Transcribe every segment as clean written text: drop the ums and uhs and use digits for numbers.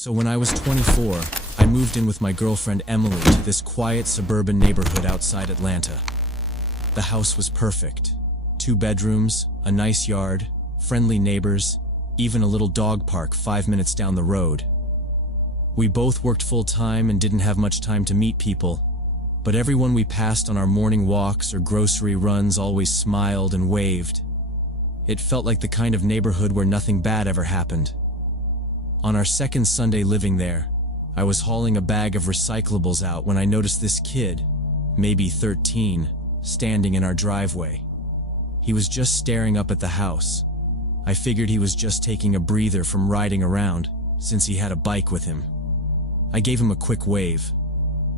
So when I was 24, I moved in with my girlfriend Emily to this quiet suburban neighborhood outside Atlanta. The house was perfect. 2 bedrooms, a nice yard, friendly neighbors, even a little dog park 5 minutes down the road. We both worked full-time and didn't have much time to meet people, but everyone we passed on our morning walks or grocery runs always smiled and waved. It felt like the kind of neighborhood where nothing bad ever happened. On our second Sunday living there, I was hauling a bag of recyclables out when I noticed this kid, maybe 13, standing in our driveway. He was just staring up at the house. I figured he was just taking a breather from riding around, since he had a bike with him. I gave him a quick wave.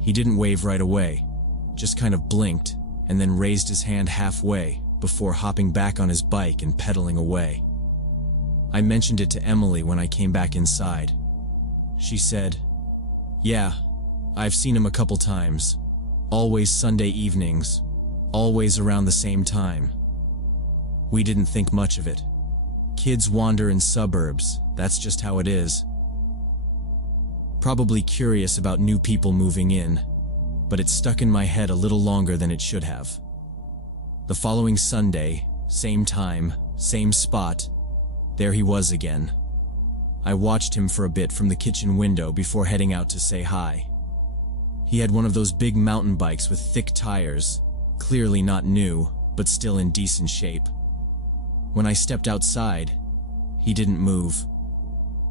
He didn't wave right away, just kind of blinked and then raised his hand halfway before hopping back on his bike and pedaling away. I mentioned it to Emily when I came back inside. She said, "Yeah, I've seen him a couple times. Always Sunday evenings, always around the same time." We didn't think much of it. Kids wander in suburbs, that's just how it is. Probably curious about new people moving in, but it stuck in my head a little longer than it should have. The following Sunday, same time, same spot, there he was again. I watched him for a bit from the kitchen window before heading out to say hi. He had one of those big mountain bikes with thick tires, clearly not new, but still in decent shape. When I stepped outside, he didn't move.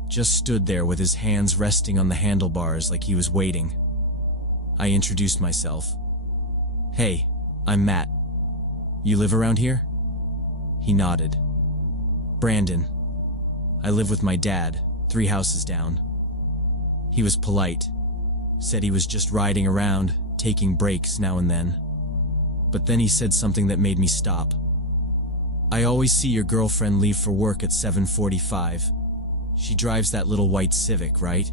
Just stood there with his hands resting on the handlebars like he was waiting. I introduced myself. "Hey, I'm Matt. You live around here?" He nodded. "Brandon. I live with my dad, 3 houses down." He was polite. Said he was just riding around, taking breaks now and then. But then he said something that made me stop. "I always see your girlfriend leave for work at 7:45. She drives that little white Civic, right?"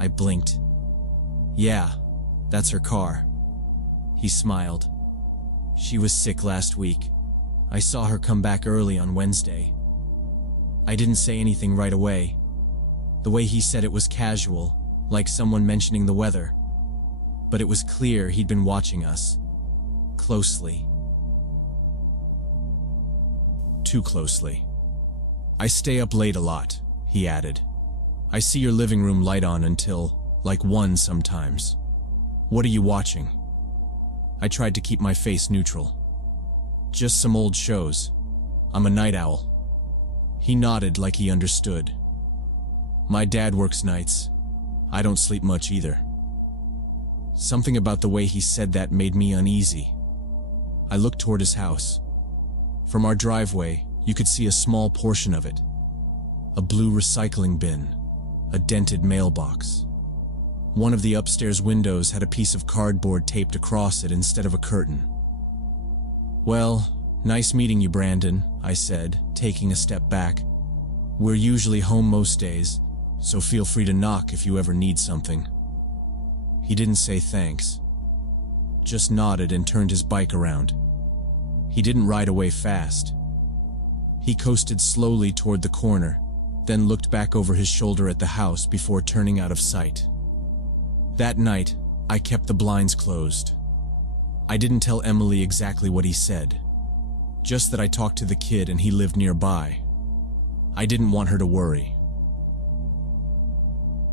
I blinked. "Yeah, that's her car." He smiled. "She was sick last week. I saw her come back early on Wednesday." I didn't say anything right away. The way he said it was casual, like someone mentioning the weather. But it was clear he'd been watching us. Closely. Too closely. "I stay up late a lot," he added. "I see your living room light on until, like 1 sometimes. What are you watching?" I tried to keep my face neutral. "Just some old shows. I'm a night owl." He nodded like he understood. "My dad works nights. I don't sleep much either." Something about the way he said that made me uneasy. I looked toward his house. From our driveway, you could see a small portion of it. A blue recycling bin, a dented mailbox. One of the upstairs windows had a piece of cardboard taped across it instead of a curtain. "Well, nice meeting you, Brandon," I said, taking a step back. "We're usually home most days, so feel free to knock if you ever need something." He didn't say thanks. Just nodded and turned his bike around. He didn't ride away fast. He coasted slowly toward the corner, then looked back over his shoulder at the house before turning out of sight. That night, I kept the blinds closed. I didn't tell Emily exactly what he said, just that I talked to the kid and he lived nearby. I didn't want her to worry.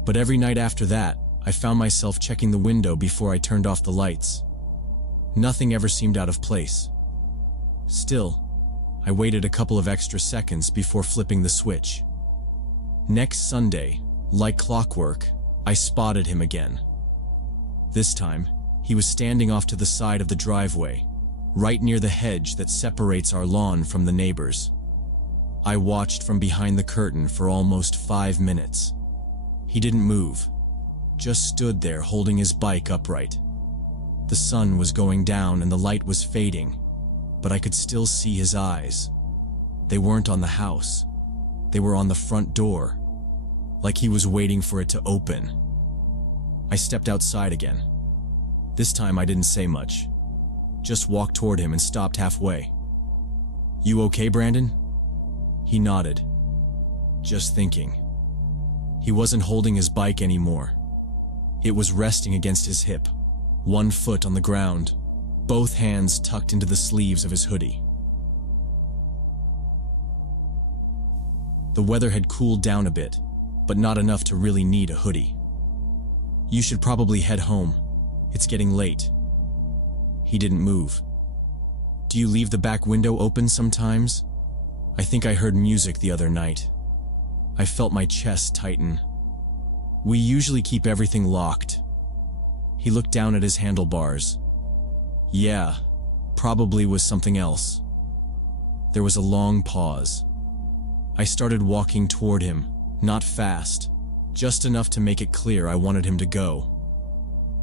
But every night after that, I found myself checking the window before I turned off the lights. Nothing ever seemed out of place. Still, I waited a couple of extra seconds before flipping the switch. Next Sunday, like clockwork, I spotted him again. This time, he was standing off to the side of the driveway, right near the hedge that separates our lawn from the neighbors. I watched from behind the curtain for almost 5 minutes. He didn't move, just stood there holding his bike upright. The sun was going down and the light was fading, but I could still see his eyes. They weren't on the house. They were on the front door, like he was waiting for it to open. I stepped outside again. This time I didn't say much. Just walked toward him and stopped halfway. "You okay, Brandon?" He nodded. "Just thinking." He wasn't holding his bike anymore. It was resting against his hip, one foot on the ground, both hands tucked into the sleeves of his hoodie. The weather had cooled down a bit, but not enough to really need a hoodie. "You should probably head home. It's getting late." He didn't move. "Do you leave the back window open sometimes? I think I heard music the other night." I felt my chest tighten. "We usually keep everything locked." He looked down at his handlebars. "Yeah, probably was something else." There was a long pause. I started walking toward him, not fast, just enough to make it clear I wanted him to go.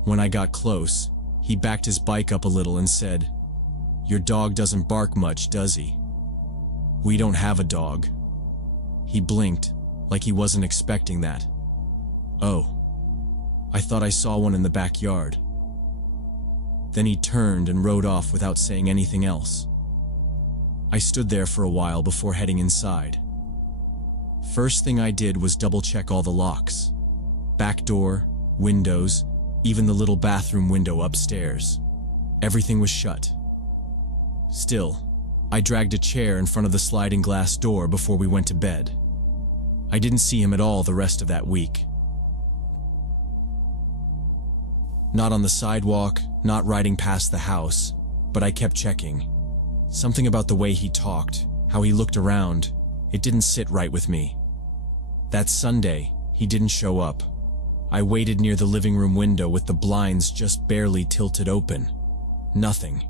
When I got close, he backed his bike up a little and said, "Your dog doesn't bark much, does he?" "We don't have a dog." He blinked, like he wasn't expecting that. "Oh, I thought I saw one in the backyard." Then he turned and rode off without saying anything else. I stood there for a while before heading inside. First thing I did was double-check all the locks. Back door, windows, even the little bathroom window upstairs. Everything was shut. Still, I dragged a chair in front of the sliding glass door before we went to bed. I didn't see him at all the rest of that week. Not on the sidewalk, not riding past the house, but I kept checking. Something about the way he talked, how he looked around, it didn't sit right with me. That Sunday, he didn't show up. I waited near the living room window with the blinds just barely tilted open. Nothing.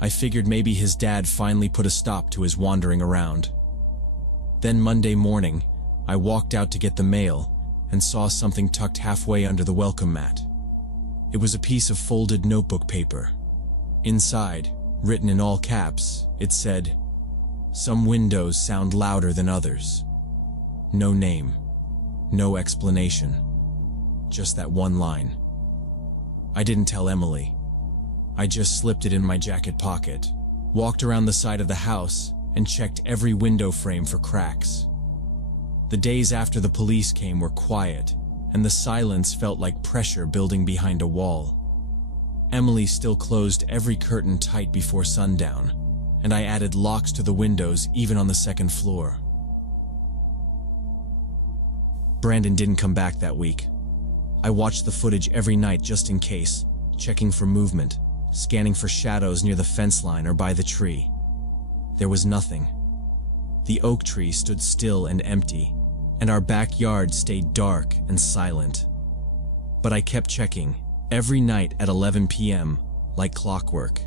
I figured maybe his dad finally put a stop to his wandering around. Then Monday morning, I walked out to get the mail and saw something tucked halfway under the welcome mat. It was a piece of folded notebook paper. Inside, written in all caps, it said, "Some windows sound louder than others." No name, no explanation, just that one line. I didn't tell Emily. I just slipped it in my jacket pocket, walked around the side of the house, and checked every window frame for cracks. The days after the police came were quiet, and the silence felt like pressure building behind a wall. Emily still closed every curtain tight before sundown, and I added locks to the windows even on the second floor. Brandon didn't come back that week. I watched the footage every night just in case, checking for movement, scanning for shadows near the fence line or by the tree. There was nothing. The oak tree stood still and empty, and our backyard stayed dark and silent. But I kept checking, every night at 11 p.m., like clockwork.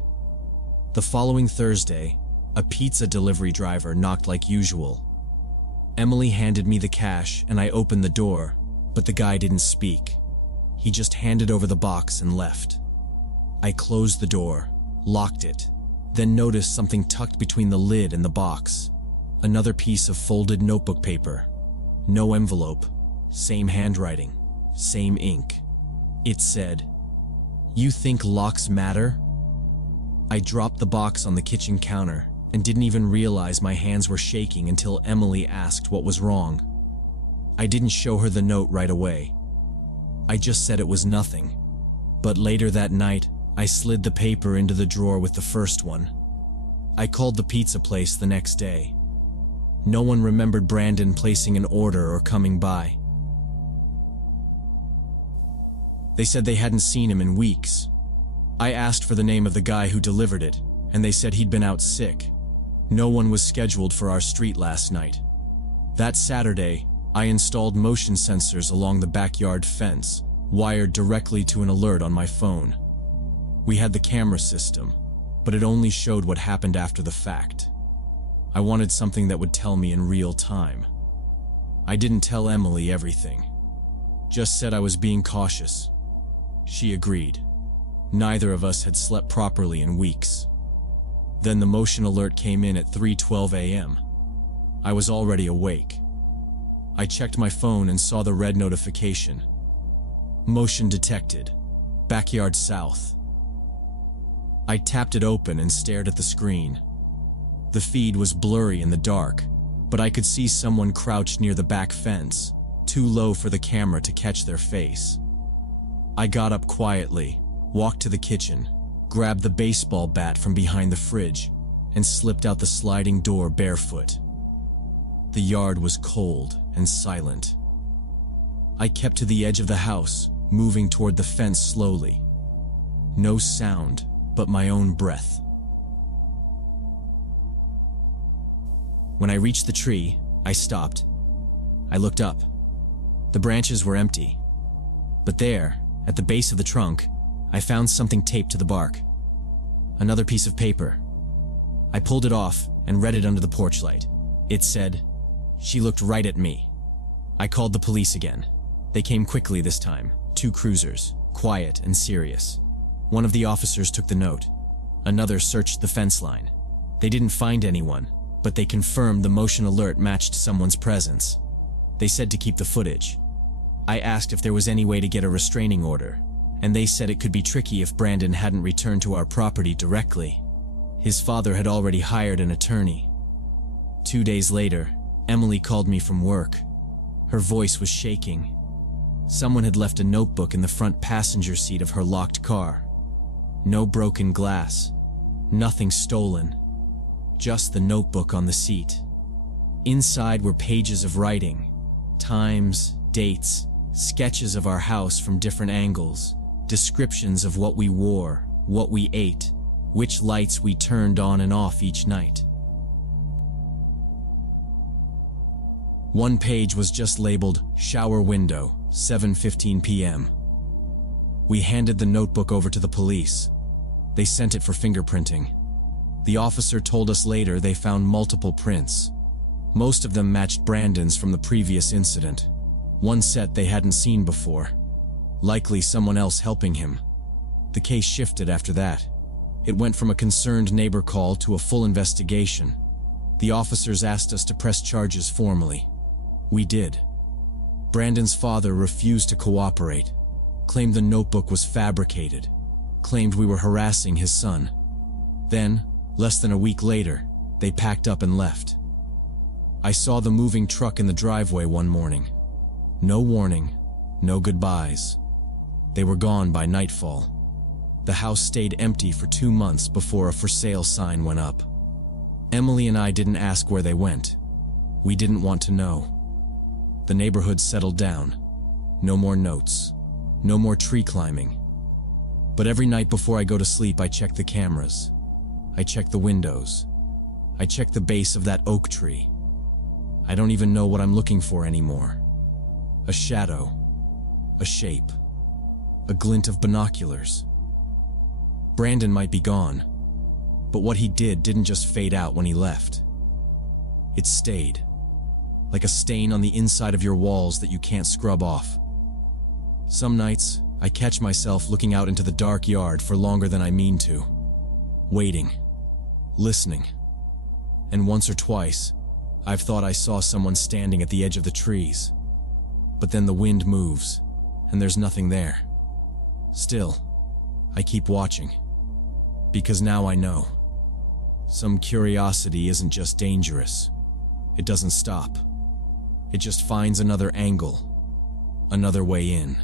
The following Thursday, a pizza delivery driver knocked like usual. Emily handed me the cash and I opened the door, but the guy didn't speak. He just handed over the box and left. I closed the door, locked it, then noticed something tucked between the lid and the box. Another piece of folded notebook paper. No envelope, same handwriting, same ink. It said, "You think locks matter?" I dropped the box on the kitchen counter and didn't even realize my hands were shaking until Emily asked what was wrong. I didn't show her the note right away. I just said it was nothing. But later that night, I slid the paper into the drawer with the first one. I called the pizza place the next day. No one remembered Brandon placing an order or coming by. They said they hadn't seen him in weeks. I asked for the name of the guy who delivered it, and they said he'd been out sick. No one was scheduled for our street last night. That Saturday, I installed motion sensors along the backyard fence, wired directly to an alert on my phone. We had the camera system, but it only showed what happened after the fact. I wanted something that would tell me in real time. I didn't tell Emily everything. Just said I was being cautious. She agreed. Neither of us had slept properly in weeks. Then the motion alert came in at 3:12 a.m. I was already awake. I checked my phone and saw the red notification. Motion detected. Backyard south. I tapped it open and stared at the screen. The feed was blurry in the dark, but I could see someone crouched near the back fence, too low for the camera to catch their face. I got up quietly, walked to the kitchen, grabbed the baseball bat from behind the fridge, and slipped out the sliding door barefoot. The yard was cold and silent. I kept to the edge of the house, moving toward the fence slowly. No sound but my own breath. When I reached the tree, I stopped. I looked up. The branches were empty. But there, at the base of the trunk, I found something taped to the bark. Another piece of paper. I pulled it off and read it under the porch light. It said, "She looked right at me." I called the police again. They came quickly this time, 2 cruisers, quiet and serious. One of the officers took the note. Another searched the fence line. They didn't find anyone, but they confirmed the motion alert matched someone's presence. They said to keep the footage. I asked if there was any way to get a restraining order, and they said it could be tricky if Brandon hadn't returned to our property directly. His father had already hired an attorney. 2 days later, Emily called me from work. Her voice was shaking. Someone had left a notebook in the front passenger seat of her locked car. No broken glass, nothing stolen, just the notebook on the seat. Inside were pages of writing, times, dates, sketches of our house from different angles, descriptions of what we wore, what we ate, which lights we turned on and off each night. One page was just labeled, "Shower window, 7:15 p.m. We handed the notebook over to the police. They sent it for fingerprinting. The officer told us later they found multiple prints. Most of them matched Brandon's from the previous incident. One set they hadn't seen before. Likely someone else helping him. The case shifted after that. It went from a concerned neighbor call to a full investigation. The officers asked us to press charges formally. We did. Brandon's father refused to cooperate, claimed the notebook was fabricated, claimed we were harassing his son. Then, less than a week later, they packed up and left. I saw the moving truck in the driveway one morning. No warning, no goodbyes. They were gone by nightfall. The house stayed empty for 2 months before a for sale sign went up. Emily and I didn't ask where they went. We didn't want to know. The neighborhood settled down. No more notes. No more tree climbing. But every night before I go to sleep, I check the cameras. I check the windows. I check the base of that oak tree. I don't even know what I'm looking for anymore. A shadow. A shape. A glint of binoculars. Brandon might be gone, but what he didn't just fade out when he left. It stayed, like a stain on the inside of your walls that you can't scrub off. Some nights, I catch myself looking out into the dark yard for longer than I mean to, waiting, listening. And once or twice, I've thought I saw someone standing at the edge of the trees. But then the wind moves, and there's nothing there. Still, I keep watching, because now I know. Some curiosity isn't just dangerous. It doesn't stop. It just finds another angle, another way in.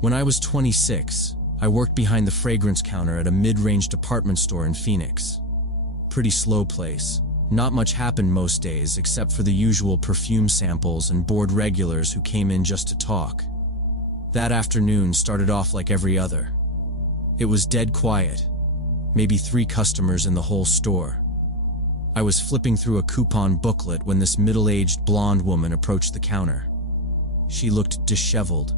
When I was 26, I worked behind the fragrance counter at a mid-range department store in Phoenix. Pretty slow place. Not much happened most days except for the usual perfume samples and bored regulars who came in just to talk. That afternoon started off like every other. It was dead quiet. Maybe 3 customers in the whole store. I was flipping through a coupon booklet when this middle-aged blonde woman approached the counter. She looked disheveled.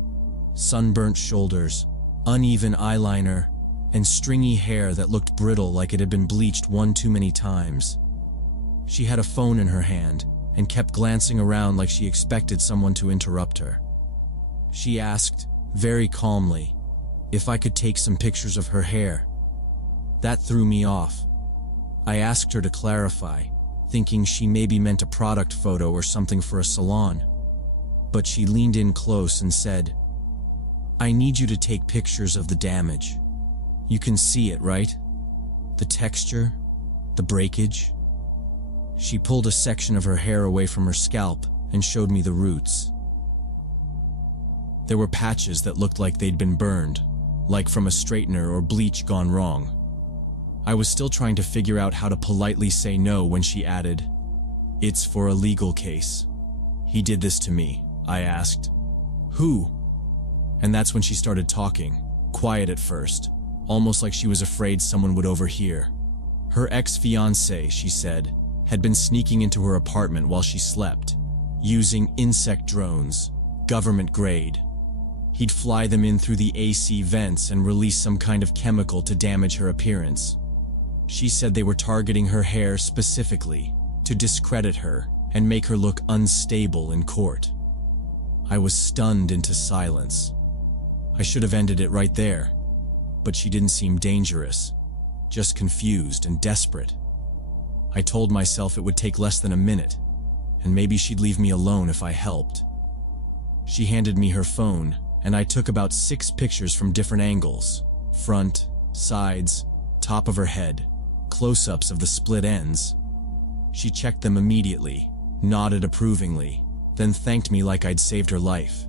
Sunburnt shoulders, uneven eyeliner, and stringy hair that looked brittle like it had been bleached one too many times. She had a phone in her hand and kept glancing around like she expected someone to interrupt her. She asked, very calmly, if I could take some pictures of her hair. That threw me off. I asked her to clarify, thinking she maybe meant a product photo or something for a salon. But she leaned in close and said, I need you to take pictures of the damage. You can see it, right? The texture, the breakage. She pulled a section of her hair away from her scalp and showed me the roots. There were patches that looked like they'd been burned, like from a straightener or bleach gone wrong. I was still trying to figure out how to politely say no when she added, "It's for a legal case." "He did this to me," I asked. "Who?" And that's when she started talking, quiet at first, almost like she was afraid someone would overhear. Her ex-fiancé, she said, had been sneaking into her apartment while she slept, using insect drones, government grade. He'd fly them in through the AC vents and release some kind of chemical to damage her appearance. She said they were targeting her hair specifically, to discredit her and make her look unstable in court. I was stunned into silence. I should have ended it right there, but she didn't seem dangerous, just confused and desperate. I told myself it would take less than a minute, and maybe she'd leave me alone if I helped. She handed me her phone, and I took about 6 pictures from different angles: front, sides, top of her head, close-ups of the split ends. She checked them immediately, nodded approvingly, then thanked me like I'd saved her life.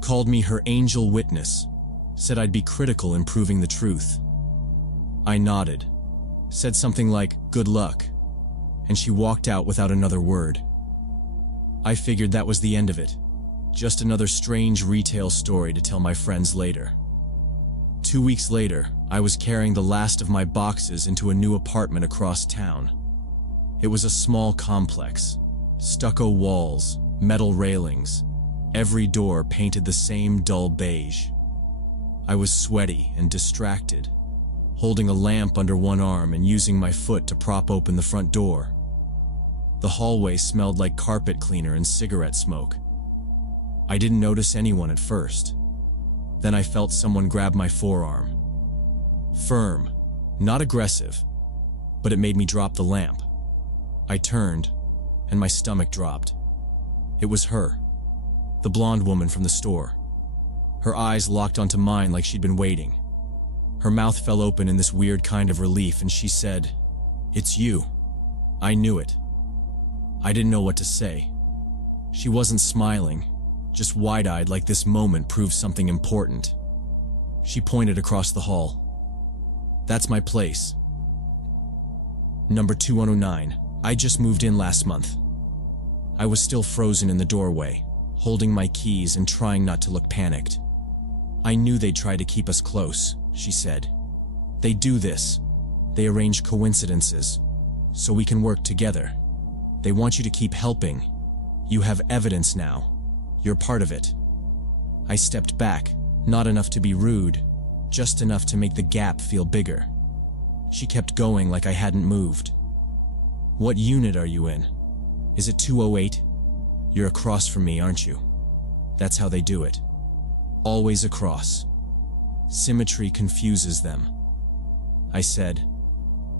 Called me her angel witness, said I'd be critical in proving the truth. I nodded, said something like, "Good luck," and she walked out without another word. I figured that was the end of it, just another strange retail story to tell my friends later. 2 weeks later, I was carrying the last of my boxes into a new apartment across town. It was a small complex, stucco walls, metal railings, every door painted the same dull beige. I was sweaty and distracted, holding a lamp under one arm and using my foot to prop open the front door. The hallway smelled like carpet cleaner and cigarette smoke. I didn't notice anyone at first. Then I felt someone grab my forearm. Firm, not aggressive, but it made me drop the lamp. I turned, and my stomach dropped. It was her, the blonde woman from the store. Her eyes locked onto mine like she'd been waiting. Her mouth fell open in this weird kind of relief, and she said, "It's you." I knew it. I didn't know what to say. She wasn't smiling, just wide-eyed like this moment proved something important. She pointed across the hall. "That's my place. Number 2109. I just moved in last month." I was still frozen in the doorway, holding my keys and trying not to look panicked. "I knew they'd try to keep us close," she said. "They do this. They arrange coincidences, so we can work together. They want you to keep helping. You have evidence now. You're part of it." I stepped back, not enough to be rude, just enough to make the gap feel bigger. She kept going like I hadn't moved. "What unit are you in? Is it 208? You're across from me, aren't you? That's how they do it. Always across. Symmetry confuses them." I said,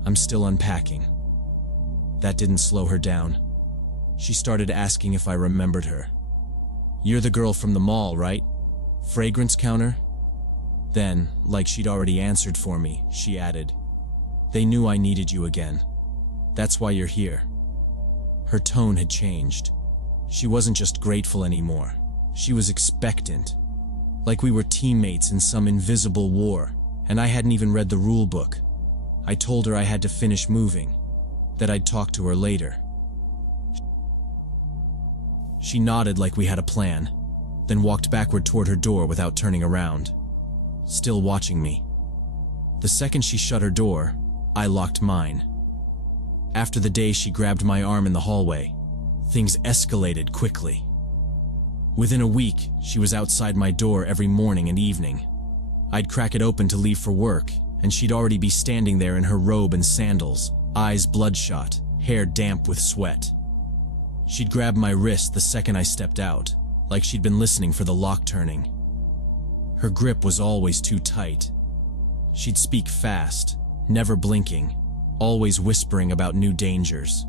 "I'm still unpacking." That didn't slow her down. She started asking if I remembered her. "You're the girl from the mall, right? Fragrance counter?" Then, like she'd already answered for me, she added, "They knew I needed you again. That's why you're here." Her tone had changed. She wasn't just grateful anymore. She was expectant. Like we were teammates in some invisible war, and I hadn't even read the rule book. I told her I had to finish moving, that I'd talk to her later. She nodded like we had a plan, then walked backward toward her door without turning around, still watching me. The second she shut her door, I locked mine. After the day she grabbed my arm in the hallway, things escalated quickly. Within a week, she was outside my door every morning and evening. I'd crack it open to leave for work, and she'd already be standing there in her robe and sandals, eyes bloodshot, hair damp with sweat. She'd grab my wrist the second I stepped out, like she'd been listening for the lock turning. Her grip was always too tight. She'd speak fast, never blinking, always whispering about new dangers.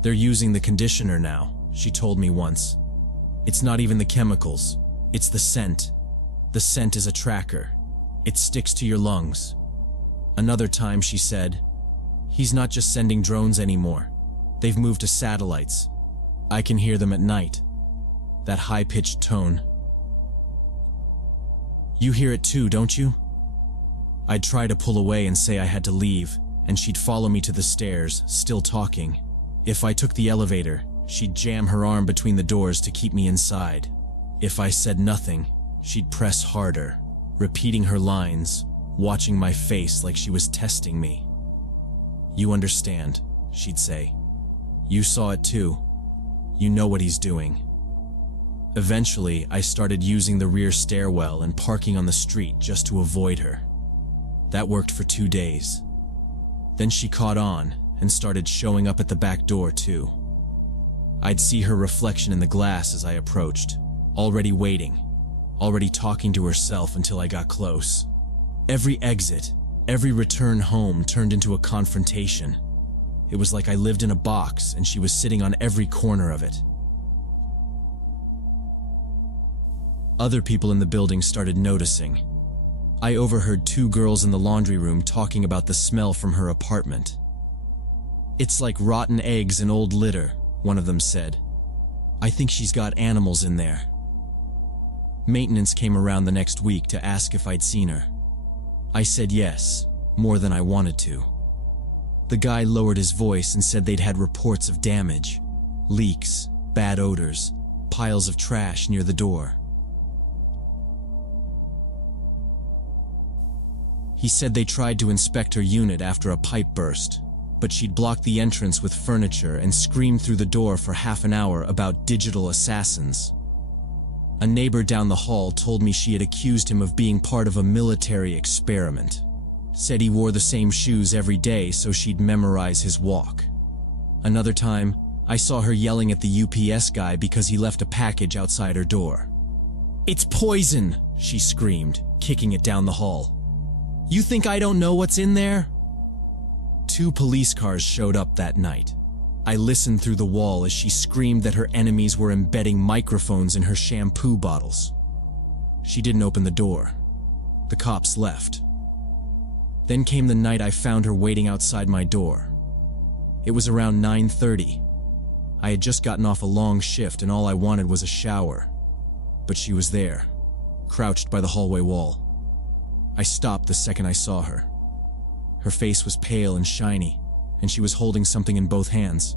"They're using the conditioner now," she told me once, It's not even the chemicals. It's the scent. The scent is a tracker. It sticks to your lungs. Another time she said, "He's not just sending drones anymore. They've moved to satellites. I can hear them at night." That high-pitched tone. "You hear it too, don't you?" I'd try to pull away and say I had to leave, and she'd follow me to the stairs, still talking. If I took the elevator, she'd jam her arm between the doors to keep me inside. If I said nothing, she'd press harder, repeating her lines, watching my face like she was testing me. "You understand," she'd say. "You saw it too. You know what he's doing." Eventually, I started using the rear stairwell and parking on the street just to avoid her. That worked for 2 days. Then she caught on and started showing up at the back door too. I'd see her reflection in the glass as I approached, already waiting, already talking to herself until I got close. Every exit, every return home turned into a confrontation. It was like I lived in a box and she was sitting on every corner of it. Other people in the building started noticing. I overheard 2 girls in the laundry room talking about the smell from her apartment. "It's like rotten eggs and old litter," one of them said. "I think she's got animals in there." Maintenance came around the next week to ask if I'd seen her. I said yes, more than I wanted to. The guy lowered his voice and said they'd had reports of damage, leaks, bad odors, piles of trash near the door. He said they tried to inspect her unit after a pipe burst, but she'd blocked the entrance with furniture and screamed through the door for half an hour about digital assassins. A neighbor down the hall told me she had accused him of being part of a military experiment. Said he wore the same shoes every day so she'd memorize his walk. Another time, I saw her yelling at the UPS guy because he left a package outside her door. "It's poison!" she screamed, kicking it down the hall. "You think I don't know what's in there?" 2 police cars showed up that night. I listened through the wall as she screamed that her enemies were embedding microphones in her shampoo bottles. She didn't open the door. The cops left. Then came the night I found her waiting outside my door. It was around 9:30. I had just gotten off a long shift and all I wanted was a shower. But she was there, crouched by the hallway wall. I stopped the second I saw her. Her face was pale and shiny, and she was holding something in both hands.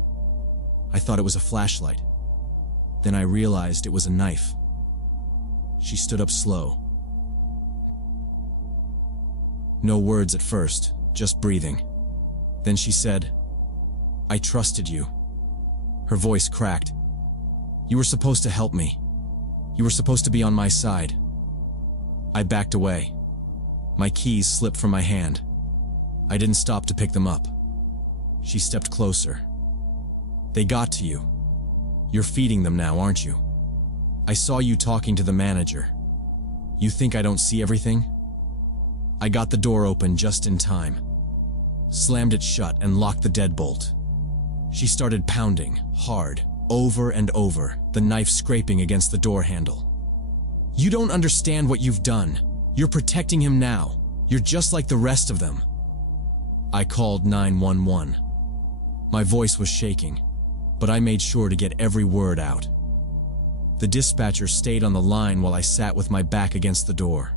I thought it was a flashlight. Then I realized it was a knife. She stood up slow. No words at first, just breathing. Then she said, "I trusted you." Her voice cracked. "You were supposed to help me. You were supposed to be on my side." I backed away. My keys slipped from my hand. I didn't stop to pick them up. She stepped closer. "They got to you. You're feeding them now, aren't you? I saw you talking to the manager. You think I don't see everything?" I got the door open just in time, slammed it shut and locked the deadbolt. She started pounding, hard, over and over, the knife scraping against the door handle. "You don't understand what you've done. You're protecting him now. You're just like the rest of them." I called 911. My voice was shaking, but I made sure to get every word out. The dispatcher stayed on the line while I sat with my back against the door.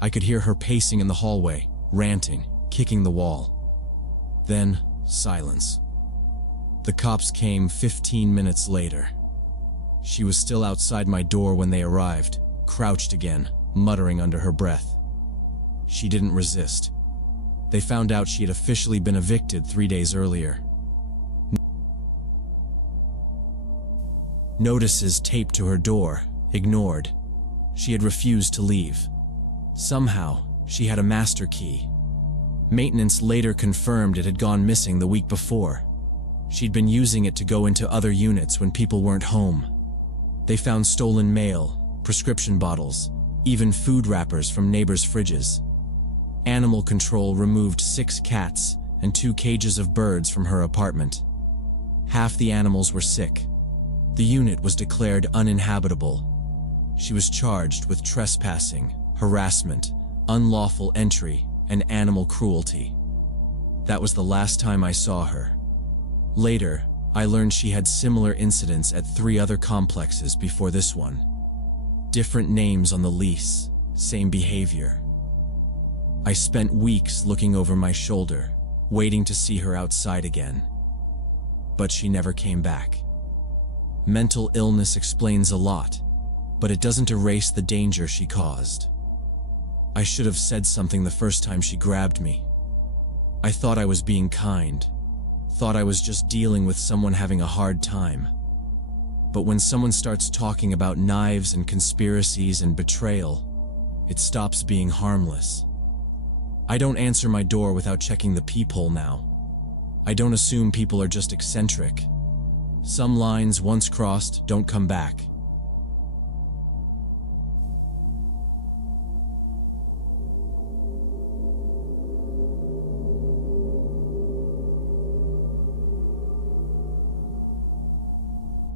I could hear her pacing in the hallway, ranting, kicking the wall. Then, silence. The cops came 15 minutes later. She was still outside my door when they arrived, crouched again, muttering under her breath. She didn't resist. They found out she had officially been evicted 3 days earlier. Notices taped to her door, ignored. She had refused to leave. Somehow, she had a master key. Maintenance later confirmed it had gone missing the week before. She'd been using it to go into other units when people weren't home. They found stolen mail, prescription bottles, even food wrappers from neighbors' fridges. Animal control removed 6 cats and 2 cages of birds from her apartment. Half the animals were sick. The unit was declared uninhabitable. She was charged with trespassing, harassment, unlawful entry, and animal cruelty. That was the last time I saw her. Later, I learned she had similar incidents at 3 other complexes before this one. Different names on the lease, same behavior. I spent weeks looking over my shoulder, waiting to see her outside again. But she never came back. Mental illness explains a lot, but it doesn't erase the danger she caused. I should have said something the first time she grabbed me. I thought I was being kind, thought I was just dealing with someone having a hard time. But when someone starts talking about knives and conspiracies and betrayal, it stops being harmless. I don't answer my door without checking the peephole now. I don't assume people are just eccentric. Some lines, once crossed, don't come back.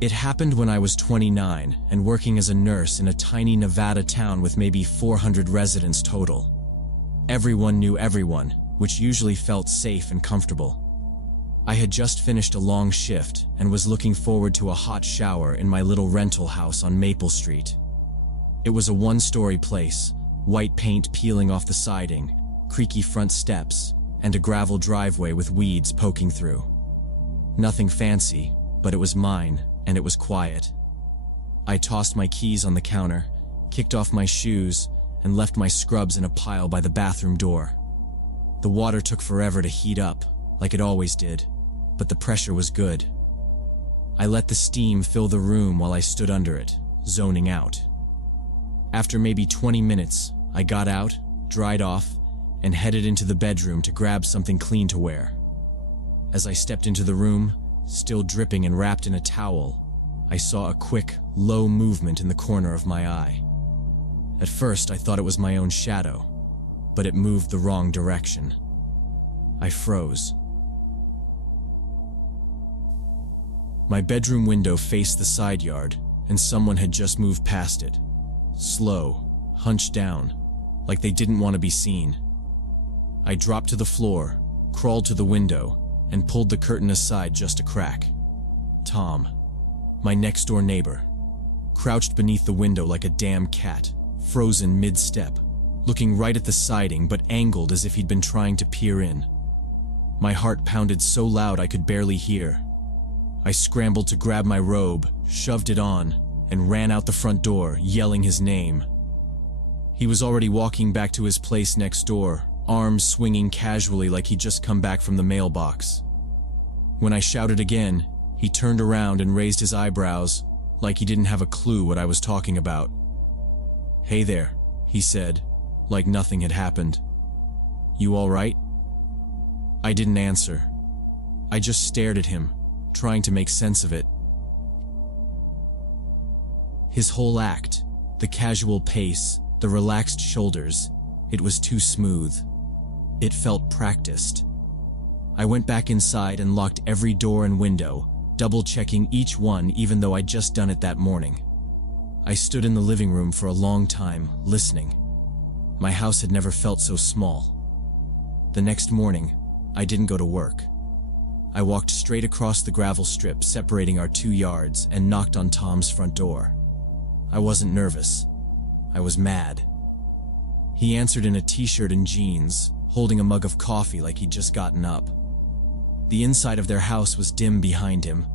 It happened when I was 29 and working as a nurse in a tiny Nevada town with maybe 400 residents total. Everyone knew everyone, which usually felt safe and comfortable. I had just finished a long shift and was looking forward to a hot shower in my little rental house on Maple Street. It was a 1-story place, white paint peeling off the siding, creaky front steps, and a gravel driveway with weeds poking through. Nothing fancy, but it was mine, and it was quiet. I tossed my keys on the counter, kicked off my shoes, and left my scrubs in a pile by the bathroom door. The water took forever to heat up, like it always did, but the pressure was good. I let the steam fill the room while I stood under it, zoning out. After maybe 20 minutes, I got out, dried off, and headed into the bedroom to grab something clean to wear. As I stepped into the room, still dripping and wrapped in a towel, I saw a quick, low movement in the corner of my eye. At first, I thought it was my own shadow, but it moved the wrong direction. I froze. My bedroom window faced the side yard, and someone had just moved past it. Slow, hunched down, like they didn't want to be seen. I dropped to the floor, crawled to the window, and pulled the curtain aside just a crack. Tom, my next-door neighbor, crouched beneath the window like a damn cat, frozen mid-step, looking right at the siding but angled as if he'd been trying to peer in. My heart pounded so loud I could barely hear. I scrambled to grab my robe, shoved it on, and ran out the front door, yelling his name. He was already walking back to his place next door, arms swinging casually like he'd just come back from the mailbox. When I shouted again, he turned around and raised his eyebrows, like he didn't have a clue what I was talking about. "Hey there," he said, like nothing had happened. "You all right?" I didn't answer. I just stared at him, trying to make sense of it. His whole act, the casual pace, the relaxed shoulders, it was too smooth. It felt practiced. I went back inside and locked every door and window, double-checking each one even though I'd just done it that morning. I stood in the living room for a long time, listening. My house had never felt so small. The next morning, I didn't go to work. I walked straight across the gravel strip separating our 2 yards and knocked on Tom's front door. I wasn't nervous. I was mad. He answered in a t-shirt and jeans, holding a mug of coffee like he'd just gotten up. The inside of their house was dim behind him,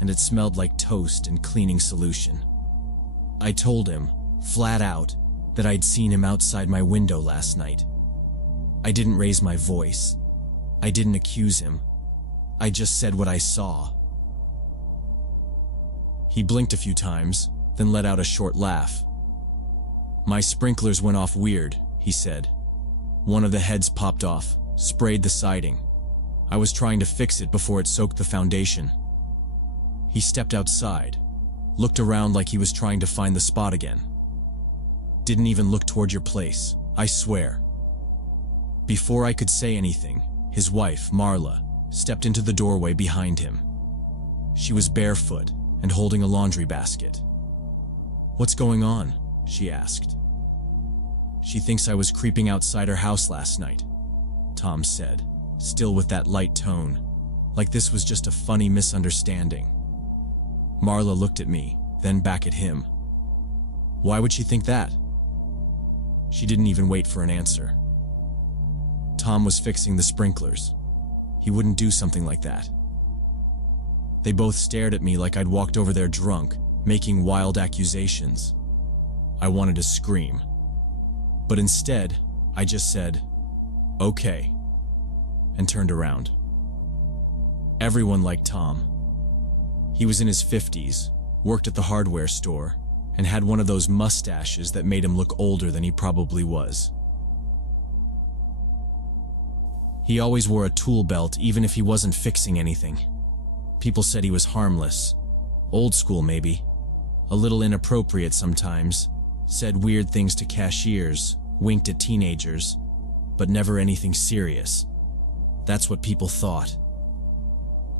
and it smelled like toast and cleaning solution. I told him, flat out, that I'd seen him outside my window last night. I didn't raise my voice. I didn't accuse him. I just said what I saw. He blinked a few times, then let out a short laugh. "My sprinklers went off weird," he said. "One of the heads popped off, sprayed the siding. I was trying to fix it before it soaked the foundation." He stepped outside, looked around like he was trying to find the spot again. "Didn't even look toward your place, I swear." Before I could say anything, his wife, Marla, stepped into the doorway behind him. She was barefoot, and holding a laundry basket. "What's going on?" she asked. "She thinks I was creeping outside her house last night," Tom said, still with that light tone, like this was just a funny misunderstanding. Marla looked at me, then back at him. "Why would she think that?" She didn't even wait for an answer. Tom was fixing the sprinklers. He wouldn't do something like that. They both stared at me like I'd walked over there drunk, making wild accusations. I wanted to scream. But instead, I just said, "Okay," and turned around. Everyone liked Tom. He was in his 50s, worked at the hardware store, and had one of those mustaches that made him look older than he probably was. He always wore a tool belt even if he wasn't fixing anything. People said he was harmless. Old school maybe. A little inappropriate sometimes. Said weird things to cashiers, winked at teenagers, but never anything serious. That's what people thought.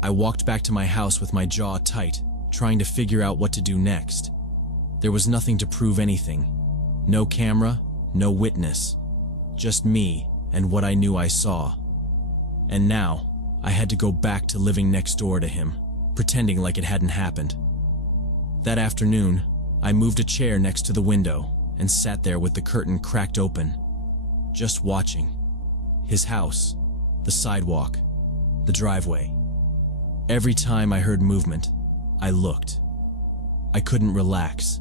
I walked back to my house with my jaw tight, trying to figure out what to do next. There was nothing to prove anything. No camera, no witness. Just me and what I knew I saw. And now, I had to go back to living next door to him, pretending like it hadn't happened. That afternoon, I moved a chair next to the window and sat there with the curtain cracked open, just watching. His house, the sidewalk, the driveway. Every time I heard movement, I looked. I couldn't relax.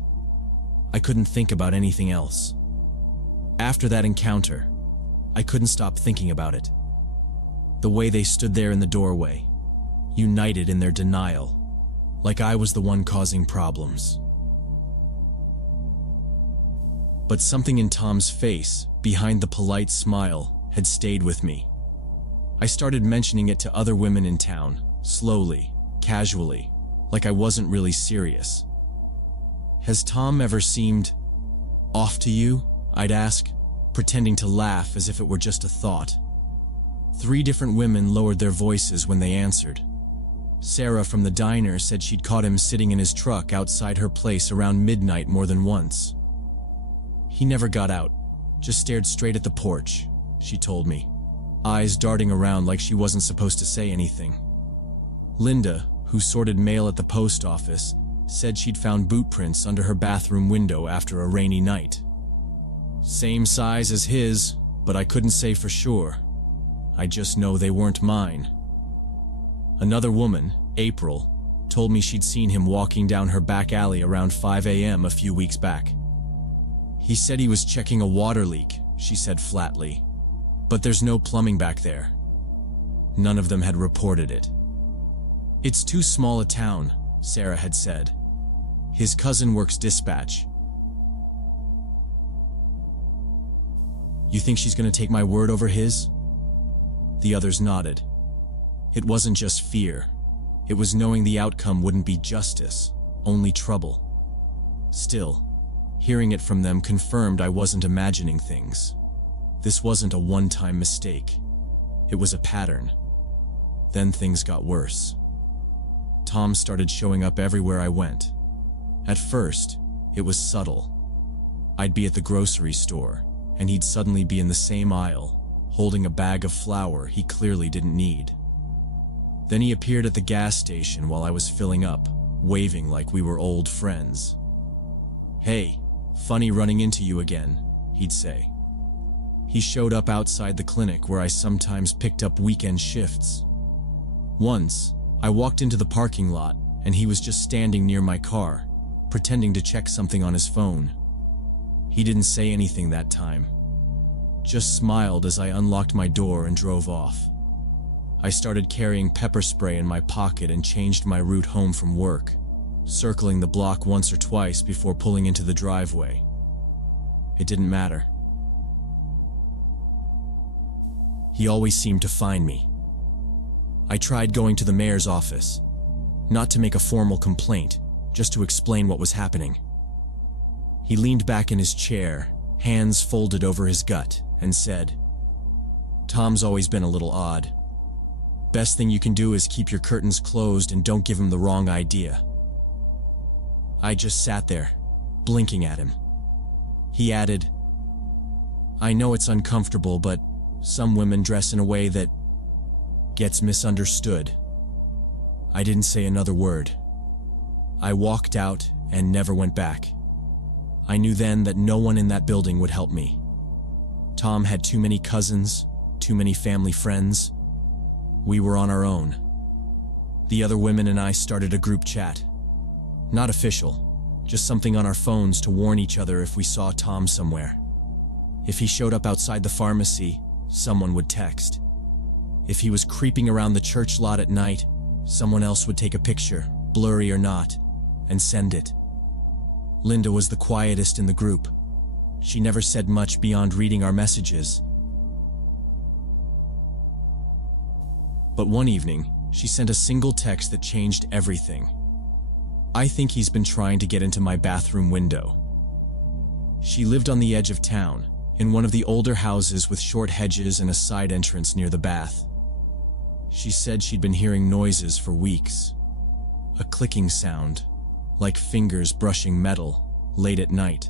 I couldn't think about anything else. After that encounter, I couldn't stop thinking about it. The way they stood there in the doorway, united in their denial, like I was the one causing problems. But something in Tom's face, behind the polite smile, had stayed with me. I started mentioning it to other women in town, slowly, casually, like I wasn't really serious. "Has Tom ever seemed off to you?" I'd ask, pretending to laugh as if it were just a thought. 3 different women lowered their voices when they answered. Sarah from the diner said she'd caught him sitting in his truck outside her place around midnight more than once. "He never got out, just stared straight at the porch," she told me, eyes darting around like she wasn't supposed to say anything. Linda, who sorted mail at the post office, said she'd found boot prints under her bathroom window after a rainy night. Same size as his, but I couldn't say for sure. I just know they weren't mine. Another woman, April, told me she'd seen him walking down her back alley around 5 a.m. a few weeks back. "He said he was checking a water leak," she said flatly, "but there's no plumbing back there." None of them had reported it. "It's too small a town," Sarah had said. "His cousin works dispatch." "You think she's going to take my word over his?" The others nodded. It wasn't just fear. It was knowing the outcome wouldn't be justice, only trouble. Still, hearing it from them confirmed I wasn't imagining things. This wasn't a one-time mistake. It was a pattern. Then things got worse. Tom started showing up everywhere I went. At first, it was subtle. I'd be at the grocery store, and he'd suddenly be in the same aisle, holding a bag of flour he clearly didn't need. Then he appeared at the gas station while I was filling up, waving like we were old friends. "Hey, funny running into you again," he'd say. He showed up outside the clinic where I sometimes picked up weekend shifts. Once, I walked into the parking lot and he was just standing near my car, pretending to check something on his phone. He didn't say anything that time. Just smiled as I unlocked my door and drove off. I started carrying pepper spray in my pocket and changed my route home from work, circling the block once or twice before pulling into the driveway. It didn't matter. He always seemed to find me. I tried going to the mayor's office, not to make a formal complaint, just to explain what was happening. He leaned back in his chair, hands folded over his gut, and said, "Tom's always been a little odd. Best thing you can do is keep your curtains closed and don't give him the wrong idea." I just sat there, blinking at him. He added, "I know it's uncomfortable, but some women dress in a way that gets misunderstood." I didn't say another word. I walked out and never went back. I knew then that no one in that building would help me. Tom had too many cousins, too many family friends. We were on our own. The other women and I started a group chat. Not official, just something on our phones to warn each other if we saw Tom somewhere. If he showed up outside the pharmacy, someone would text. If he was creeping around the church lot at night, someone else would take a picture, blurry or not, and send it. Linda was the quietest in the group. She never said much beyond reading our messages. But one evening, she sent a single text that changed everything. "I think he's been trying to get into my bathroom window." She lived on the edge of town, in one of the older houses with short hedges and a side entrance near the bath. She said she'd been hearing noises for weeks. A clicking sound, like fingers brushing metal, late at night.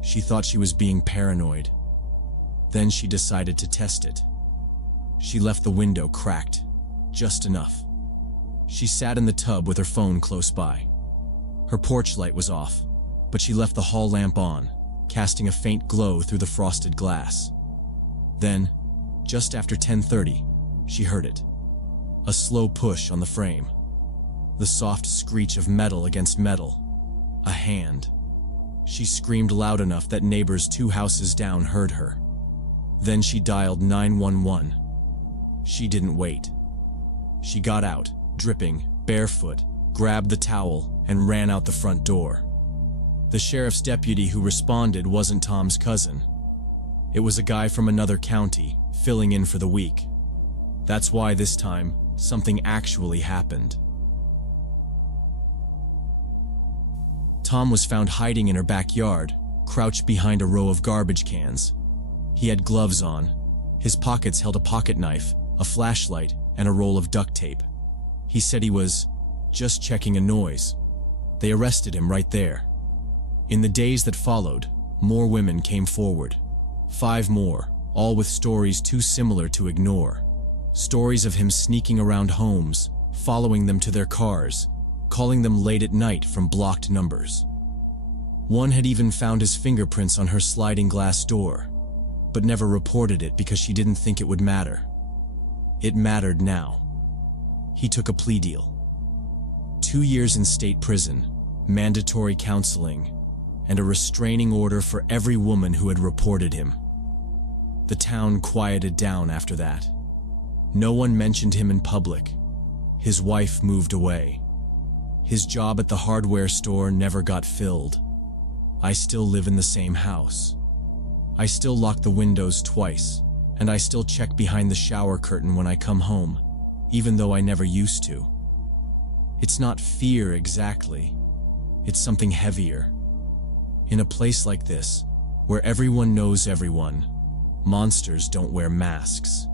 She thought she was being paranoid. Then she decided to test it. She left the window cracked, just enough. She sat in the tub with her phone close by. Her porch light was off, but she left the hall lamp on, casting a faint glow through the frosted glass. Then, just after 10:30, she heard it. A slow push on the frame. The soft screech of metal against metal. A hand. She screamed loud enough that neighbors 2 houses down heard her. Then she dialed 911. She didn't wait. She got out, dripping, barefoot, grabbed the towel, and ran out the front door. The sheriff's deputy who responded wasn't Tom's cousin. It was a guy from another county, filling in for the week. That's why this time, something actually happened. Tom was found hiding in her backyard, crouched behind a row of garbage cans. He had gloves on. His pockets held a pocket knife, a flashlight, and a roll of duct tape. He said he was just checking a noise. They arrested him right there. In the days that followed, more women came forward. 5 more, all with stories too similar to ignore. Stories of him sneaking around homes, following them to their cars, calling them late at night from blocked numbers. One had even found his fingerprints on her sliding glass door, but never reported it because she didn't think it would matter. It mattered now. He took a plea deal. 2 years in state prison, mandatory counseling, and a restraining order for every woman who had reported him. The town quieted down after that. No one mentioned him in public. His wife moved away. His job at the hardware store never got filled. I still live in the same house. I still lock the windows twice, and I still check behind the shower curtain when I come home, even though I never used to. It's not fear exactly. It's something heavier. In a place like this, where everyone knows everyone, monsters don't wear masks.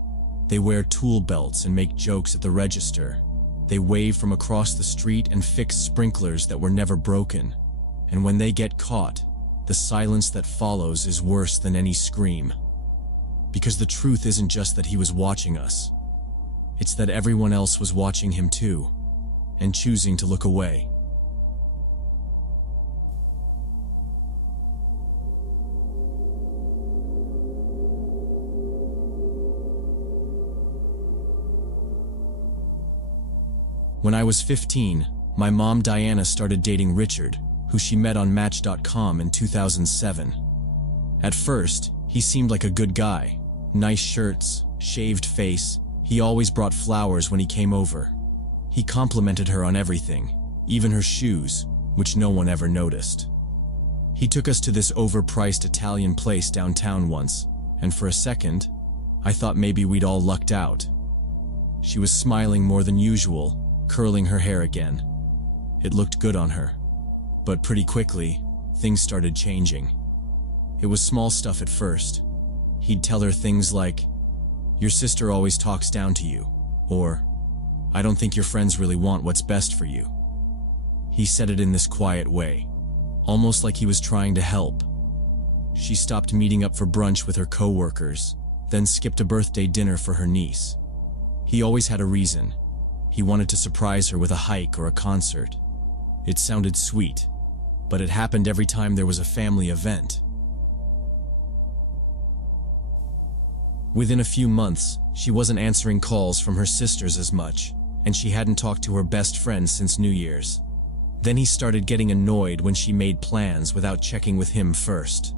They wear tool belts and make jokes at the register. They wave from across the street and fix sprinklers that were never broken. And when they get caught, the silence that follows is worse than any scream. Because the truth isn't just that he was watching us. It's that everyone else was watching him too, and choosing to look away. When I was 15, my mom Diana started dating Richard, who she met on Match.com in 2007. At first, he seemed like a good guy. Nice shirts, shaved face. He always brought flowers when he came over. He complimented her on everything, even her shoes, which no one ever noticed. He took us to this overpriced Italian place downtown once, and for a second, I thought maybe we'd all lucked out. She was smiling more than usual, curling her hair again. It looked good on her. But pretty quickly, things started changing. It was small stuff at first. He'd tell her things like, "Your sister always talks down to you," or, "I don't think your friends really want what's best for you." He said it in this quiet way, almost like he was trying to help. She stopped meeting up for brunch with her co-workers, then skipped a birthday dinner for her niece. He always had a reason. He wanted to surprise her with a hike or a concert. It sounded sweet, but it happened every time there was a family event. Within a few months, she wasn't answering calls from her sisters as much, and she hadn't talked to her best friend since New Year's. Then he started getting annoyed when she made plans without checking with him first.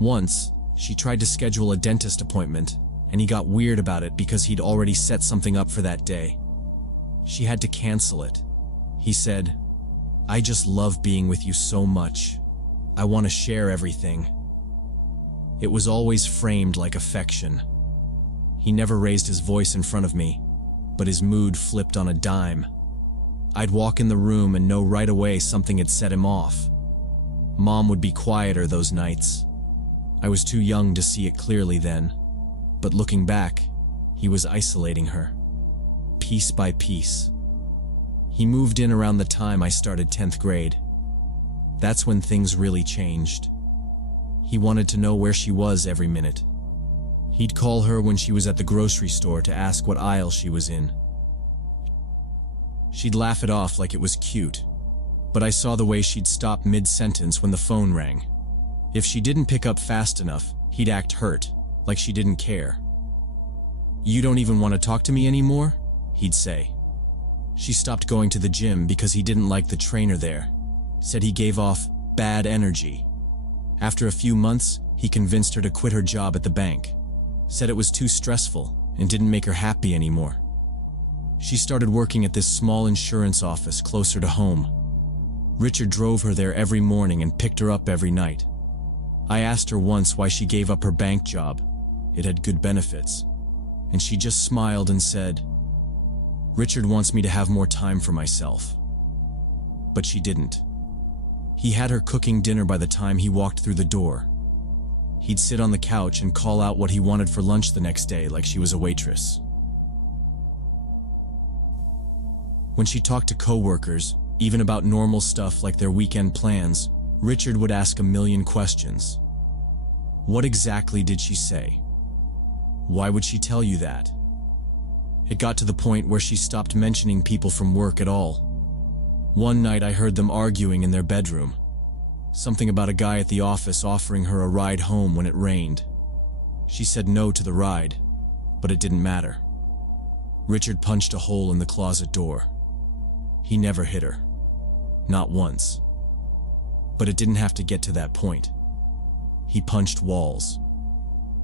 Once, she tried to schedule a dentist appointment, and he got weird about it because he'd already set something up for that day. She had to cancel it. He said, "I just love being with you so much. I want to share everything." It was always framed like affection. He never raised his voice in front of me, but his mood flipped on a dime. I'd walk in the room and know right away something had set him off. Mom would be quieter those nights. I was too young to see it clearly then, but looking back, he was isolating her, piece by piece. He moved in around the time I started 10th grade. That's when things really changed. He wanted to know where she was every minute. He'd call her when she was at the grocery store to ask what aisle she was in. She'd laugh it off like it was cute, but I saw the way she'd stop mid-sentence when the phone rang. If she didn't pick up fast enough, he'd act hurt, like she didn't care. "You don't even want to talk to me anymore?" he'd say. She stopped going to the gym because he didn't like the trainer there, said he gave off bad energy. After a few months, he convinced her to quit her job at the bank, said it was too stressful and didn't make her happy anymore. She started working at this small insurance office closer to home. Richard drove her there every morning and picked her up every night. I asked her once why she gave up her bank job. It had good benefits. And she just smiled and said, "Richard wants me to have more time for myself." But she didn't. He had her cooking dinner by the time he walked through the door. He'd sit on the couch and call out what he wanted for lunch the next day like she was a waitress. When she talked to coworkers, even about normal stuff like their weekend plans, Richard would ask a million questions. What exactly did she say? Why would she tell you that? It got to the point where she stopped mentioning people from work at all. One night I heard them arguing in their bedroom. Something about a guy at the office offering her a ride home when it rained. She said no to the ride, but it didn't matter. Richard punched a hole in the closet door. He never hit her. Not once. But it didn't have to get to that point. He punched walls.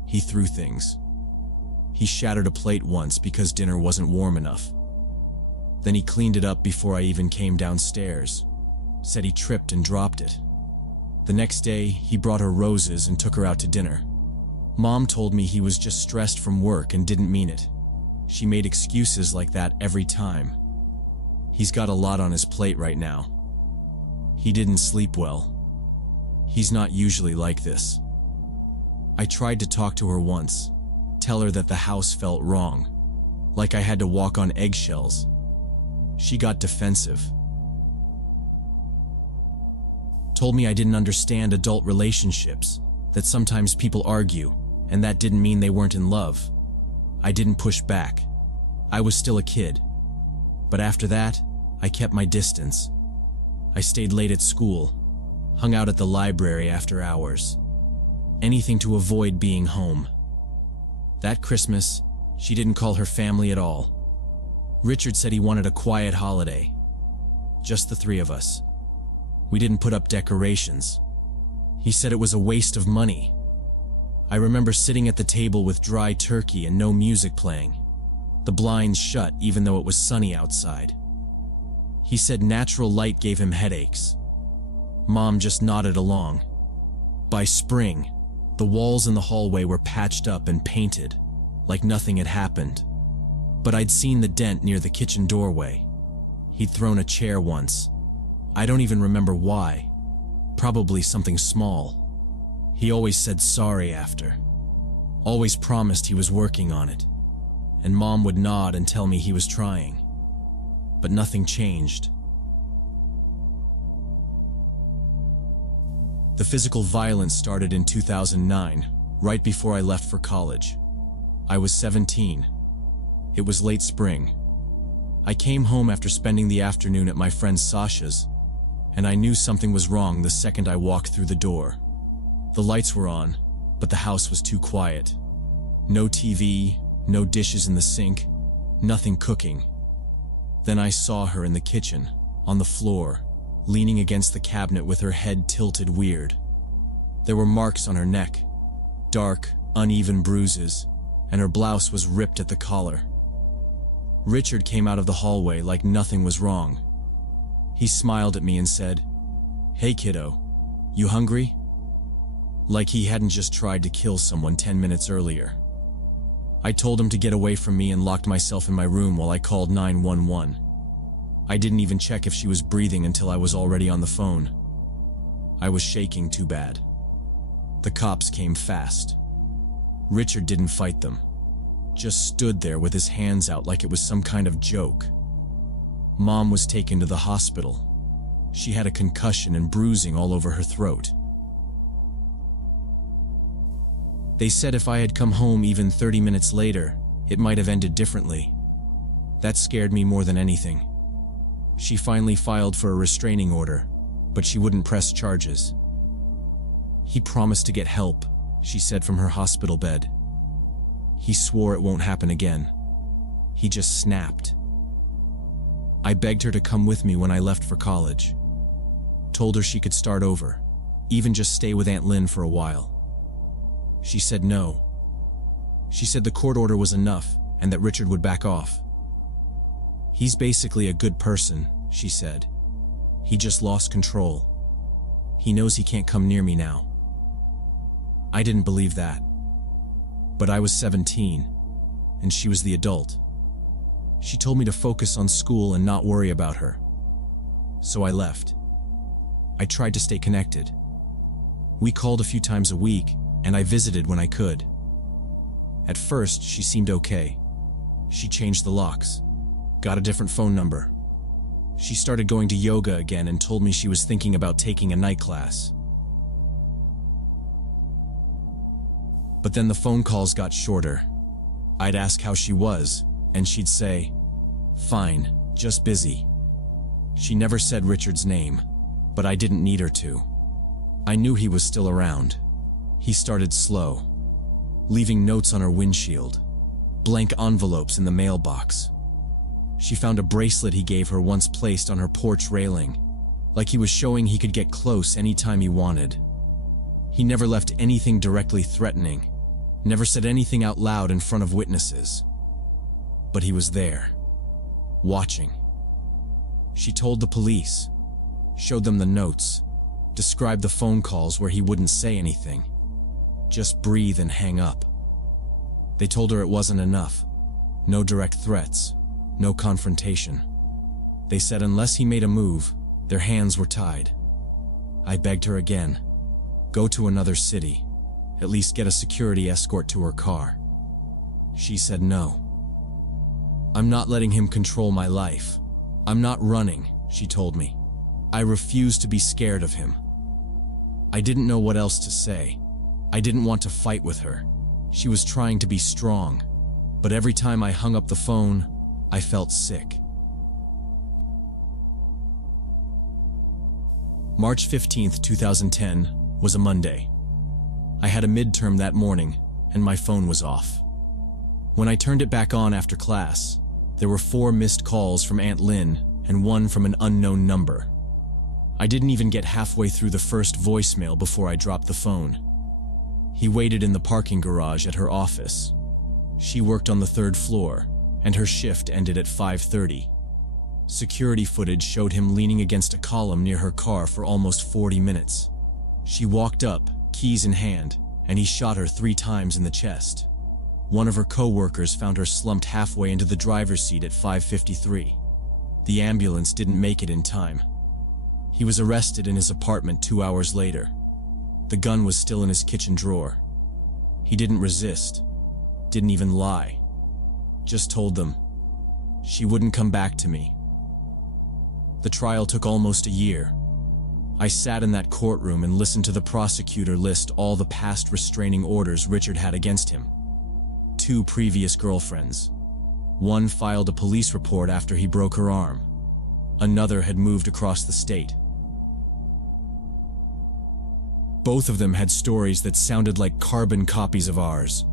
He threw things. He shattered a plate once because dinner wasn't warm enough. Then he cleaned it up before I even came downstairs. Said he tripped and dropped it. The next day, he brought her roses and took her out to dinner. Mom told me he was just stressed from work and didn't mean it. She made excuses like that every time. He's got a lot on his plate right now. He didn't sleep well. He's not usually like this. I tried to talk to her once, tell her that the house felt wrong, like I had to walk on eggshells. She got defensive. Told me I didn't understand adult relationships, that sometimes people argue, and that didn't mean they weren't in love. I didn't push back. I was still a kid. But after that, I kept my distance. I stayed late at school, hung out at the library after hours. Anything to avoid being home. That Christmas, she didn't call her family at all. Richard said he wanted a quiet holiday. Just the three of us. We didn't put up decorations. He said it was a waste of money. I remember sitting at the table with dry turkey and no music playing. The blinds shut even though it was sunny outside. He said natural light gave him headaches. Mom just nodded along. By spring, the walls in the hallway were patched up and painted, like nothing had happened. But I'd seen the dent near the kitchen doorway. He'd thrown a chair once. I don't even remember why. Probably something small. He always said sorry after. Always promised he was working on it. And Mom would nod and tell me he was trying. But nothing changed. The physical violence started in 2009, right before I left for college. I was 17. It was late spring. I came home after spending the afternoon at my friend Sasha's, and I knew something was wrong the second I walked through the door. The lights were on, but the house was too quiet. No TV, no dishes in the sink, nothing cooking. Then I saw her in the kitchen, on the floor, leaning against the cabinet with her head tilted weird. There were marks on her neck, dark, uneven bruises, and her blouse was ripped at the collar. Richard came out of the hallway like nothing was wrong. He smiled at me and said, "Hey kiddo, you hungry?" Like he hadn't just tried to kill someone 10 minutes earlier. I told him to get away from me and locked myself in my room while I called 911. I didn't even check if she was breathing until I was already on the phone. I was shaking too bad. The cops came fast. Richard didn't fight them, just stood there with his hands out like it was some kind of joke. Mom was taken to the hospital. She had a concussion and bruising all over her throat. They said if I had come home even 30 minutes later, it might have ended differently. That scared me more than anything. She finally filed for a restraining order, but she wouldn't press charges. "He promised to get help," she said from her hospital bed. "He swore it won't happen again. He just snapped." I begged her to come with me when I left for college. Told her she could start over, even just stay with Aunt Lynn for a while. She said no. She said the court order was enough and that Richard would back off. "He's basically a good person," she said. "He just lost control. He knows he can't come near me now." I didn't believe that. But I was 17, and she was the adult. She told me to focus on school and not worry about her. So I left. I tried to stay connected. We called a few times a week, and I visited when I could. At first, she seemed okay. She changed the locks, got a different phone number. She started going to yoga again and told me she was thinking about taking a night class. But then the phone calls got shorter. I'd ask how she was, and she'd say, "Fine, just busy." She never said Richard's name, but I didn't need her to. I knew he was still around. He started slow, leaving notes on her windshield, blank envelopes in the mailbox. She found a bracelet he gave her once placed on her porch railing, like he was showing he could get close anytime he wanted. He never left anything directly threatening, never said anything out loud in front of witnesses. But he was there, watching. She told the police, showed them the notes, described the phone calls where he wouldn't say anything, just breathe and hang up. They told her it wasn't enough. No direct threats, no confrontation. They said unless he made a move, their hands were tied. I begged her again, go to another city, at least get a security escort to her car. She said no. "I'm not letting him control my life. I'm not running," she told me. I refused to be scared of him. I didn't know what else to say. I didn't want to fight with her. She was trying to be strong, but every time I hung up the phone, I felt sick. March 15th, 2010 was a Monday. I had a midterm that morning, and my phone was off. When I turned it back on after class, there were 4 missed calls from Aunt Lynn and 1 from an unknown number. I didn't even get halfway through the first voicemail before I dropped the phone. He waited in the parking garage at her office. She worked on the 3rd floor, and her shift ended at 5:30. Security footage showed him leaning against a column near her car for almost 40 minutes. She walked up, keys in hand, and he shot her 3 times in the chest. One of her co-workers found her slumped halfway into the driver's seat at 5:53. The ambulance didn't make it in time. He was arrested in his apartment 2 hours later. The gun was still in his kitchen drawer. He didn't resist, didn't even lie. Just told them, "She wouldn't come back to me." The trial took almost a year. I sat in that courtroom and listened to the prosecutor list all the past restraining orders Richard had against him. 2 previous girlfriends. One filed a police report after he broke her arm. Another had moved across the state. Both of them had stories that sounded like carbon copies of ours.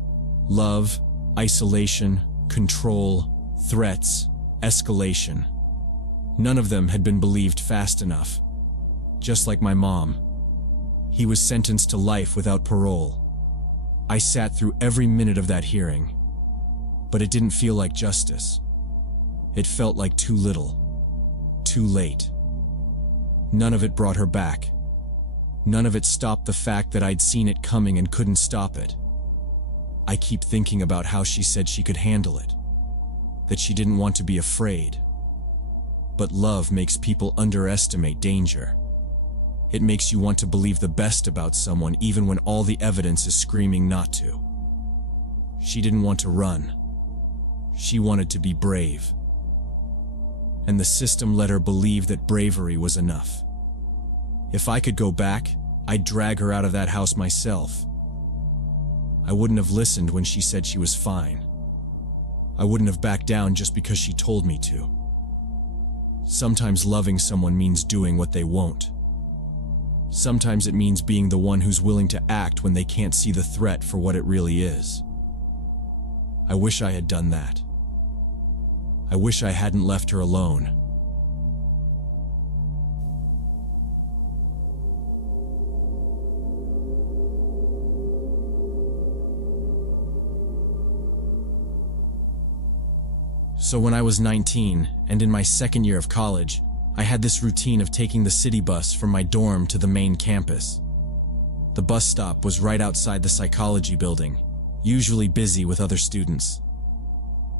Love, isolation, control, threats, escalation. None of them had been believed fast enough. Just like my mom. He was sentenced to life without parole. I sat through every minute of that hearing, but it didn't feel like justice. It felt like too little, too late. None of it brought her back. None of it stopped the fact that I'd seen it coming and couldn't stop it. I keep thinking about how she said she could handle it, that she didn't want to be afraid. But love makes people underestimate danger. It makes you want to believe the best about someone even when all the evidence is screaming not to. She didn't want to run. She wanted to be brave. And the system let her believe that bravery was enough. If I could go back, I'd drag her out of that house myself. I wouldn't have listened when she said she was fine. I wouldn't have backed down just because she told me to. Sometimes loving someone means doing what they won't. Sometimes it means being the one who's willing to act when they can't see the threat for what it really is. I wish I had done that. I wish I hadn't left her alone. So when I was 19 and in my second year of college, I had this routine of taking the city bus from my dorm to the main campus. The bus stop was right outside the psychology building, usually busy with other students.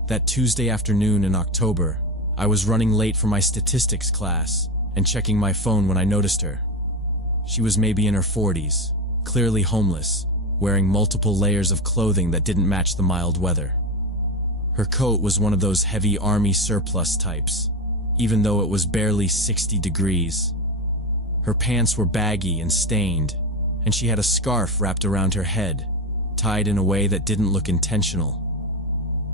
That Tuesday afternoon in October, I was running late for my statistics class and checking my phone when I noticed her. She was maybe in her 40s, clearly homeless, wearing multiple layers of clothing that didn't match the mild weather. Her coat was one of those heavy army surplus types, even though it was barely 60 degrees. Her pants were baggy and stained, and she had a scarf wrapped around her head, tied in a way that didn't look intentional.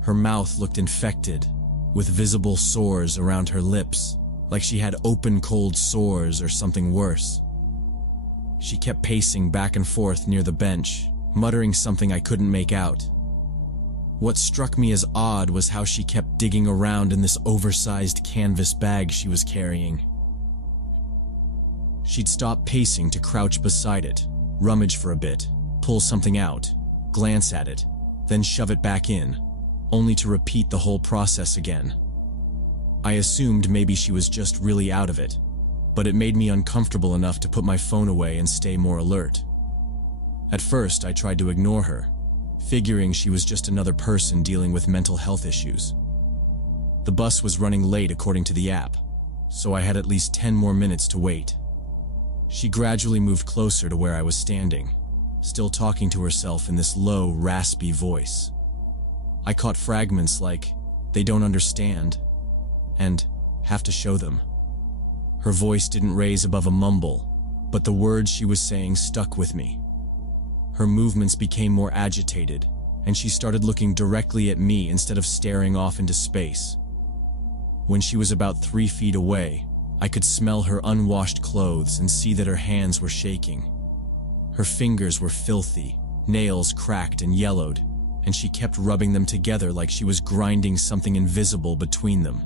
Her mouth looked infected, with visible sores around her lips, like she had open cold sores or something worse. She kept pacing back and forth near the bench, muttering something I couldn't make out. What struck me as odd was how she kept digging around in this oversized canvas bag she was carrying. She'd stop pacing to crouch beside it, rummage for a bit, pull something out, glance at it, then shove it back in, only to repeat the whole process again. I assumed maybe she was just really out of it, but it made me uncomfortable enough to put my phone away and stay more alert. At first, I tried to ignore her, figuring she was just another person dealing with mental health issues. The bus was running late according to the app, so I had at least 10 more minutes to wait. She gradually moved closer to where I was standing, still talking to herself in this low, raspy voice. I caught fragments like, "They don't understand," and "have to show them." Her voice didn't raise above a mumble, but the words she was saying stuck with me. Her movements became more agitated, and she started looking directly at me instead of staring off into space. When she was about 3 feet away, I could smell her unwashed clothes and see that her hands were shaking. Her fingers were filthy, nails cracked and yellowed, and she kept rubbing them together like she was grinding something invisible between them.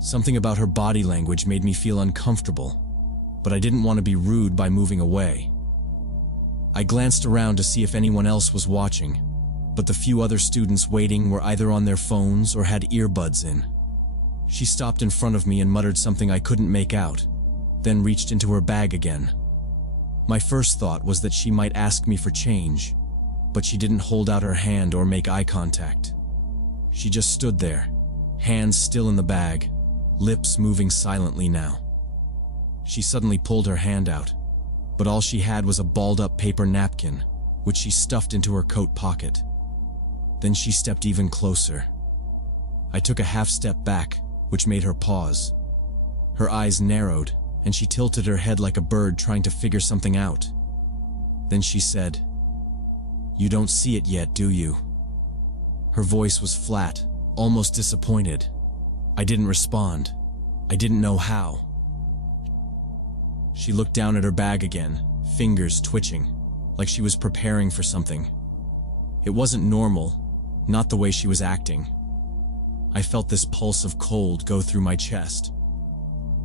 Something about her body language made me feel uncomfortable, but I didn't want to be rude by moving away. I glanced around to see if anyone else was watching, but the few other students waiting were either on their phones or had earbuds in. She stopped in front of me and muttered something I couldn't make out, then reached into her bag again. My first thought was that she might ask me for change, but she didn't hold out her hand or make eye contact. She just stood there, hands still in the bag, lips moving silently now. She suddenly pulled her hand out, but all she had was a balled-up paper napkin, which she stuffed into her coat pocket. Then she stepped even closer. I took a half step back, which made her pause. Her eyes narrowed, and she tilted her head like a bird trying to figure something out. Then she said, "You don't see it yet, do you?" Her voice was flat, almost disappointed. I didn't respond. I didn't know how. She looked down at her bag again, fingers twitching, like she was preparing for something. It wasn't normal, not the way she was acting. I felt this pulse of cold go through my chest.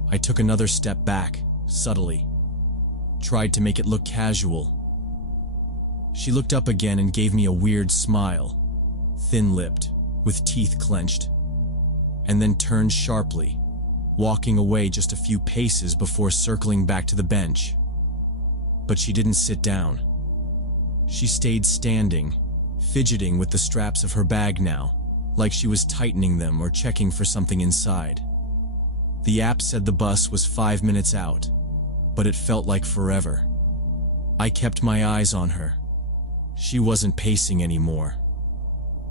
I took another step back, subtly. Tried to make it look casual. She looked up again and gave me a weird smile, thin-lipped, with teeth clenched, and then turned sharply, walking away just a few paces before circling back to the bench. But she didn't sit down. She stayed standing, fidgeting with the straps of her bag now, like she was tightening them or checking for something inside. The app said the bus was 5 minutes out, but it felt like forever. I kept my eyes on her. She wasn't pacing anymore.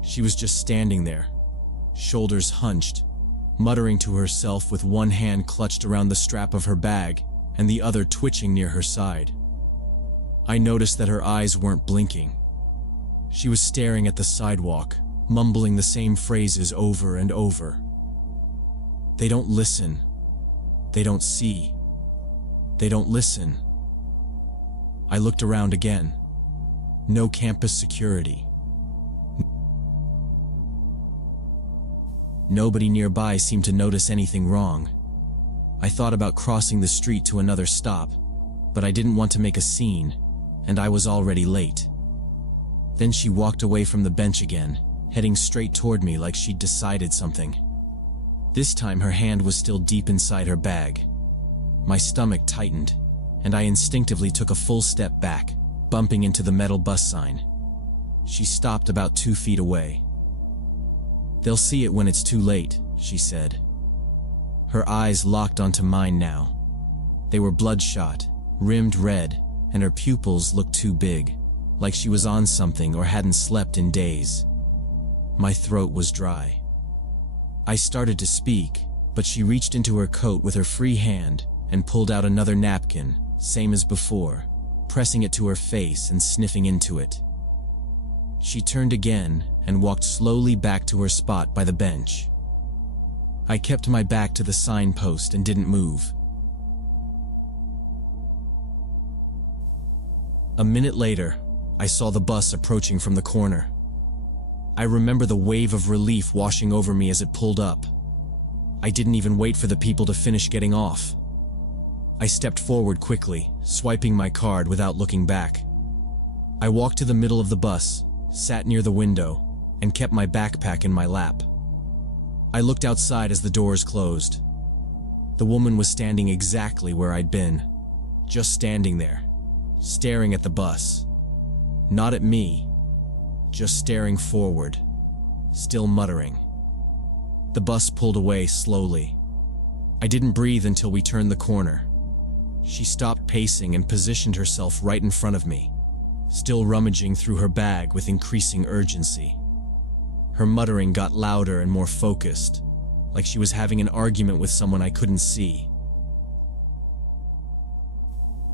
She was just standing there, shoulders hunched, muttering to herself with one hand clutched around the strap of her bag and the other twitching near her side. I noticed that her eyes weren't blinking. She was staring at the sidewalk, mumbling the same phrases over and over. They don't listen. They don't see. They don't listen. I looked around again. No campus security. Nobody nearby seemed to notice anything wrong. I thought about crossing the street to another stop, but I didn't want to make a scene, and I was already late. Then she walked away from the bench again, heading straight toward me like she'd decided something. This time her hand was still deep inside her bag. My stomach tightened, and I instinctively took a full step back, bumping into the metal bus sign. She stopped about 2 feet away. "They'll see it when it's too late," she said. Her eyes locked onto mine now. They were bloodshot, rimmed red, and her pupils looked too big, like she was on something or hadn't slept in days. My throat was dry. I started to speak, but she reached into her coat with her free hand and pulled out another napkin, same as before, pressing it to her face and sniffing into it. She turned again and walked slowly back to her spot by the bench. I kept my back to the signpost and didn't move. A minute later, I saw the bus approaching from the corner. I remember the wave of relief washing over me as it pulled up. I didn't even wait for the people to finish getting off. I stepped forward quickly, swiping my card without looking back. I walked to the middle of the bus, sat near the window, and kept my backpack in my lap. I looked outside as the doors closed. The woman was standing exactly where I'd been, just standing there, staring at the bus. Not at me, just staring forward, still muttering. The bus pulled away slowly. I didn't breathe until we turned the corner. She stopped pacing and positioned herself right in front of me, still rummaging through her bag with increasing urgency. Her muttering got louder and more focused, like she was having an argument with someone I couldn't see.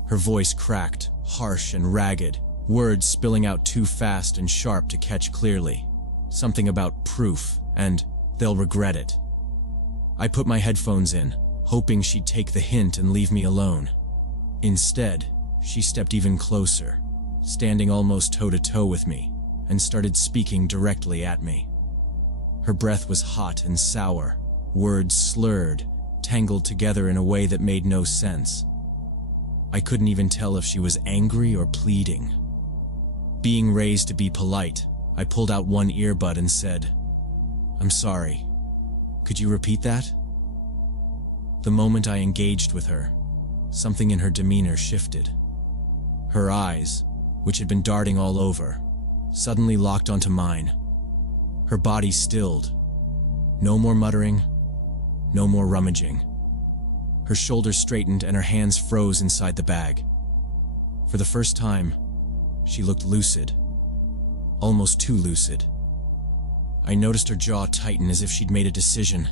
Her voice cracked, harsh and ragged, words spilling out too fast and sharp to catch clearly. Something about proof and they'll regret it. I put my headphones in, hoping she'd take the hint and leave me alone. Instead, she stepped even closer, standing almost toe-to-toe with me, and started speaking directly at me. Her breath was hot and sour, words slurred, tangled together in a way that made no sense. I couldn't even tell if she was angry or pleading. Being raised to be polite, I pulled out one earbud and said, "I'm sorry. Could you repeat that?" The moment I engaged with her, something in her demeanor shifted. Her eyes, which had been darting all over, suddenly locked onto mine. Her body stilled. No more muttering, no more rummaging. Her shoulders straightened and her hands froze inside the bag. For the first time, she looked lucid, almost too lucid. I noticed her jaw tighten as if she'd made a decision.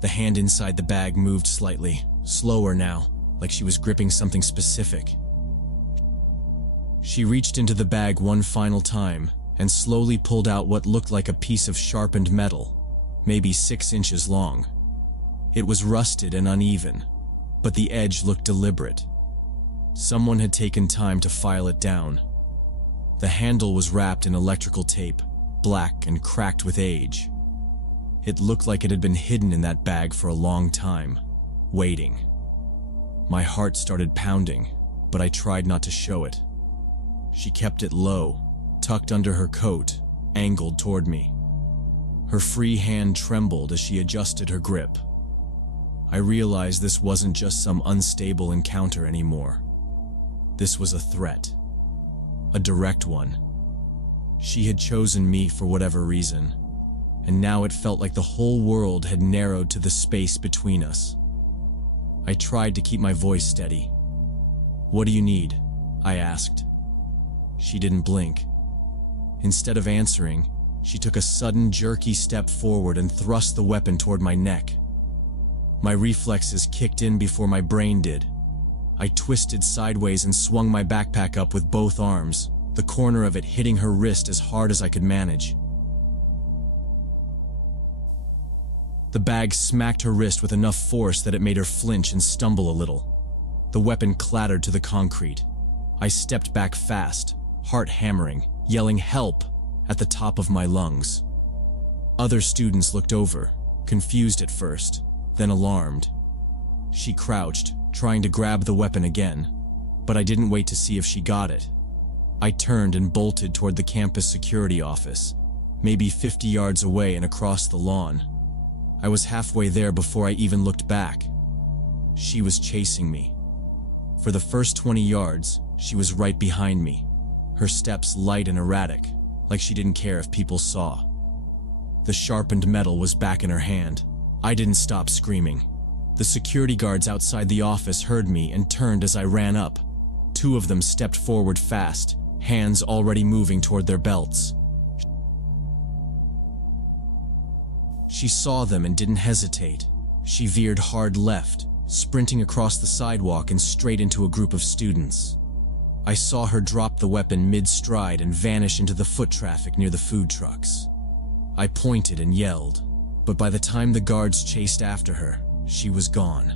The hand inside the bag moved slightly, slower now, like she was gripping something specific. She reached into the bag one final time and slowly pulled out what looked like a piece of sharpened metal, maybe 6 inches long. It was rusted and uneven, but the edge looked deliberate. Someone had taken time to file it down. The handle was wrapped in electrical tape, black and cracked with age. It looked like it had been hidden in that bag for a long time, waiting. My heart started pounding, but I tried not to show it. She kept it low, tucked under her coat, angled toward me. Her free hand trembled as she adjusted her grip. I realized this wasn't just some unstable encounter anymore. This was a threat. A direct one. She had chosen me for whatever reason, and now it felt like the whole world had narrowed to the space between us. I tried to keep my voice steady. "What do you need?" I asked. She didn't blink. Instead of answering, she took a sudden, jerky step forward and thrust the weapon toward my neck. My reflexes kicked in before my brain did. I twisted sideways and swung my backpack up with both arms, the corner of it hitting her wrist as hard as I could manage. The bag smacked her wrist with enough force that it made her flinch and stumble a little. The weapon clattered to the concrete. I stepped back fast, heart hammering, yelling "help" at the top of my lungs. Other students looked over, confused at first, then alarmed. She crouched, trying to grab the weapon again, but I didn't wait to see if she got it. I turned and bolted toward the campus security office, maybe 50 yards away and across the lawn. I was halfway there before I even looked back. She was chasing me. For the first 20 yards, she was right behind me, her steps light and erratic, like she didn't care if people saw. The sharpened metal was back in her hand. I didn't stop screaming. The security guards outside the office heard me and turned as I ran up. 2 of them stepped forward fast, hands already moving toward their belts. She saw them and didn't hesitate. She veered hard left, sprinting across the sidewalk and straight into a group of students. I saw her drop the weapon mid-stride and vanish into the foot traffic near the food trucks. I pointed and yelled, but by the time the guards chased after her, she was gone.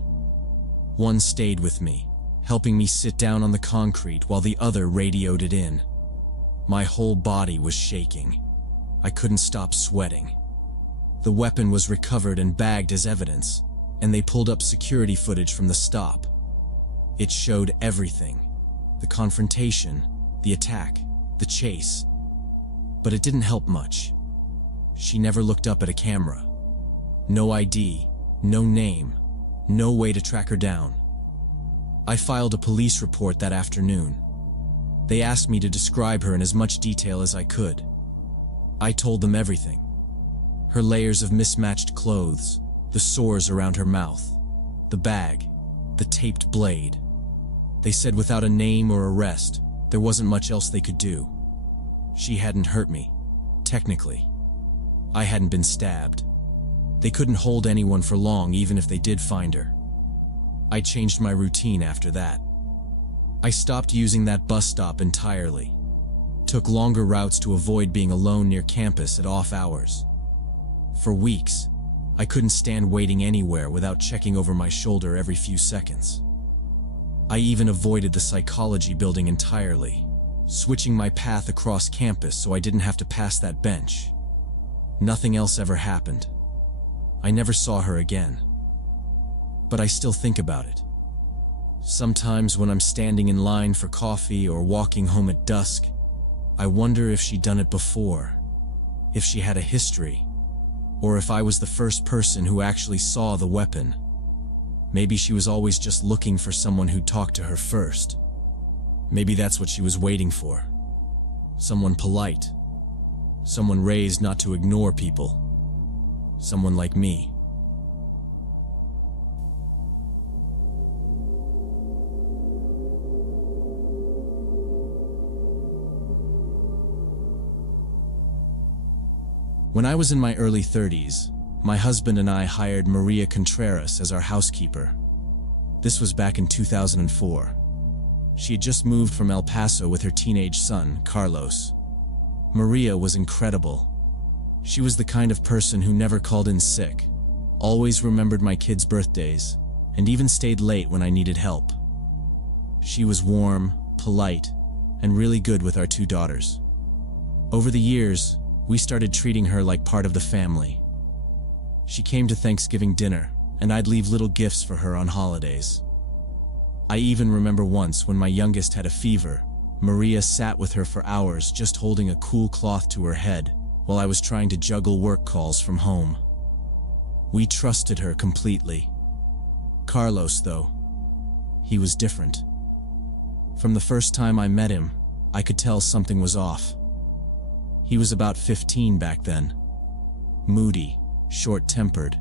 One stayed with me, helping me sit down on the concrete while the other radioed it in. My whole body was shaking. I couldn't stop sweating. The weapon was recovered and bagged as evidence, and they pulled up security footage from the stop. It showed everything. The confrontation, the attack, the chase. But it didn't help much. She never looked up at a camera. No ID, no name, no way to track her down. I filed a police report that afternoon. They asked me to describe her in as much detail as I could. I told them everything. Her layers of mismatched clothes, the sores around her mouth, the bag, the taped blade. They said without a name or arrest, there wasn't much else they could do. She hadn't hurt me, technically. I hadn't been stabbed. They couldn't hold anyone for long even if they did find her. I changed my routine after that. I stopped using that bus stop entirely. Took longer routes to avoid being alone near campus at off hours. For weeks, I couldn't stand waiting anywhere without checking over my shoulder every few seconds. I even avoided the psychology building entirely, switching my path across campus so I didn't have to pass that bench. Nothing else ever happened. I never saw her again. But I still think about it. Sometimes when I'm standing in line for coffee or walking home at dusk, I wonder if she'd done it before, if she had a history, or if I was the first person who actually saw the weapon. Maybe she was always just looking for someone who'd talk to her first. Maybe that's what she was waiting for. Someone polite. Someone raised not to ignore people. Someone like me. When I was in my early 30s, my husband and I hired Maria Contreras as our housekeeper. This was back in 2004. She had just moved from El Paso with her teenage son, Carlos. Maria was incredible. She was the kind of person who never called in sick, always remembered my kids' birthdays, and even stayed late when I needed help. She was warm, polite, and really good with our 2 daughters. Over the years, we started treating her like part of the family. She came to Thanksgiving dinner, and I'd leave little gifts for her on holidays. I even remember once when my youngest had a fever, Maria sat with her for hours just holding a cool cloth to her head while I was trying to juggle work calls from home. We trusted her completely. Carlos, though, he was different. From the first time I met him, I could tell something was off. He was about 15 back then. Moody, short-tempered,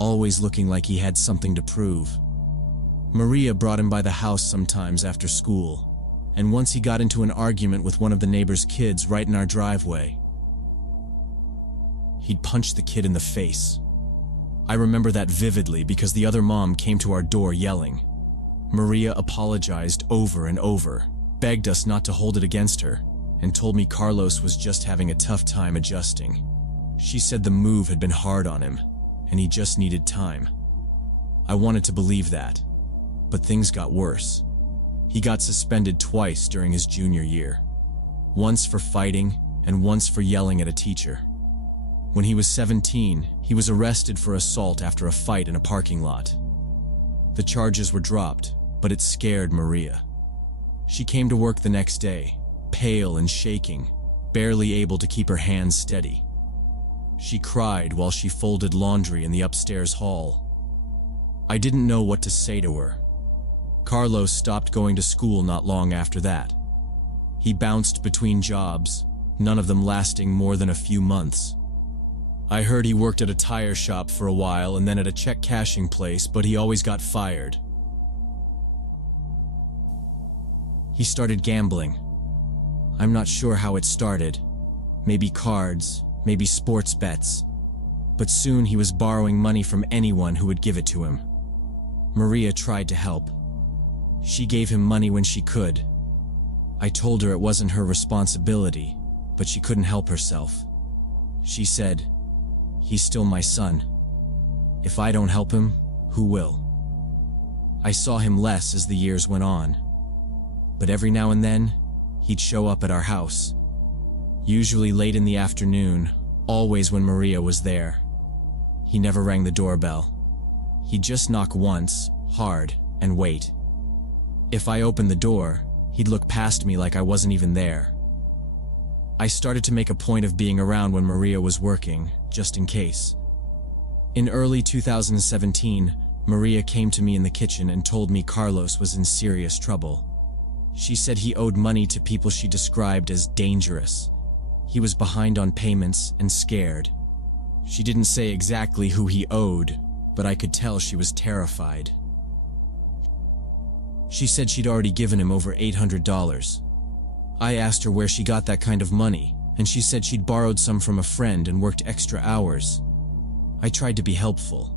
always looking like he had something to prove. Maria brought him by the house sometimes after school, and once he got into an argument with one of the neighbor's kids right in our driveway. He'd punch the kid in the face. I remember that vividly because the other mom came to our door yelling. Maria apologized over and over, begged us not to hold it against her, and told me Carlos was just having a tough time adjusting. She said the move had been hard on him, and he just needed time. I wanted to believe that, but things got worse. He got suspended twice during his junior year, once for fighting and once for yelling at a teacher. When he was 17, he was arrested for assault after a fight in a parking lot. The charges were dropped, but it scared Maria. She came to work the next day, pale and shaking, barely able to keep her hands steady. She cried while she folded laundry in the upstairs hall. I didn't know what to say to her. Carlos stopped going to school not long after that. He bounced between jobs, none of them lasting more than a few months. I heard he worked at a tire shop for a while and then at a check cashing place, but he always got fired. He started gambling. I'm not sure how it started. Maybe cards, maybe sports bets. But soon he was borrowing money from anyone who would give it to him. Maria tried to help. She gave him money when she could. I told her it wasn't her responsibility, but she couldn't help herself. She said, "He's still my son. If I don't help him, who will?" I saw him less as the years went on, but every now and then, he'd show up at our house. Usually late in the afternoon, always when Maria was there. He never rang the doorbell. He'd just knock once, hard, and wait. If I opened the door, he'd look past me like I wasn't even there. I started to make a point of being around when Maria was working, just in case. In early 2017, Maria came to me in the kitchen and told me Carlos was in serious trouble. She said he owed money to people she described as dangerous. He was behind on payments and scared. She didn't say exactly who he owed, but I could tell she was terrified. She said she'd already given him over $800. I asked her where she got that kind of money, and she said she'd borrowed some from a friend and worked extra hours. I tried to be helpful.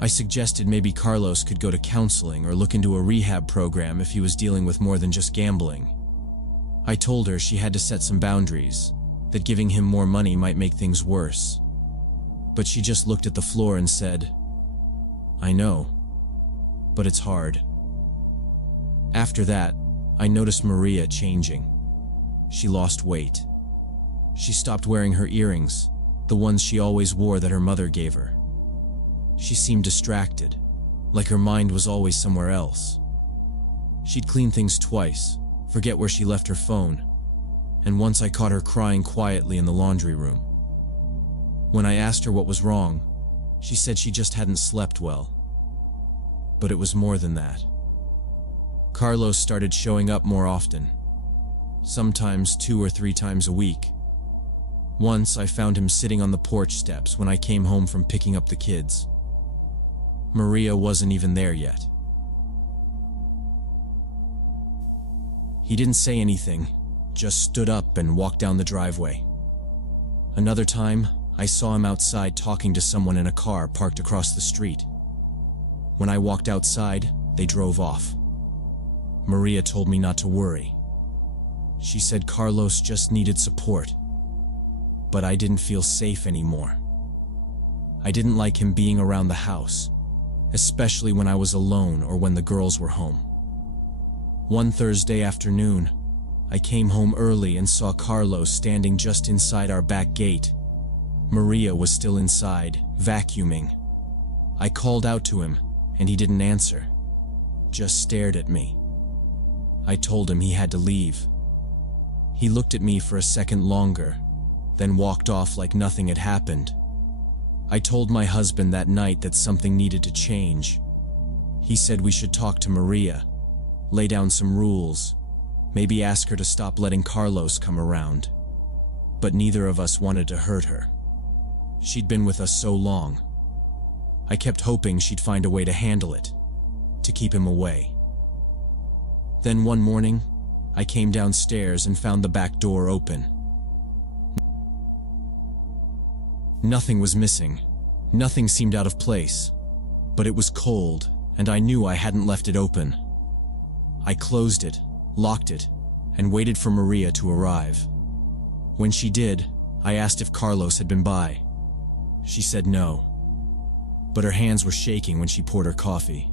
I suggested maybe Carlos could go to counseling or look into a rehab program if he was dealing with more than just gambling. I told her she had to set some boundaries, that giving him more money might make things worse. But she just looked at the floor and said, "I know, but it's hard." After that, I noticed Maria changing. She lost weight. She stopped wearing her earrings, the ones she always wore that her mother gave her. She seemed distracted, like her mind was always somewhere else. She'd clean things twice, forget where she left her phone, and once I caught her crying quietly in the laundry room. When I asked her what was wrong, she said she just hadn't slept well. But it was more than that. Carlos started showing up more often, sometimes 2 or 3 times a week. Once I found him sitting on the porch steps when I came home from picking up the kids. Maria wasn't even there yet. He didn't say anything, just stood up and walked down the driveway. Another time, I saw him outside talking to someone in a car parked across the street. When I walked outside, They drove off. Maria told me not to worry. She said Carlos just needed support. But I didn't feel safe anymore. I didn't like him being around the house, especially when I was alone or when the girls were home. One Thursday afternoon, I came home early and saw Carlos standing just inside our back gate. Maria was still inside, vacuuming. I called out to him, and he didn't answer, just stared at me. I told him he had to leave. He looked at me for a second longer, then walked off like nothing had happened. I told my husband that night that something needed to change. He said we should talk to Maria, lay down some rules, maybe ask her to stop letting Carlos come around. But neither of us wanted to hurt her. She'd been with us so long. I kept hoping she'd find a way to handle it, to keep him away. Then one morning, I came downstairs and found the back door open. Nothing was missing. Nothing seemed out of place. But it was cold, and I knew I hadn't left it open. I closed it, locked it, and waited for Maria to arrive. When she did, I asked if Carlos had been by. She said no, but her hands were shaking when she poured her coffee.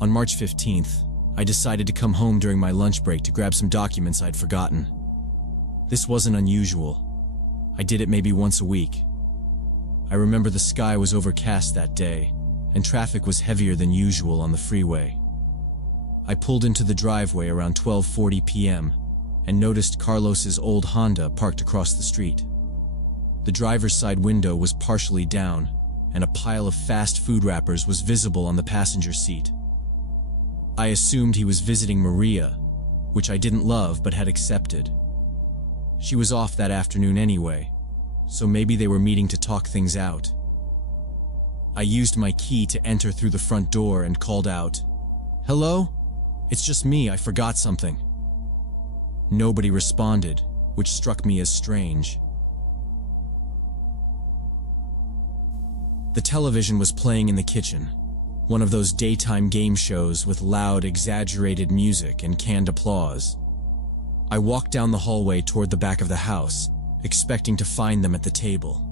On March 15th, I decided to come home during my lunch break to grab some documents I'd forgotten. This wasn't unusual. I did it maybe once a week. I remember the sky was overcast that day, and traffic was heavier than usual on the freeway. I pulled into the driveway around 12:40 p.m. and noticed Carlos's old Honda parked across the street. The driver's side window was partially down, and a pile of fast food wrappers was visible on the passenger seat. I assumed he was visiting Maria, which I didn't love but had accepted. She was off that afternoon anyway, so maybe they were meeting to talk things out. I used my key to enter through the front door and called out, "Hello? It's just me, I forgot something." Nobody responded, which struck me as strange. The television was playing in the kitchen, one of those daytime game shows with loud, exaggerated music and canned applause. I walked down the hallway toward the back of the house, expecting to find them at the table.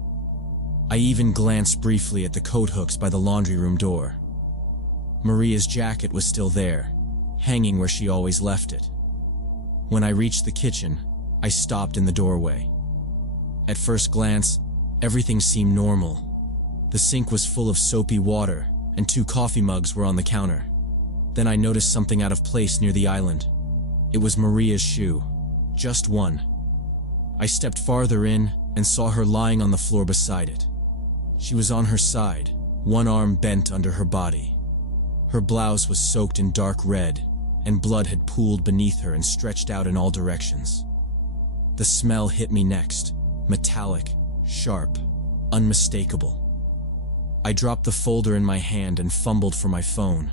I even glanced briefly at the coat hooks by the laundry room door. Maria's jacket was still there, hanging where she always left it. When I reached the kitchen, I stopped in the doorway. At first glance, everything seemed normal. The sink was full of soapy water, and 2 coffee mugs were on the counter. Then I noticed something out of place near the island. It was Maria's shoe, just one. I stepped farther in and saw her lying on the floor beside it. She was on her side, one arm bent under her body. Her blouse was soaked in dark red, and blood had pooled beneath her and stretched out in all directions. The smell hit me next, metallic, sharp, unmistakable. I dropped the folder in my hand and fumbled for my phone.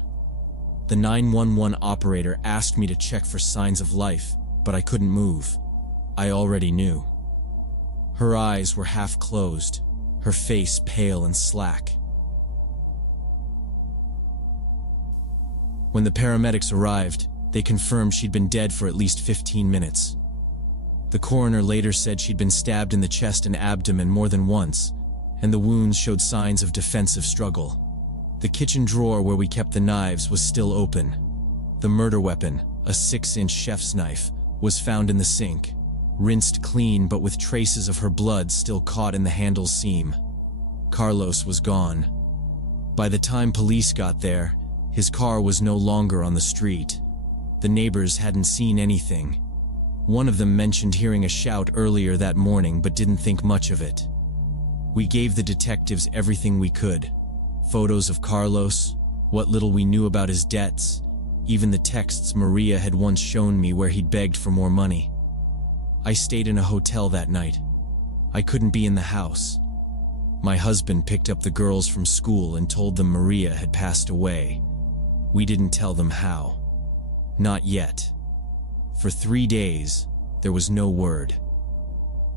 The 911 operator asked me to check for signs of life, but I couldn't move. I already knew. Her eyes were half closed, her face pale and slack. When the paramedics arrived, they confirmed she'd been dead for at least 15 minutes. The coroner later said she'd been stabbed in the chest and abdomen more than once, and the wounds showed signs of defensive struggle. The kitchen drawer where we kept the knives was still open. The murder weapon, a 6-inch chef's knife, was found in the sink, rinsed clean but with traces of her blood still caught in the handle seam. Carlos was gone. By the time police got there, his car was no longer on the street. The neighbors hadn't seen anything. One of them mentioned hearing a shout earlier that morning but didn't think much of it. We gave the detectives everything we could. Photos of Carlos, what little we knew about his debts, even the texts Maria had once shown me where he'd begged for more money. I stayed in a hotel that night. I couldn't be in the house. My husband picked up the girls from school and told them Maria had passed away. We didn't tell them how. Not yet. For 3 days, there was no word.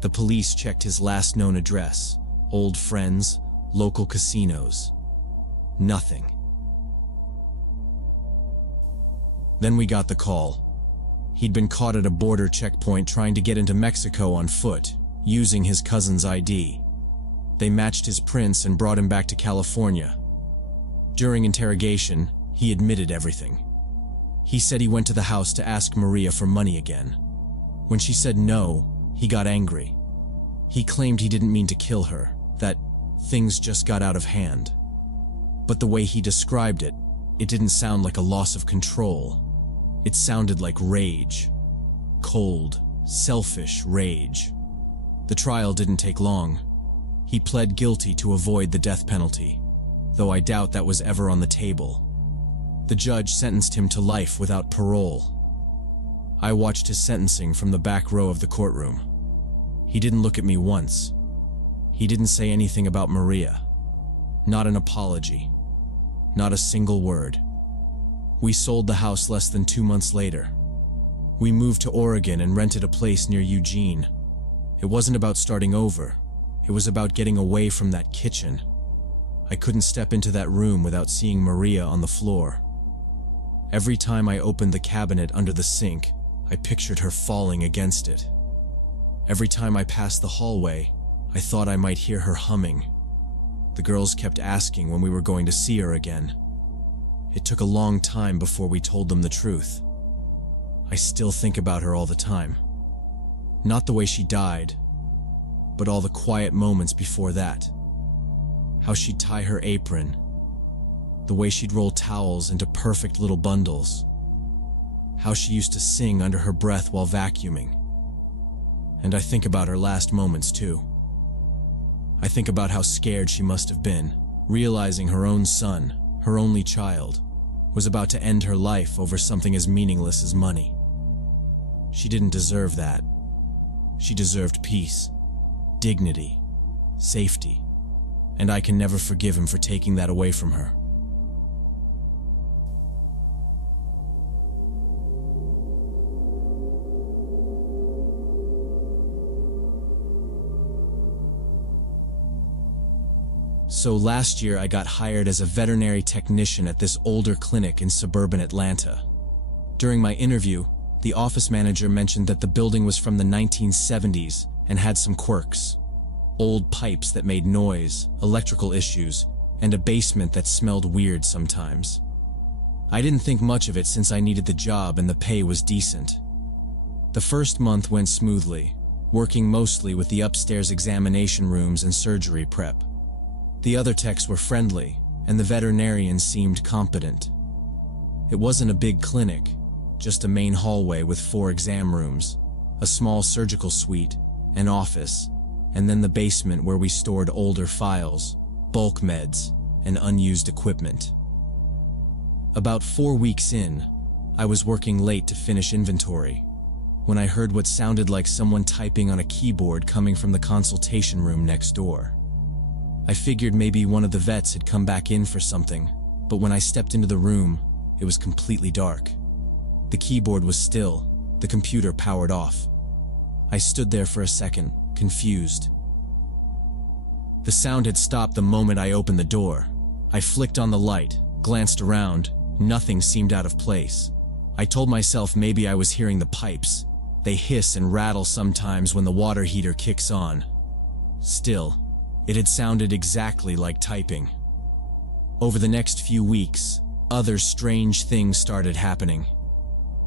The police checked his last known address, old friends, local casinos. Nothing. Then we got the call. He'd been caught at a border checkpoint trying to get into Mexico on foot, using his cousin's ID. They matched his prints and brought him back to California. During interrogation, he admitted everything. He said he went to the house to ask Maria for money again. When she said no, he got angry. He claimed he didn't mean to kill her, that things just got out of hand. But the way he described it, it didn't sound like a loss of control. It sounded like rage. Cold, selfish rage. The trial didn't take long. He pled guilty to avoid the death penalty, though I doubt that was ever on the table. The judge sentenced him to life without parole. I watched his sentencing from the back row of the courtroom. He didn't look at me once. He didn't say anything about Maria. Not an apology. Not a single word. We sold the house less than 2 months later. We moved to Oregon and rented a place near Eugene. It wasn't about starting over. It was about getting away from that kitchen. I couldn't step into that room without seeing Maria on the floor. Every time I opened the cabinet under the sink, I pictured her falling against it. Every time I passed the hallway, I thought I might hear her humming. The girls kept asking when we were going to see her again. It took a long time before we told them the truth. I still think about her all the time. Not the way she died, but all the quiet moments before that. How she'd tie her apron, the way she'd roll towels into perfect little bundles, how she used to sing under her breath while vacuuming. And I think about her last moments too. I think about how scared she must have been, realizing her own son, her only child, was about to end her life over something as meaningless as money. She didn't deserve that. She deserved peace, dignity, safety, and I can never forgive him for taking that away from her. So last year I got hired as a veterinary technician at this older clinic in suburban Atlanta. During my interview, the office manager mentioned that the building was from the 1970s and had some quirks. Old pipes that made noise, electrical issues, and a basement that smelled weird sometimes. I didn't think much of it since I needed the job and the pay was decent. The first month went smoothly, working mostly with the upstairs examination rooms and surgery prep. The other techs were friendly, and the veterinarian seemed competent. It wasn't a big clinic, just a main hallway with 4 exam rooms, a small surgical suite, an office, and then the basement where we stored older files, bulk meds, and unused equipment. About 4 weeks in, I was working late to finish inventory, when I heard what sounded like someone typing on a keyboard coming from the consultation room next door. I figured maybe one of the vets had come back in for something, but when I stepped into the room, it was completely dark. The keyboard was still, the computer powered off. I stood there for a second, confused. The sound had stopped the moment I opened the door. I flicked on the light, glanced around, nothing seemed out of place. I told myself maybe I was hearing the pipes. They hiss and rattle sometimes when the water heater kicks on. Still, it had sounded exactly like typing. Over the next few weeks, other strange things started happening.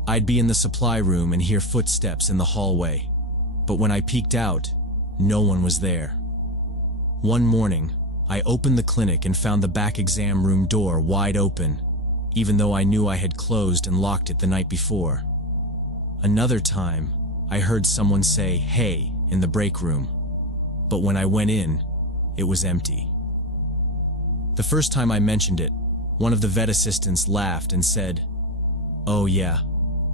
I'd be in the supply room and hear footsteps in the hallway, but when I peeked out, no one was there. One morning, I opened the clinic and found the back exam room door wide open, even though I knew I had closed and locked it the night before. Another time, I heard someone say, "Hey," in the break room, but when I went in, it was empty. The first time I mentioned it, one of the vet assistants laughed and said, "Oh yeah,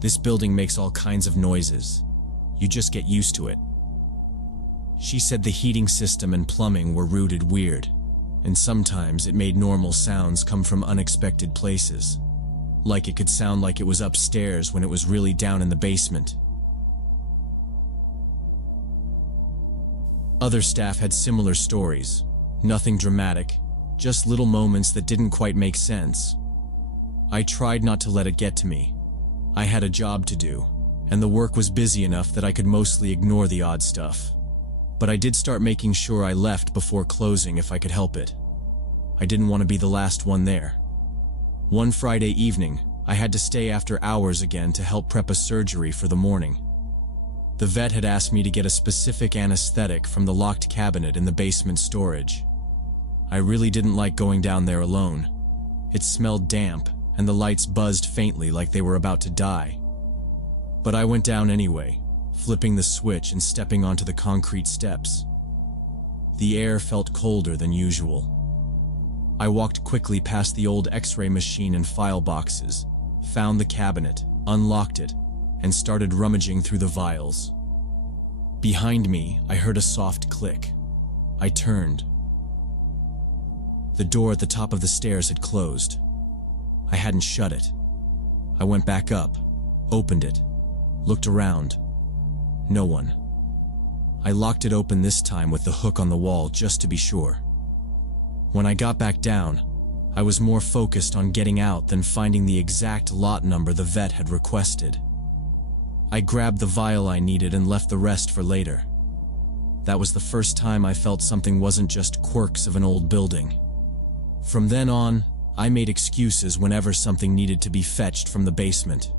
this building makes all kinds of noises. You just get used to it." She said the heating system and plumbing were rooted weird, and sometimes it made normal sounds come from unexpected places. Like it could sound like it was upstairs when it was really down in the basement. Other staff had similar stories. Nothing dramatic, just little moments that didn't quite make sense. I tried not to let it get to me. I had a job to do, and the work was busy enough that I could mostly ignore the odd stuff. But I did start making sure I left before closing if I could help it. I didn't want to be the last one there. One Friday evening, I had to stay after hours again to help prep a surgery for the morning. The vet had asked me to get a specific anesthetic from the locked cabinet in the basement storage. I really didn't like going down there alone. It smelled damp, and the lights buzzed faintly like they were about to die. But I went down anyway, flipping the switch and stepping onto the concrete steps. The air felt colder than usual. I walked quickly past the old X-ray machine and file boxes, found the cabinet, unlocked it, and started rummaging through the vials. Behind me, I heard a soft click. I turned. The door at the top of the stairs had closed. I hadn't shut it. I went back up, opened it, looked around. No one. I locked it open this time with the hook on the wall just to be sure. When I got back down, I was more focused on getting out than finding the exact lot number the vet had requested. I grabbed the vial I needed and left the rest for later. That was the first time I felt something wasn't just quirks of an old building. From then on, I made excuses whenever something needed to be fetched from the basement.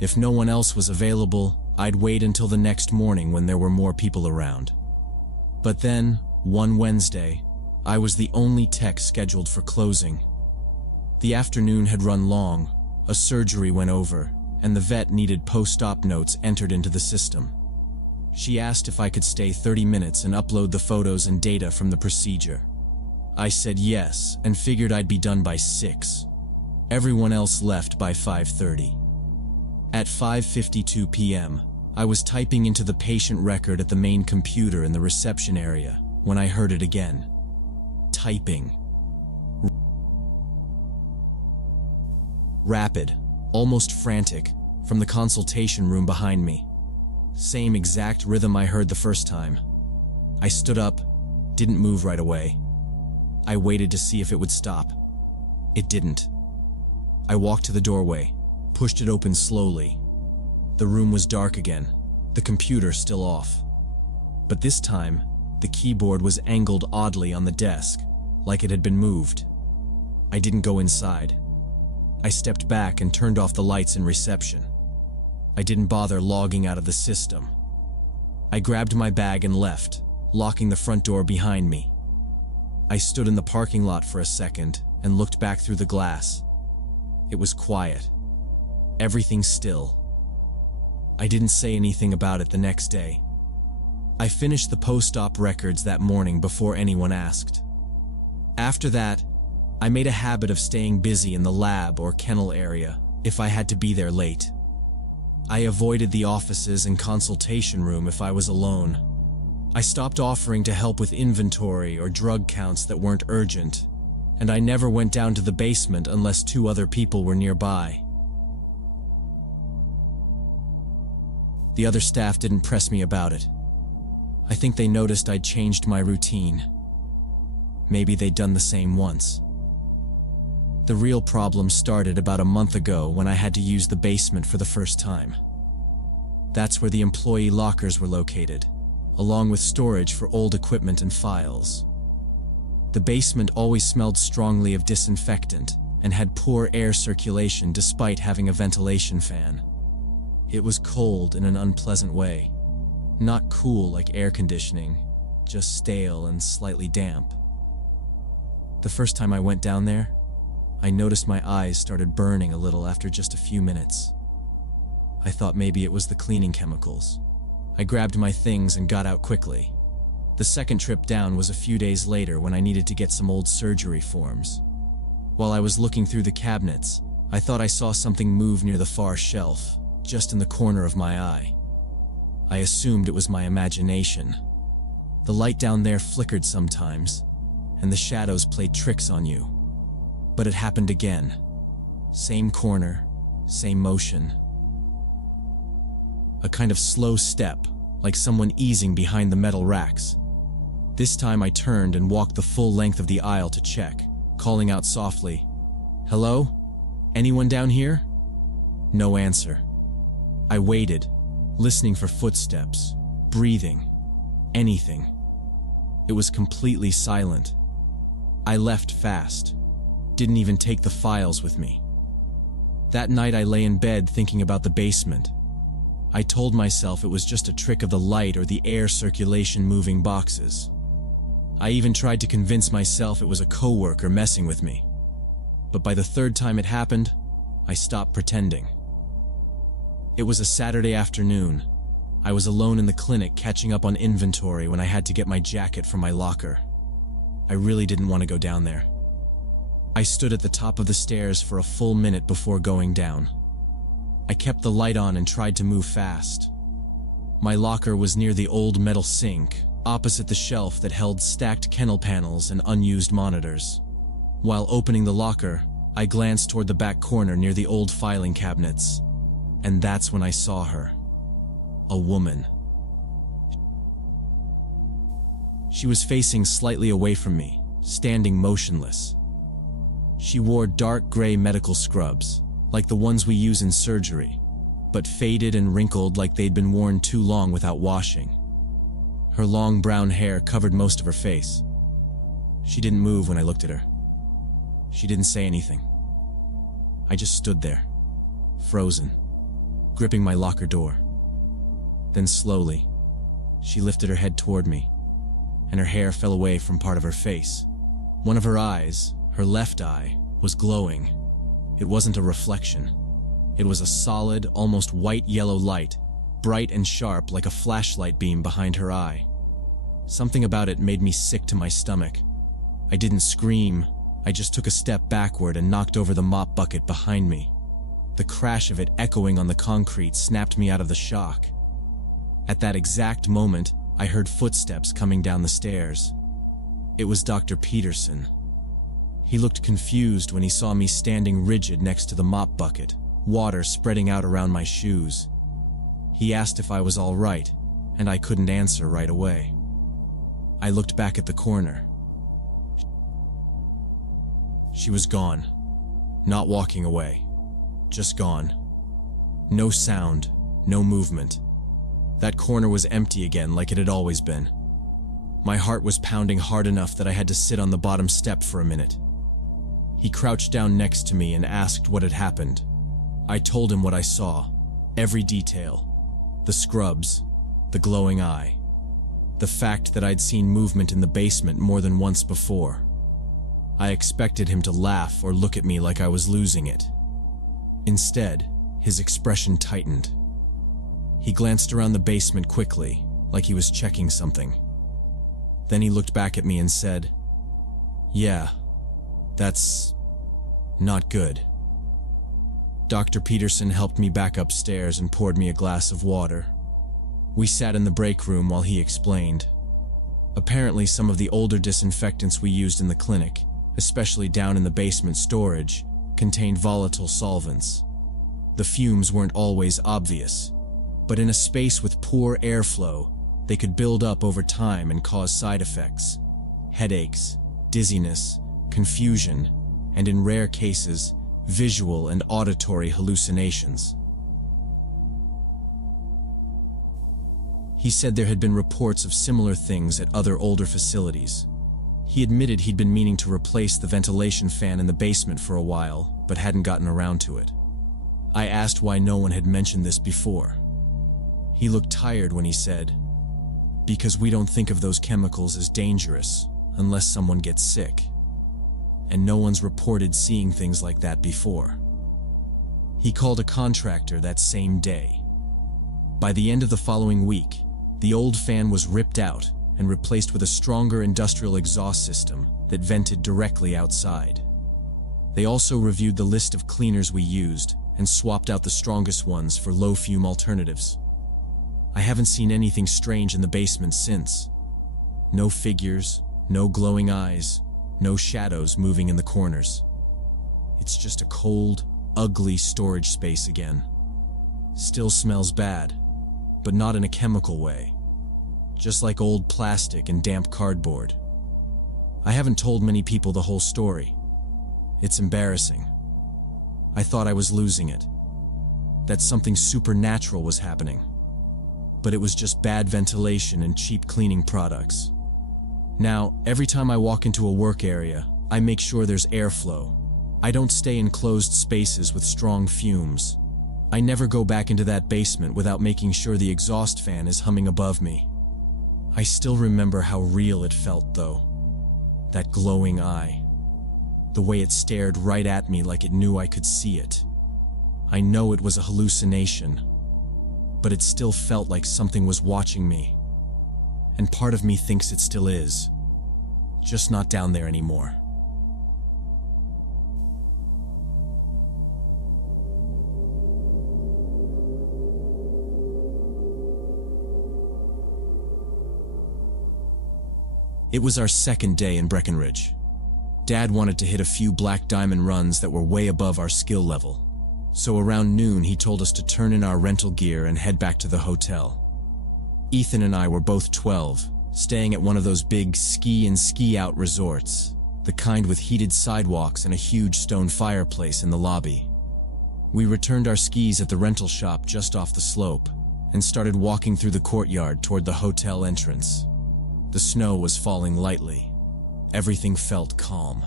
If no one else was available, I'd wait until the next morning when there were more people around. But then, one Wednesday, I was the only tech scheduled for closing. The afternoon had run long, a surgery went over, and the vet needed post-op notes entered into the system. She asked if I could stay 30 minutes and upload the photos and data from the procedure. I said yes, and figured I'd be done by 6. Everyone else left by 5:30. At 5:52 p.m., I was typing into the patient record at the main computer in the reception area when I heard it again. Typing. Rapid, almost frantic, from the consultation room behind me. Same exact rhythm I heard the first time. I stood up, didn't move right away. I waited to see if it would stop. It didn't. I walked to the doorway, pushed it open slowly. The room was dark again, the computer still off. But this time, the keyboard was angled oddly on the desk, like it had been moved. I didn't go inside. I stepped back and turned off the lights in reception. I didn't bother logging out of the system. I grabbed my bag and left, locking the front door behind me. I stood in the parking lot for a second and looked back through the glass. It was quiet. Everything still. I didn't say anything about it the next day. I finished the post-op records that morning before anyone asked. After that, I made a habit of staying busy in the lab or kennel area if I had to be there late. I avoided the offices and consultation room if I was alone. I stopped offering to help with inventory or drug counts that weren't urgent, and I never went down to the basement unless 2 other people were nearby. The other staff didn't press me about it. I think they noticed I'd changed my routine. Maybe they'd done the same once. The real problem started about a month ago when I had to use the basement for the first time. That's where the employee lockers were located, along with storage for old equipment and files. The basement always smelled strongly of disinfectant and had poor air circulation despite having a ventilation fan. It was cold in an unpleasant way. Not cool like air conditioning, just stale and slightly damp. The first time I went down there, I noticed my eyes started burning a little after just a few minutes. I thought maybe it was the cleaning chemicals. I grabbed my things and got out quickly. The second trip down was a few days later when I needed to get some old surgery forms. While I was looking through the cabinets, I thought I saw something move near the far shelf, just in the corner of my eye. I assumed it was my imagination. The light down there flickered sometimes, and the shadows played tricks on you. But it happened again. Same corner, same motion. A kind of slow step, like someone easing behind the metal racks. This time I turned and walked the full length of the aisle to check, calling out softly, "Hello? Anyone down here?" No answer. I waited, listening for footsteps, breathing, anything. It was completely silent. I left fast, didn't even take the files with me. That night I lay in bed thinking about the basement. I told myself it was just a trick of the light or the air circulation moving boxes. I even tried to convince myself it was a coworker messing with me. But by the third time it happened, I stopped pretending. It was a Saturday afternoon. I was alone in the clinic catching up on inventory when I had to get my jacket from my locker. I really didn't want to go down there. I stood at the top of the stairs for a full minute before going down. I kept the light on and tried to move fast. My locker was near the old metal sink, opposite the shelf that held stacked kennel panels and unused monitors. While opening the locker, I glanced toward the back corner near the old filing cabinets, and that's when I saw her. A woman. She was facing slightly away from me, standing motionless. She wore dark gray medical scrubs, like the ones we use in surgery, but faded and wrinkled like they'd been worn too long without washing. Her long brown hair covered most of her face. She didn't move when I looked at her. She didn't say anything. I just stood there, frozen, gripping my locker door. Then slowly, she lifted her head toward me, and her hair fell away from part of her face. One of her eyes, her left eye, was glowing. It wasn't a reflection. It was a solid, almost white-yellow light, bright and sharp like a flashlight beam behind her eye. Something about it made me sick to my stomach. I didn't scream, I just took a step backward and knocked over the mop bucket behind me. The crash of it echoing on the concrete snapped me out of the shock. At that exact moment, I heard footsteps coming down the stairs. It was Dr. Peterson. He looked confused when he saw me standing rigid next to the mop bucket, water spreading out around my shoes. He asked if I was all right, and I couldn't answer right away. I looked back at the corner. She was gone. Not walking away. Just gone. No sound, no movement. That corner was empty again like it had always been. My heart was pounding hard enough that I had to sit on the bottom step for a minute. He crouched down next to me and asked what had happened. I told him what I saw, every detail. The scrubs, the glowing eye, the fact that I'd seen movement in the basement more than once before. I expected him to laugh or look at me like I was losing it. Instead, his expression tightened. He glanced around the basement quickly, like he was checking something. Then he looked back at me and said, "Yeah, that's not good." Dr. Peterson helped me back upstairs and poured me a glass of water. We sat in the break room while he explained. Apparently, some of the older disinfectants we used in the clinic, especially down in the basement storage, contained volatile solvents. The fumes weren't always obvious, but in a space with poor airflow, they could build up over time and cause side effects: headaches, dizziness, confusion, and in rare cases, visual and auditory hallucinations. He said there had been reports of similar things at other older facilities. He admitted he'd been meaning to replace the ventilation fan in the basement for a while, but hadn't gotten around to it. I asked why no one had mentioned this before. He looked tired when he said, "Because we don't think of those chemicals as dangerous unless someone gets sick. And no one's reported seeing things like that before." He called a contractor that same day. By the end of the following week, the old fan was ripped out and replaced with a stronger industrial exhaust system that vented directly outside. They also reviewed the list of cleaners we used and swapped out the strongest ones for low-fume alternatives. I haven't seen anything strange in the basement since. No figures, no glowing eyes, no shadows moving in the corners. It's just a cold, ugly storage space again. Still smells bad, but not in a chemical way. Just like old plastic and damp cardboard. I haven't told many people the whole story. It's embarrassing. I thought I was losing it. that something supernatural was happening. But it was just bad ventilation and cheap cleaning products. Now, every time I walk into a work area, I make sure there's airflow. I don't stay in closed spaces with strong fumes. I never go back into that basement without making sure the exhaust fan is humming above me. I still remember how real it felt, though. That glowing eye. The way it stared right at me like it knew I could see it. I know it was a hallucination, but it still felt like something was watching me. And part of me thinks it still is. Just not down there anymore. It was our second day in Breckenridge. Dad wanted to hit a few black diamond runs that were way above our skill level. So around noon, he told us to turn in our rental gear and head back to the hotel. Ethan and I were both 12, staying at one of those big ski and ski out resorts, the kind with heated sidewalks and a huge stone fireplace in the lobby. We returned our skis at the rental shop just off the slope and started walking through the courtyard toward the hotel entrance. The snow was falling lightly. Everything felt calm.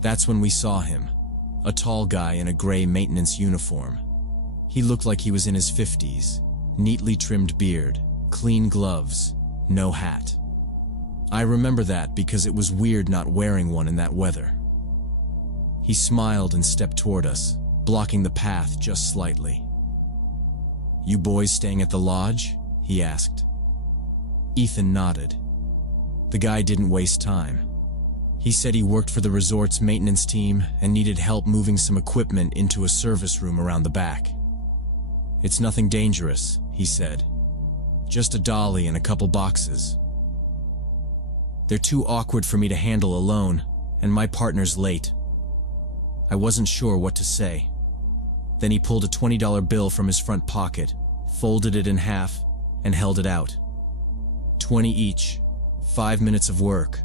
That's when we saw him, a tall guy in a gray maintenance uniform. He looked like he was in his 50s, neatly trimmed beard, clean gloves, no hat. I remember that because it was weird not wearing one in that weather. He smiled and stepped toward us, blocking the path just slightly. "You boys staying at the lodge?" he asked. Ethan nodded. The guy didn't waste time. He said he worked for the resort's maintenance team and needed help moving some equipment into a service room around the back. "It's nothing dangerous," he said. "Just a dolly and a couple boxes. They're too awkward for me to handle alone, and my partner's late." I wasn't sure what to say. Then he pulled a $20 bill from his front pocket, folded it in half, and held it out. "20 each. 5 minutes of work.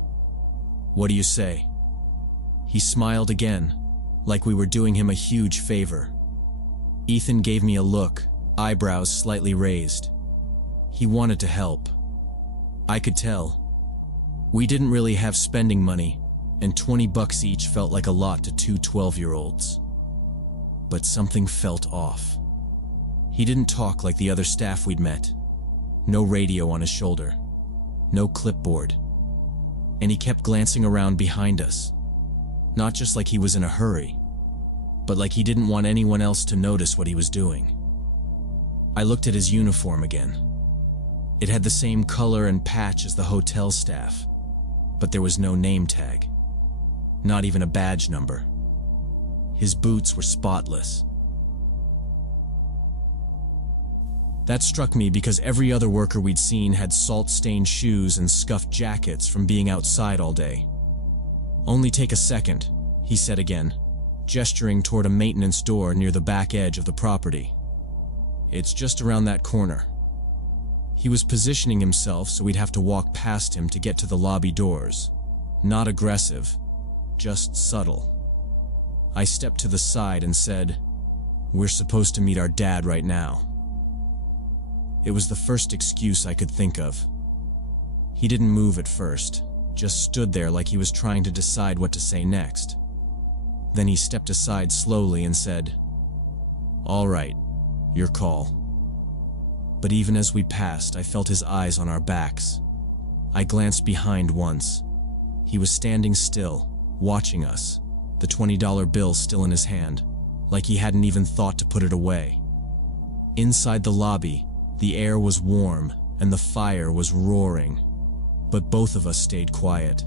What do you say?" He smiled again, like we were doing him a huge favor. Ethan gave me a look, eyebrows slightly raised. He wanted to help. I could tell. We didn't really have spending money, and $20 each felt like a lot to two 12-year-olds. But something felt off. He didn't talk like the other staff we'd met. No radio on his shoulder. No clipboard. And he kept glancing around behind us. Not just like he was in a hurry, but like he didn't want anyone else to notice what he was doing. I looked at his uniform again. It had the same color and patch as the hotel staff, but there was no name tag. Not even a badge number. His boots were spotless. That struck me because every other worker we'd seen had salt-stained shoes and scuffed jackets from being outside all day. "Only take a second," he said again, gesturing toward a maintenance door near the back edge of the property. "It's just around that corner." He was positioning himself so we'd have to walk past him to get to the lobby doors. Not aggressive, just subtle. I stepped to the side and said, "We're supposed to meet our dad right now." It was the first excuse I could think of. He didn't move at first, just stood there like he was trying to decide what to say next. Then he stepped aside slowly and said, "All right, your call." But even as we passed, I felt his eyes on our backs. I glanced behind once. He was standing still, watching us, the $20 bill still in his hand, like he hadn't even thought to put it away. Inside the lobby, the air was warm and the fire was roaring, but both of us stayed quiet.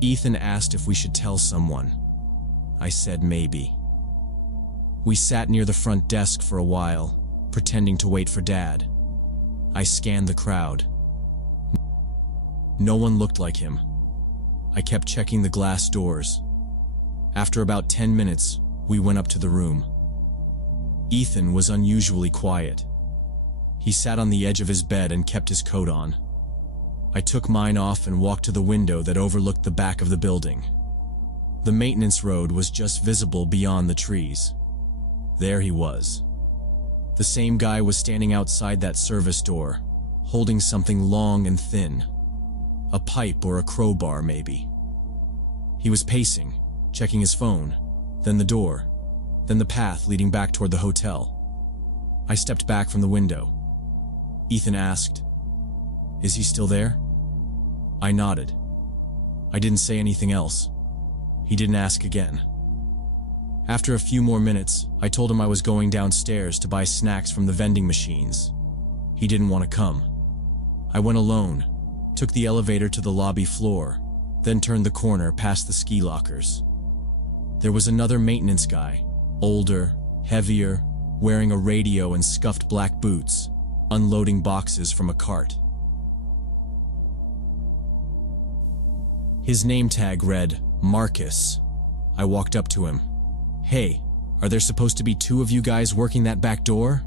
Ethan asked if we should tell someone. I said maybe. We sat near the front desk for a while, pretending to wait for Dad. I scanned the crowd. No one looked like him. I kept checking the glass doors. After about 10 minutes, we went up to the room. Ethan was unusually quiet. He sat on the edge of his bed and kept his coat on. I took mine off and walked to the window that overlooked the back of the building. The maintenance road was just visible beyond the trees. There he was, The same guy was standing outside that service door, holding something long and thin. A pipe or a crowbar, maybe. He was pacing, checking his phone, then the door, then the path leading back toward the hotel. I stepped back from the window. Ethan asked, "Is he still there?" I nodded. I didn't say anything else. He didn't ask again. After a few more minutes, I told him I was going downstairs to buy snacks from the vending machines. He didn't want to come. I went alone, took the elevator to the lobby floor, then turned the corner past the ski lockers. There was another maintenance guy, older, heavier, wearing a radio and scuffed black boots, unloading boxes from a cart. His name tag read, Marcus. I walked up to him. "Hey, are there supposed to be two of you guys working that back door?"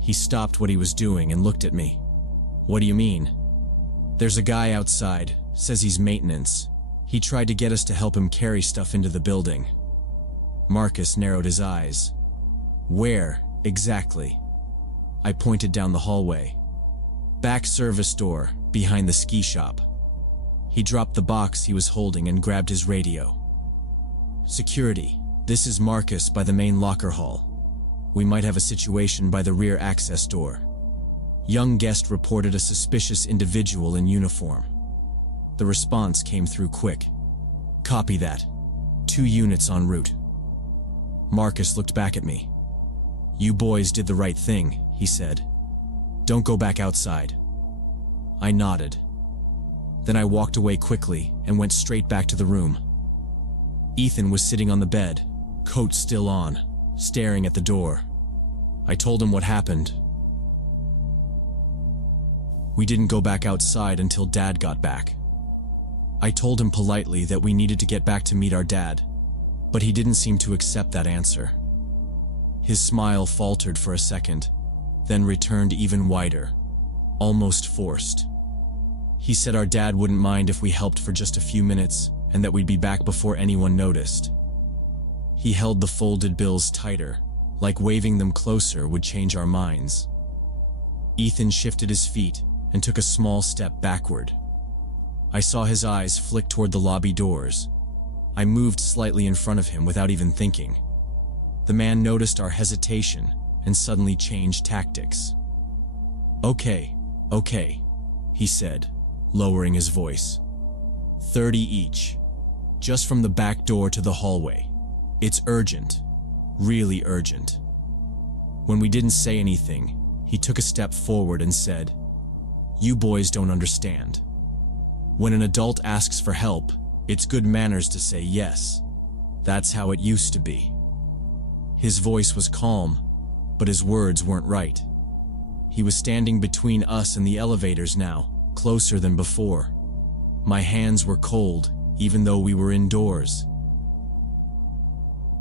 He stopped what he was doing and looked at me. "What do you mean?" "There's a guy outside, says he's maintenance. He tried to get us to help him carry stuff into the building." Marcus narrowed his eyes. "Where, exactly?" I pointed down the hallway. "Back service door, behind the ski shop." He dropped the box he was holding and grabbed his radio. "Security, this is Marcus by the main locker hall. We might have a situation by the rear access door. Young guest reported a suspicious individual in uniform." The response came through quick. "Copy that. 2 units en route." Marcus looked back at me. "You boys did the right thing," he said. "Don't go back outside." I nodded. Then I walked away quickly and went straight back to the room. Ethan was sitting on the bed, coat still on, staring at the door. I told him what happened. We didn't go back outside until Dad got back. I told him politely that we needed to get back to meet our dad, but he didn't seem to accept that answer. His smile faltered for a second, then returned even wider, almost forced. He said our dad wouldn't mind if we helped for just a few minutes and that we'd be back before anyone noticed. He held the folded bills tighter, like waving them closer would change our minds. Ethan shifted his feet and took a small step backward. I saw his eyes flick toward the lobby doors. I moved slightly in front of him without even thinking. The man noticed our hesitation and suddenly changed tactics. Okay, he said, lowering his voice. 30 each. Just from the back door to the hallway. It's urgent. Really urgent." When we didn't say anything, he took a step forward and said, "You boys don't understand. When an adult asks for help, it's good manners to say yes. That's how it used to be." His voice was calm, but his words weren't right. He was standing between us and the elevators now, closer than before. My hands were cold, even though we were indoors.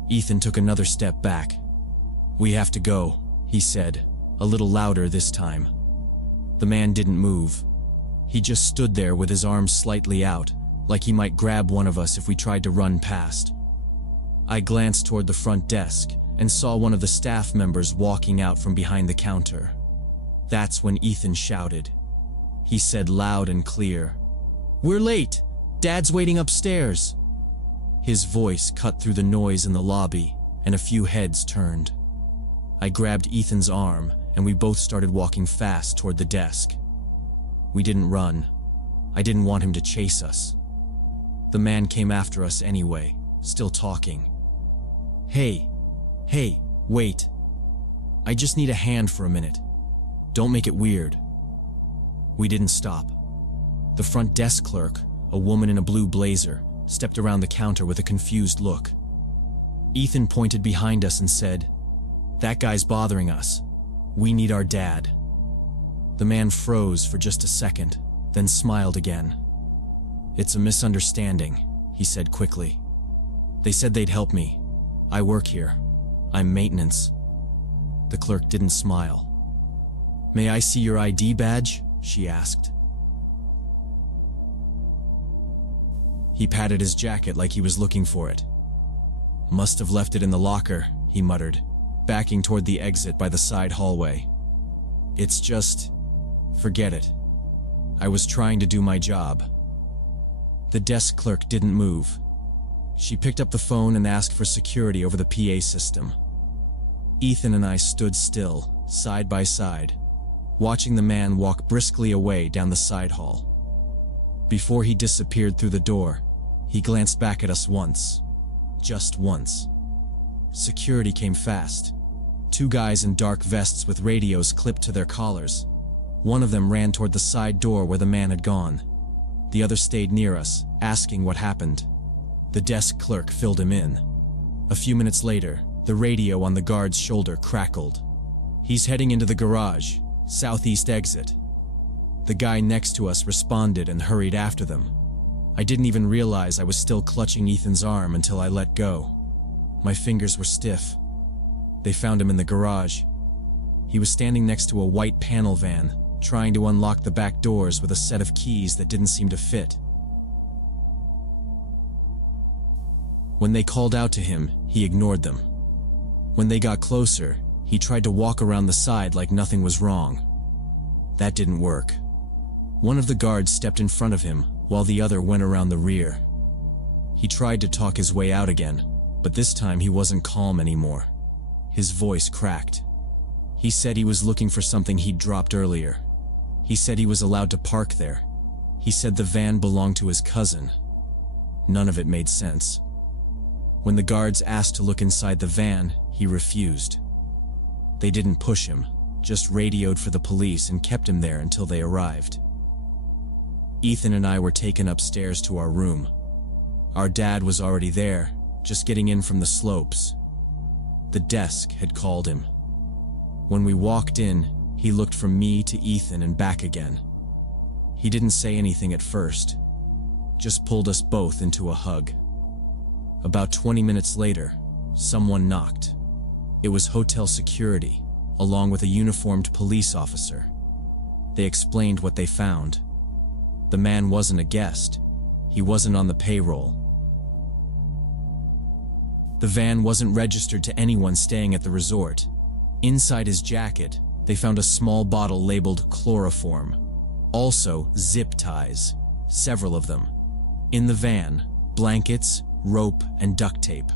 Ethan took another step back. "We have to go," he said, a little louder this time. The man didn't move. He just stood there with his arms slightly out, like he might grab one of us if we tried to run past. I glanced toward the front desk and saw one of the staff members walking out from behind the counter. That's when Ethan shouted. He said loud and clear, "We're late! Dad's waiting upstairs!" His voice cut through the noise in the lobby, and a few heads turned. I grabbed Ethan's arm, and we both started walking fast toward the desk. We didn't run. I didn't want him to chase us. The man came after us anyway, still talking. Hey, wait. I just need a hand for a minute. Don't make it weird." We didn't stop. The front desk clerk, a woman in a blue blazer, stepped around the counter with a confused look. Ethan pointed behind us and said, "That guy's bothering us. We need our dad." The man froze for just a second, then smiled again. "It's a misunderstanding," he said quickly. "They said they'd help me. I work here. I'm maintenance." The clerk didn't smile. "May I see your ID badge?" she asked. He patted his jacket like he was looking for it. "Must have left it in the locker," he muttered. backing toward the exit by the side hallway. It's just... forget it. I was trying to do my job. The desk clerk didn't move. She picked up the phone and asked for security over the PA system. Ethan and I stood still, side by side, watching the man walk briskly away down the side hall. Before he disappeared through the door, he glanced back at us once. Just once. Security came fast. 2 guys in dark vests with radios clipped to their collars. One of them ran toward the side door where the man had gone. The other stayed near us, asking what happened. The desk clerk filled him in. A few minutes later, the radio on the guard's shoulder crackled. "He's heading into the garage, southeast exit." The guy next to us responded and hurried after them. I didn't even realize I was still clutching Ethan's arm until I let go. My fingers were stiff. They found him in the garage. He was standing next to a white panel van, trying to unlock the back doors with a set of keys that didn't seem to fit. When they called out to him, he ignored them. When they got closer, he tried to walk around the side like nothing was wrong. That didn't work. One of the guards stepped in front of him, while the other went around the rear. He tried to talk his way out again, but this time he wasn't calm anymore. His voice cracked. He said he was looking for something he'd dropped earlier. He said he was allowed to park there. He said the van belonged to his cousin. None of it made sense. When the guards asked to look inside the van, he refused. They didn't push him, just radioed for the police and kept him there until they arrived. Ethan and I were taken upstairs to our room. Our dad was already there, just getting in from the slopes. The desk had called him. When we walked in, he looked from me to Ethan and back again. He didn't say anything at first, just pulled us both into a hug. About 20 minutes later, someone knocked. It was hotel security, along with a uniformed police officer. They explained what they found. The man wasn't a guest. He wasn't on the payroll. The van wasn't registered to anyone staying at the resort. Inside his jacket, they found a small bottle labeled chloroform. Also, zip ties, several of them. In the van, blankets, rope, and duct tape.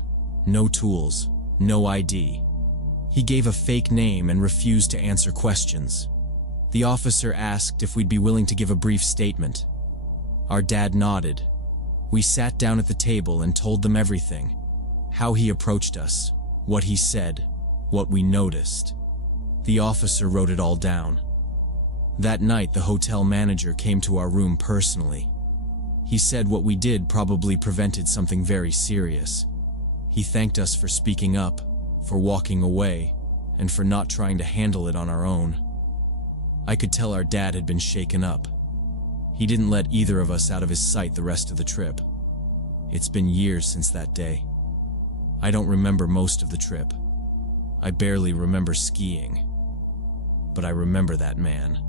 No tools, no ID. He gave a fake name and refused to answer questions. The officer asked if we'd be willing to give a brief statement. Our dad nodded. We sat down at the table and told them everything. How he approached us, what he said, what we noticed. The officer wrote it all down. That night, the hotel manager came to our room personally. He said what we did probably prevented something very serious. He thanked us for speaking up, for walking away, and for not trying to handle it on our own. I could tell our dad had been shaken up. He didn't let either of us out of his sight the rest of the trip. It's been years since that day. I don't remember most of the trip. I barely remember skiing. But I remember that man.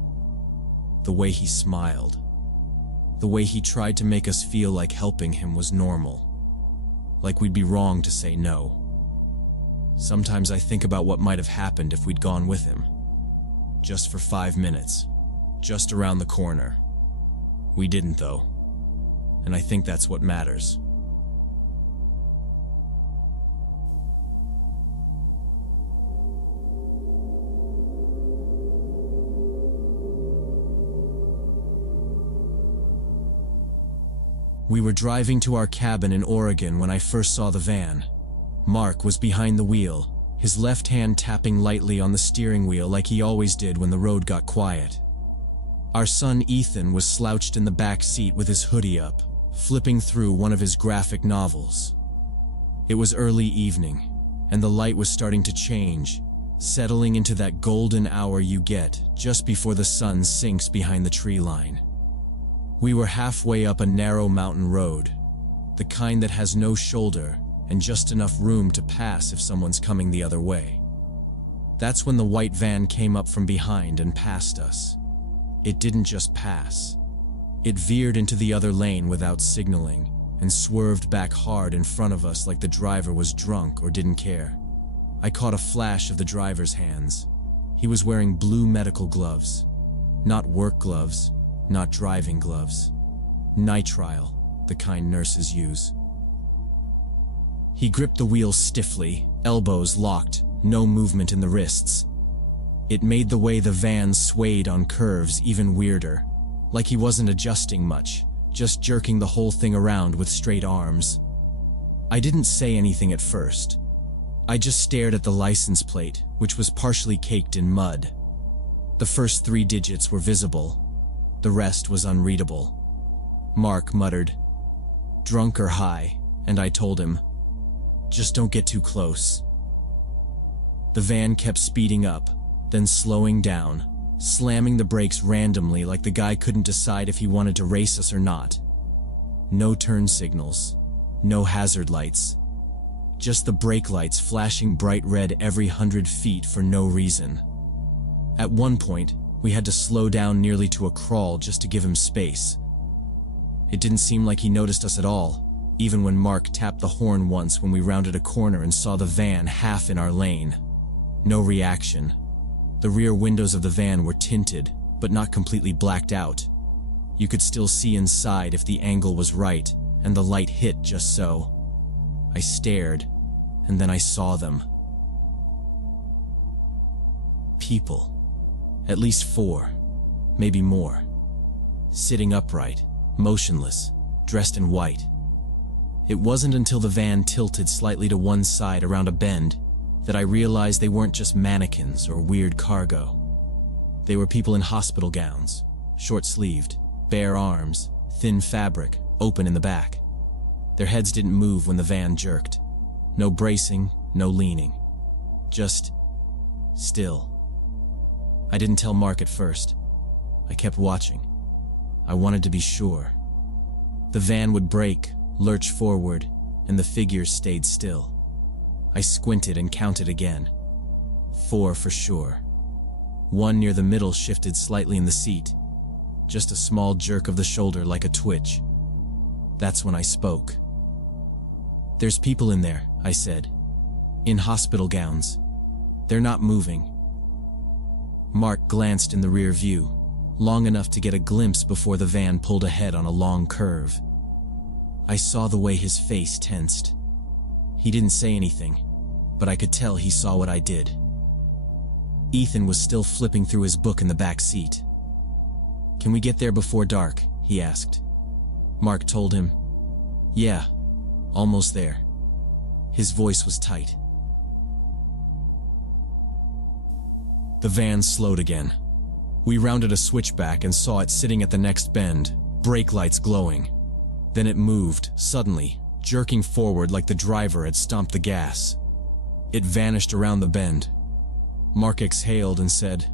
The way he smiled. The way he tried to make us feel like helping him was normal. Like we'd be wrong to say no. Sometimes I think about what might have happened if we'd gone with him. Just for 5 minutes. Just around the corner. We didn't though. And I think that's what matters. We were driving to our cabin in Oregon when I first saw the van. Mark was behind the wheel, his left hand tapping lightly on the steering wheel like he always did when the road got quiet. Our son Ethan was slouched in the back seat with his hoodie up, flipping through one of his graphic novels. It was early evening, and the light was starting to change, settling into that golden hour you get just before the sun sinks behind the tree line. We were halfway up a narrow mountain road, the kind that has no shoulder and just enough room to pass if someone's coming the other way. That's when the white van came up from behind and passed us. It didn't just pass. It veered into the other lane without signaling and swerved back hard in front of us like the driver was drunk or didn't care. I caught a flash of the driver's hands. He was wearing blue medical gloves. Not work gloves, not driving gloves. Nitrile, the kind nurses use. He gripped the wheel stiffly, elbows locked, no movement in the wrists. It made the way the van swayed on curves even weirder, like he wasn't adjusting much, just jerking the whole thing around with straight arms. I didn't say anything at first. I just stared at the license plate, which was partially caked in mud. The first 3 digits were visible. The rest was unreadable. Mark muttered, "Drunk or high," and I told him, "Just don't get too close." The van kept speeding up, then slowing down, slamming the brakes randomly like the guy couldn't decide if he wanted to race us or not. No turn signals, no hazard lights. Just the brake lights flashing bright red every 100 feet for no reason. At one point, we had to slow down nearly to a crawl just to give him space. It didn't seem like he noticed us at all, even when Mark tapped the horn once when we rounded a corner and saw the van half in our lane. No reaction. The rear windows of the van were tinted, but not completely blacked out. You could still see inside if the angle was right, and the light hit just so. I stared, and then I saw them. People. At least 4, maybe more. Sitting upright, motionless, dressed in white. It wasn't until the van tilted slightly to one side around a bend that I realized they weren't just mannequins or weird cargo. They were people in hospital gowns, short-sleeved, bare arms, thin fabric, open in the back. Their heads didn't move when the van jerked. No bracing, no leaning. Just still. I didn't tell Mark at first. I kept watching. I wanted to be sure. The van would brake, lurch forward, and the figures stayed still. I squinted and counted again. 4 for sure. One near the middle shifted slightly in the seat. Just a small jerk of the shoulder like a twitch. That's when I spoke. "There's people in there," I said. "In hospital gowns. They're not moving." Mark glanced in the rear view, long enough to get a glimpse before the van pulled ahead on a long curve. I saw the way his face tensed. He didn't say anything, but I could tell he saw what I did. Ethan was still flipping through his book in the back seat. "Can we get there before dark?" he asked. Mark told him, "Yeah, almost there." His voice was tight. The van slowed again. We rounded a switchback and saw it sitting at the next bend, brake lights glowing. Then it moved, suddenly, jerking forward like the driver had stomped the gas. It vanished around the bend. Mark exhaled and said,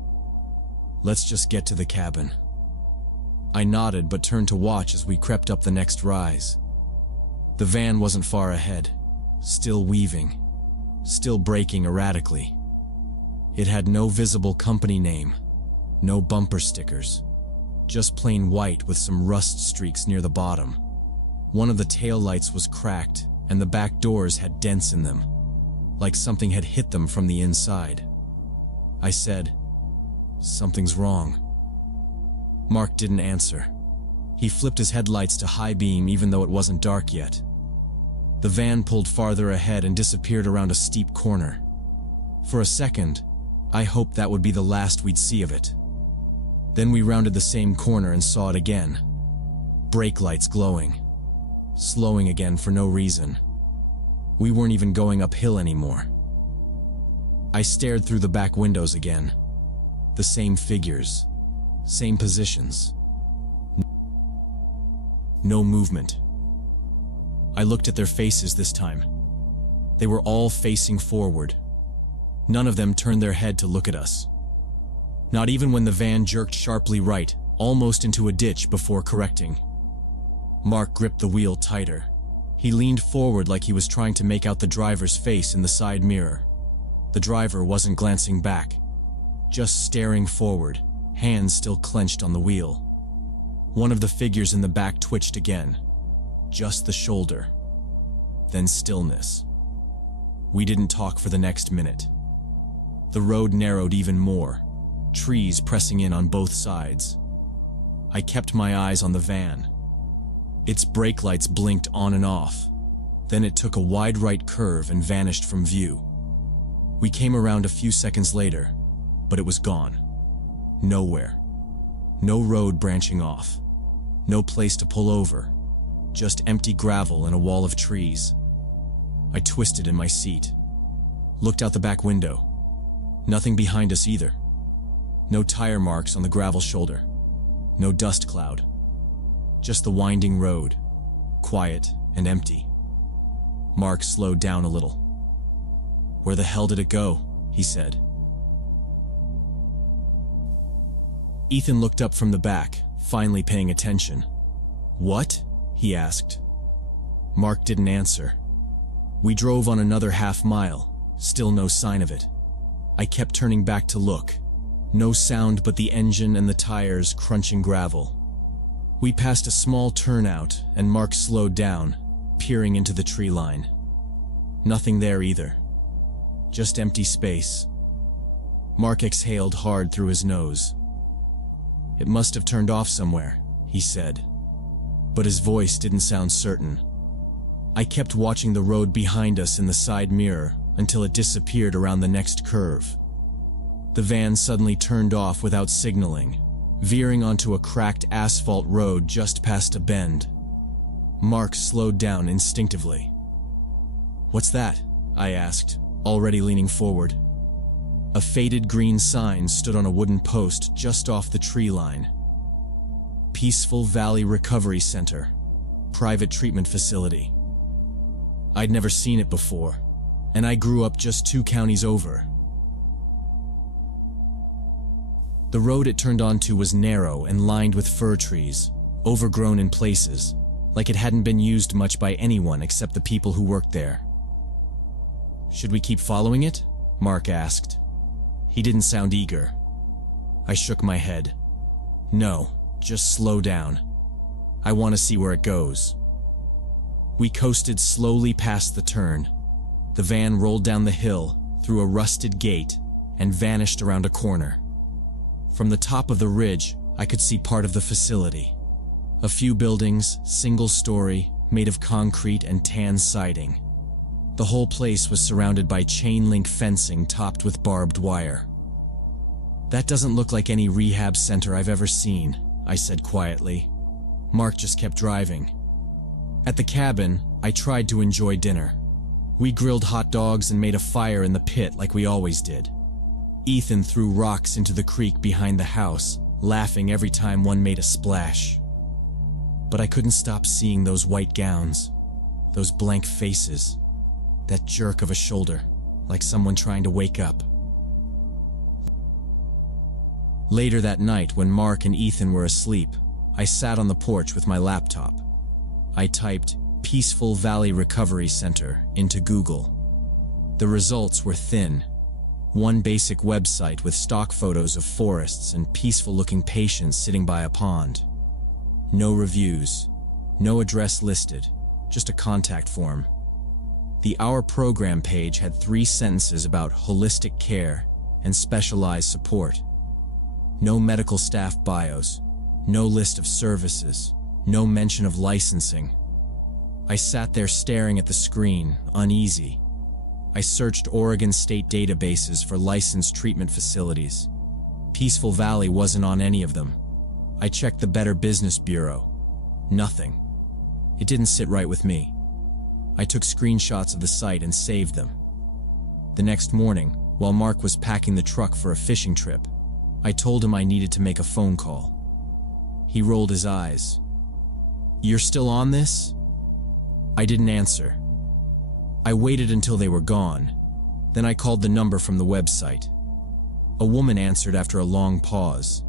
"Let's just get to the cabin." I nodded but turned to watch as we crept up the next rise. The van wasn't far ahead, still weaving, still braking erratically. It had no visible company name, no bumper stickers, just plain white with some rust streaks near the bottom. One of the taillights was cracked, and the back doors had dents in them, like something had hit them from the inside. I said, "Something's wrong." Mark didn't answer. He flipped his headlights to high beam even though it wasn't dark yet. The van pulled farther ahead and disappeared around a steep corner. For a second, I hoped that would be the last we'd see of it. Then we rounded the same corner and saw it again. Brake lights glowing. Slowing again for no reason. We weren't even going uphill anymore. I stared through the back windows again. The same figures. Same positions. No movement. I looked at their faces this time. They were all facing forward. None of them turned their head to look at us. Not even when the van jerked sharply right, almost into a ditch before correcting. Mark gripped the wheel tighter. He leaned forward like he was trying to make out the driver's face in the side mirror. The driver wasn't glancing back, just staring forward, hands still clenched on the wheel. One of the figures in the back twitched again, just the shoulder. Then stillness. We didn't talk for the next minute. The road narrowed even more, trees pressing in on both sides. I kept my eyes on the van. Its brake lights blinked on and off. Then it took a wide right curve and vanished from view. We came around a few seconds later, but it was gone. Nowhere. No road branching off. No place to pull over. Just empty gravel and a wall of trees. I twisted in my seat. Looked out the back window. Nothing behind us either. No tire marks on the gravel shoulder. No dust cloud. Just the winding road, quiet and empty. Mark slowed down a little. "Where the hell did it go?" he said. Ethan looked up from the back, finally paying attention. "What?" he asked. Mark didn't answer. We drove on another half-mile, still no sign of it. I kept turning back to look. No sound but the engine and the tires crunching gravel. We passed a small turnout, and Mark slowed down, peering into the tree line. Nothing there either. Just empty space. Mark exhaled hard through his nose. "It must have turned off somewhere," he said. But his voice didn't sound certain. I kept watching the road behind us in the side mirror until it disappeared around the next curve. The van suddenly turned off without signaling, veering onto a cracked asphalt road just past a bend. Mark slowed down instinctively. "What's that?" I asked, already leaning forward. A faded green sign stood on a wooden post just off the tree line. Peaceful Valley Recovery Center, private treatment facility. I'd never seen it before, and I grew up just 2 counties over. The road it turned onto was narrow and lined with fir trees, overgrown in places, like it hadn't been used much by anyone except the people who worked there. "Should we keep following it?" Mark asked. He didn't sound eager. I shook my head. "No, just slow down. I want to see where it goes." We coasted slowly past the turn. The van rolled down the hill, through a rusted gate, and vanished around a corner. From the top of the ridge, I could see part of the facility. A few buildings, single-story, made of concrete and tan siding. The whole place was surrounded by chain-link fencing topped with barbed wire. "That doesn't look like any rehab center I've ever seen," I said quietly. Mark just kept driving. At the cabin, I tried to enjoy dinner. We grilled hot dogs and made a fire in the pit like we always did. Ethan threw rocks into the creek behind the house, laughing every time one made a splash. But I couldn't stop seeing those white gowns, those blank faces, that jerk of a shoulder, like someone trying to wake up. Later that night, when Mark and Ethan were asleep, I sat on the porch with my laptop. I typed "Peaceful Valley Recovery Center" into Google. The results were thin. One basic website with stock photos of forests and peaceful-looking patients sitting by a pond. No reviews, no address listed, just a contact form. The Our Program page had 3 sentences about holistic care and specialized support. No medical staff bios, no list of services, no mention of licensing. I sat there staring at the screen, uneasy. I searched Oregon state databases for licensed treatment facilities. Peaceful Valley wasn't on any of them. I checked the Better Business Bureau. Nothing. It didn't sit right with me. I took screenshots of the site and saved them. The next morning, while Mark was packing the truck for a fishing trip, I told him I needed to make a phone call. He rolled his eyes. "You're still on this?" I didn't answer. I waited until they were gone. Then I called the number from the website. A woman answered after a long pause.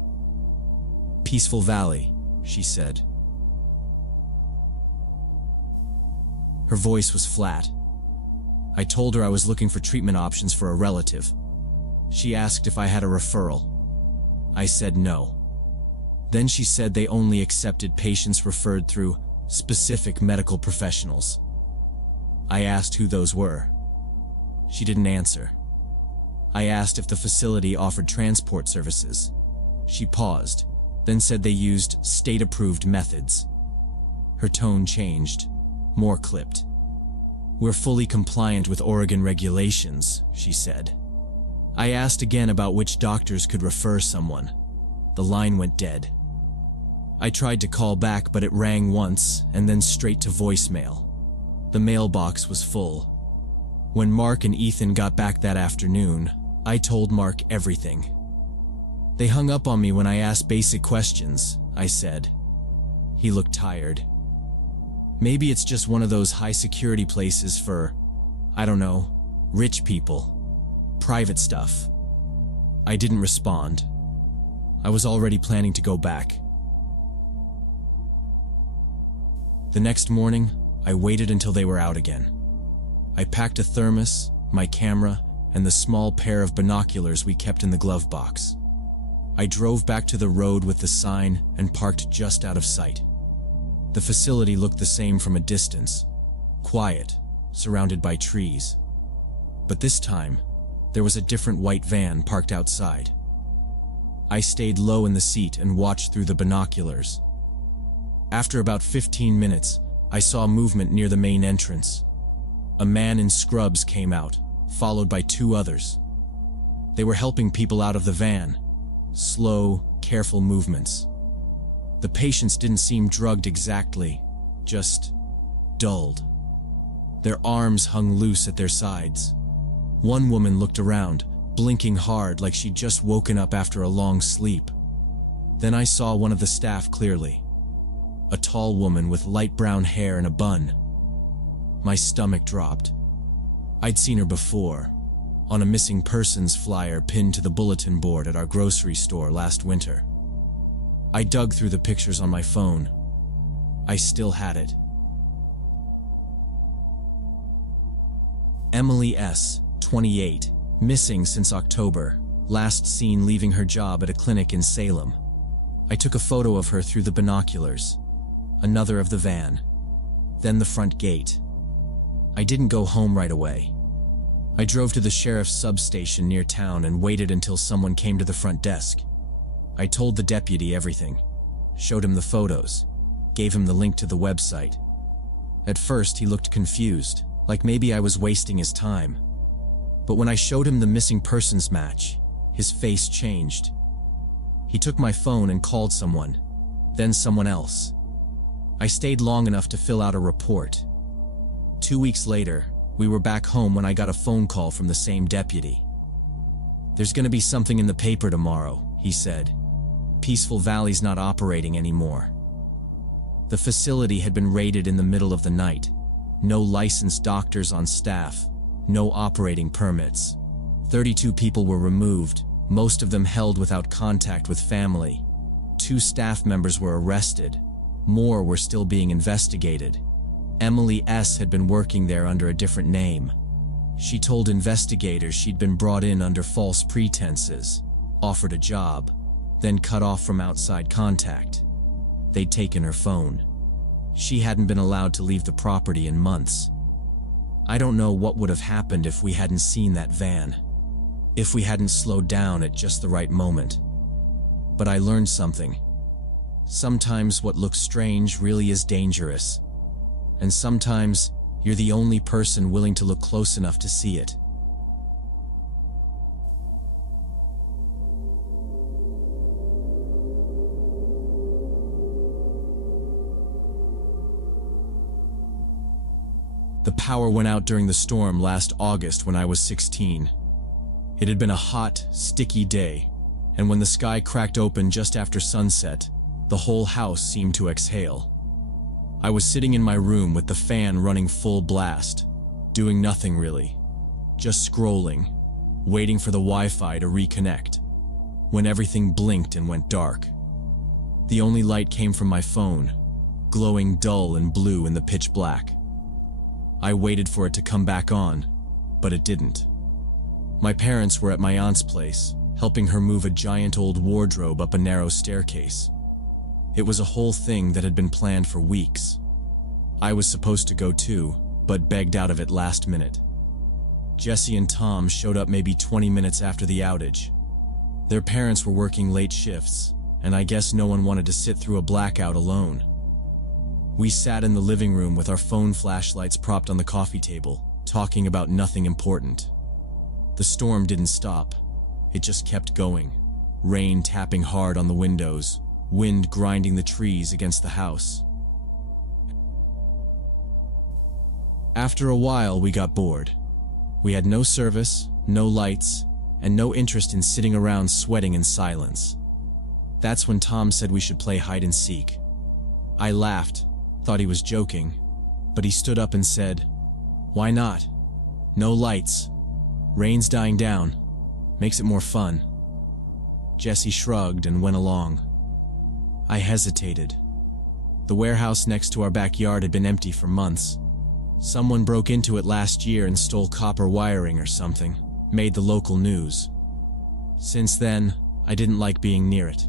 "Peaceful Valley," she said. Her voice was flat. I told her I was looking for treatment options for a relative. She asked if I had a referral. I said no. Then she said they only accepted patients referred through specific medical professionals. I asked who those were. She didn't answer. I asked if the facility offered transport services. She paused, then said they used state-approved methods. Her tone changed, more clipped. "We're fully compliant with Oregon regulations," she said. I asked again about which doctors could refer someone. The line went dead. I tried to call back, but it rang once and then straight to voicemail. The mailbox was full. When Mark and Ethan got back that afternoon, I told Mark everything. "They hung up on me when I asked basic questions," I said. He looked tired. "Maybe it's just one of those high-security places for, I don't know, rich people. Private stuff." I didn't respond. I was already planning to go back. The next morning, I waited until they were out again. I packed a thermos, my camera, and the small pair of binoculars we kept in the glove box. I drove back to the road with the sign and parked just out of sight. The facility looked the same from a distance, quiet, surrounded by trees. But this time, there was a different white van parked outside. I stayed low in the seat and watched through the binoculars. After about 15 minutes, I saw movement near the main entrance. A man in scrubs came out, followed by 2 others. They were helping people out of the van. Slow, careful movements. The patients didn't seem drugged exactly, just dulled. Their arms hung loose at their sides. One woman looked around, blinking hard like she'd just woken up after a long sleep. Then I saw one of the staff clearly. A tall woman with light brown hair and a bun. My stomach dropped. I'd seen her before, on a missing persons flyer pinned to the bulletin board at our grocery store last winter. I dug through the pictures on my phone. I still had it. Emily S., 28, missing since October, last seen leaving her job at a clinic in Salem. I took a photo of her through the binoculars. Another of the van. Then the front gate. I didn't go home right away. I drove to the sheriff's substation near town and waited until someone came to the front desk. I told the deputy everything, showed him the photos, gave him the link to the website. At first, he looked confused, like maybe I was wasting his time. But when I showed him the missing persons match, his face changed. He took my phone and called someone, then someone else. I stayed long enough to fill out a report. 2 weeks later, we were back home when I got a phone call from the same deputy. "There's going to be something in the paper tomorrow," he said. "Peaceful Valley's not operating anymore." The facility had been raided in the middle of the night. No licensed doctors on staff, no operating permits. 32 people were removed, most of them held without contact with family. 2 staff members were arrested. More were still being investigated. Emily S. had been working there under a different name. She told investigators she'd been brought in under false pretenses, offered a job, then cut off from outside contact. They'd taken her phone. She hadn't been allowed to leave the property in months. I don't know what would have happened if we hadn't seen that van, if we hadn't slowed down at just the right moment. But I learned something. Sometimes what looks strange really is dangerous. And sometimes you're the only person willing to look close enough to see it. The power went out during the storm last August when I was 16. It had been a hot, sticky day, and when the sky cracked open just after sunset, the whole house seemed to exhale. I was sitting in my room with the fan running full blast, doing nothing really, just scrolling, waiting for the Wi-Fi to reconnect, when everything blinked and went dark. The only light came from my phone, glowing dull and blue in the pitch black. I waited for it to come back on, but it didn't. My parents were at my aunt's place, helping her move a giant old wardrobe up a narrow staircase. It was a whole thing that had been planned for weeks. I was supposed to go too, but begged out of it last minute. Jesse and Tom showed up maybe 20 minutes after the outage. Their parents were working late shifts, and I guess no one wanted to sit through a blackout alone. We sat in the living room with our phone flashlights propped on the coffee table, talking about nothing important. The storm didn't stop. It just kept going. Rain tapping hard on the windows, wind grinding the trees against the house. After a while, we got bored. We had no service, no lights, and no interest in sitting around sweating in silence. That's when Tom said we should play hide and seek. I laughed, thought he was joking, but he stood up and said, "Why not? No lights. Rain's dying down. Makes it more fun." Jesse shrugged and went along. I hesitated. The warehouse next to our backyard had been empty for months. Someone broke into it last year and stole copper wiring or something, made the local news. Since then, I didn't like being near it.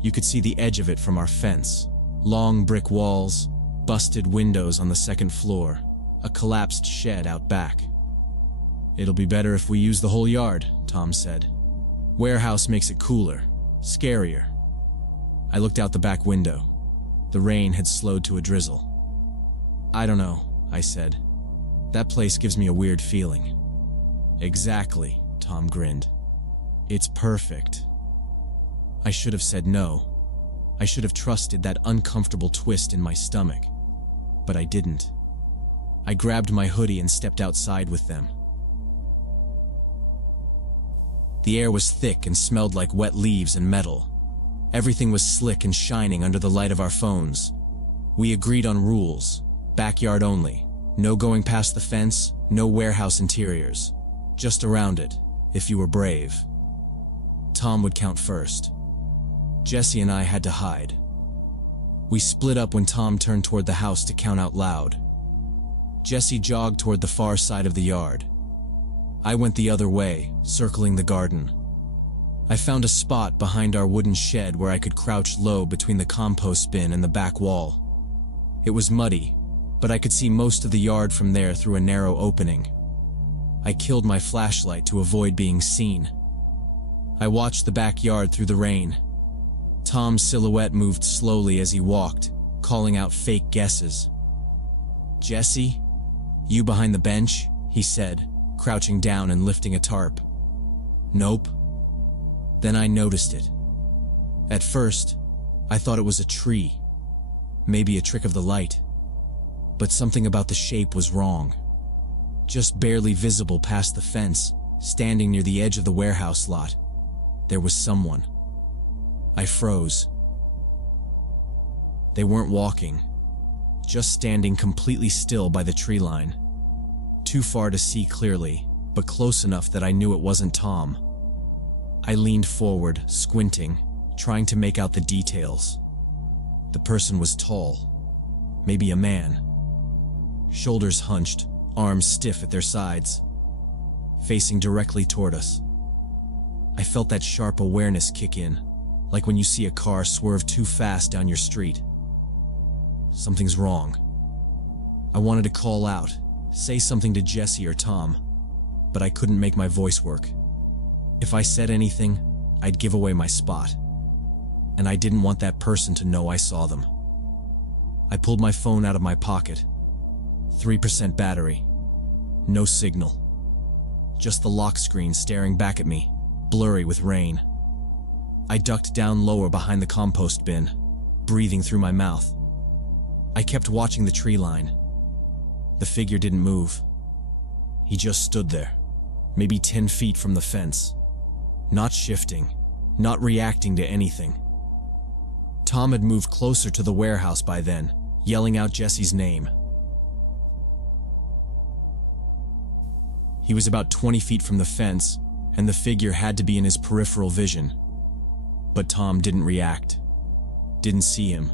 You could see the edge of it from our fence. Long brick walls, busted windows on the second floor, a collapsed shed out back. "It'll be better if we use the whole yard," Tom said. "Warehouse makes it cooler, scarier." I looked out the back window. The rain had slowed to a drizzle. "I don't know," I said. "That place gives me a weird feeling." "Exactly," Tom grinned. "It's perfect." I should have said no. I should have trusted that uncomfortable twist in my stomach. But I didn't. I grabbed my hoodie and stepped outside with them. The air was thick and smelled like wet leaves and metal. Everything was slick and shining under the light of our phones. We agreed on rules. Backyard only. No going past the fence, no warehouse interiors. Just around it, if you were brave. Tom would count first. Jesse and I had to hide. We split up when Tom turned toward the house to count out loud. Jesse jogged toward the far side of the yard. I went the other way, circling the garden. I found a spot behind our wooden shed where I could crouch low between the compost bin and the back wall. It was muddy, but I could see most of the yard from there through a narrow opening. I killed my flashlight to avoid being seen. I watched the backyard through the rain. Tom's silhouette moved slowly as he walked, calling out fake guesses. "Jesse? You behind the bench?" he said, crouching down and lifting a tarp. "Nope." Then I noticed it. At first, I thought it was a tree, maybe a trick of the light. But something about the shape was wrong. Just barely visible past the fence, standing near the edge of the warehouse lot, there was someone. I froze. They weren't walking, just standing completely still by the tree line. Too far to see clearly, but close enough that I knew it wasn't Tom. I leaned forward, squinting, trying to make out the details. The person was tall, maybe a man. Shoulders hunched, arms stiff at their sides, facing directly toward us. I felt that sharp awareness kick in, like when you see a car swerve too fast down your street. Something's wrong. I wanted to call out, say something to Jesse or Tom, but I couldn't make my voice work. If I said anything, I'd give away my spot, and I didn't want that person to know I saw them. I pulled my phone out of my pocket. 3% battery. No signal. Just the lock screen staring back at me, blurry with rain. I ducked down lower behind the compost bin, breathing through my mouth. I kept watching the tree line. The figure didn't move. He just stood there, maybe 10 feet from the fence. Not shifting, not reacting to anything. Tom had moved closer to the warehouse by then, yelling out Jesse's name. He was about 20 feet from the fence, and the figure had to be in his peripheral vision. But Tom didn't react. Didn't see him.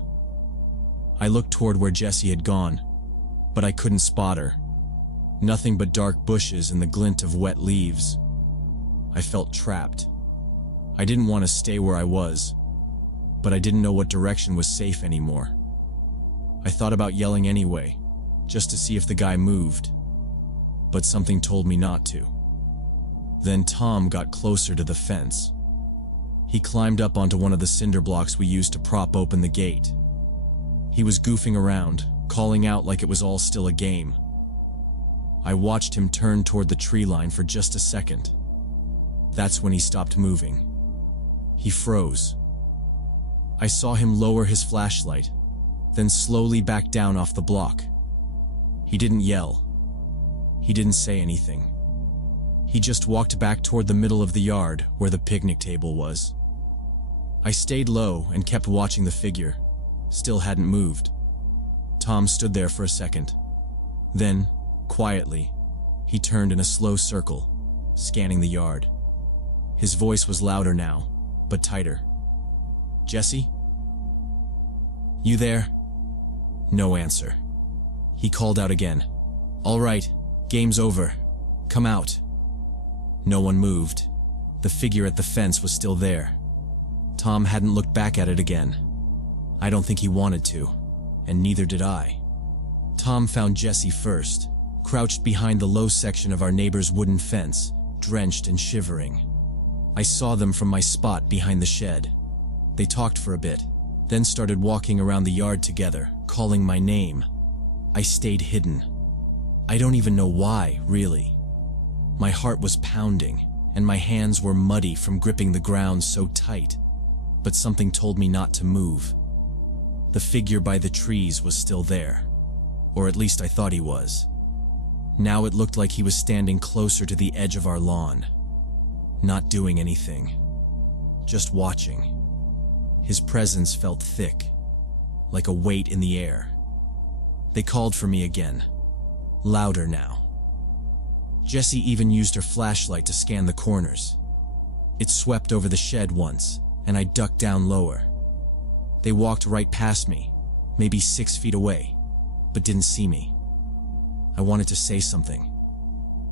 I looked toward where Jesse had gone, but I couldn't spot her. Nothing but dark bushes and the glint of wet leaves. I felt trapped. I didn't want to stay where I was, but I didn't know what direction was safe anymore. I thought about yelling anyway, just to see if the guy moved. but something told me not to. Then Tom got closer to the fence. He climbed up onto one of the cinder blocks we used to prop open the gate. He was goofing around, calling out like it was all still a game. I watched him turn toward the tree line for just a second. That's when he stopped moving. He froze. I saw him lower his flashlight, then slowly back down off the block. He didn't yell. He didn't say anything. He just walked back toward the middle of the yard where the picnic table was. I stayed low and kept watching the figure. Still hadn't moved. Tom stood there for a second. Then, quietly, he turned in a slow circle, scanning the yard. His voice was louder now, but tighter. "Jesse? You there?" No answer. He called out again. "All right, game's over. Come out." No one moved. The figure at the fence was still there. Tom hadn't looked back at it again. I don't think he wanted to, and neither did I. Tom found Jesse first, crouched behind the low section of our neighbor's wooden fence, drenched and shivering. I saw them from my spot behind the shed. They talked for a bit, then started walking around the yard together, calling my name. I stayed hidden. I don't even know why, really. My heart was pounding, and my hands were muddy from gripping the ground so tight, but something told me not to move. The figure by the trees was still there, or at least I thought he was. Now it looked like he was standing closer to the edge of our lawn, not doing anything, just watching. His presence felt thick, like a weight in the air. They called for me again, louder now. Jessie even used her flashlight to scan the corners. It swept over the shed once, and I ducked down lower. They walked right past me, maybe 6 feet away, but didn't see me. I wanted to say something.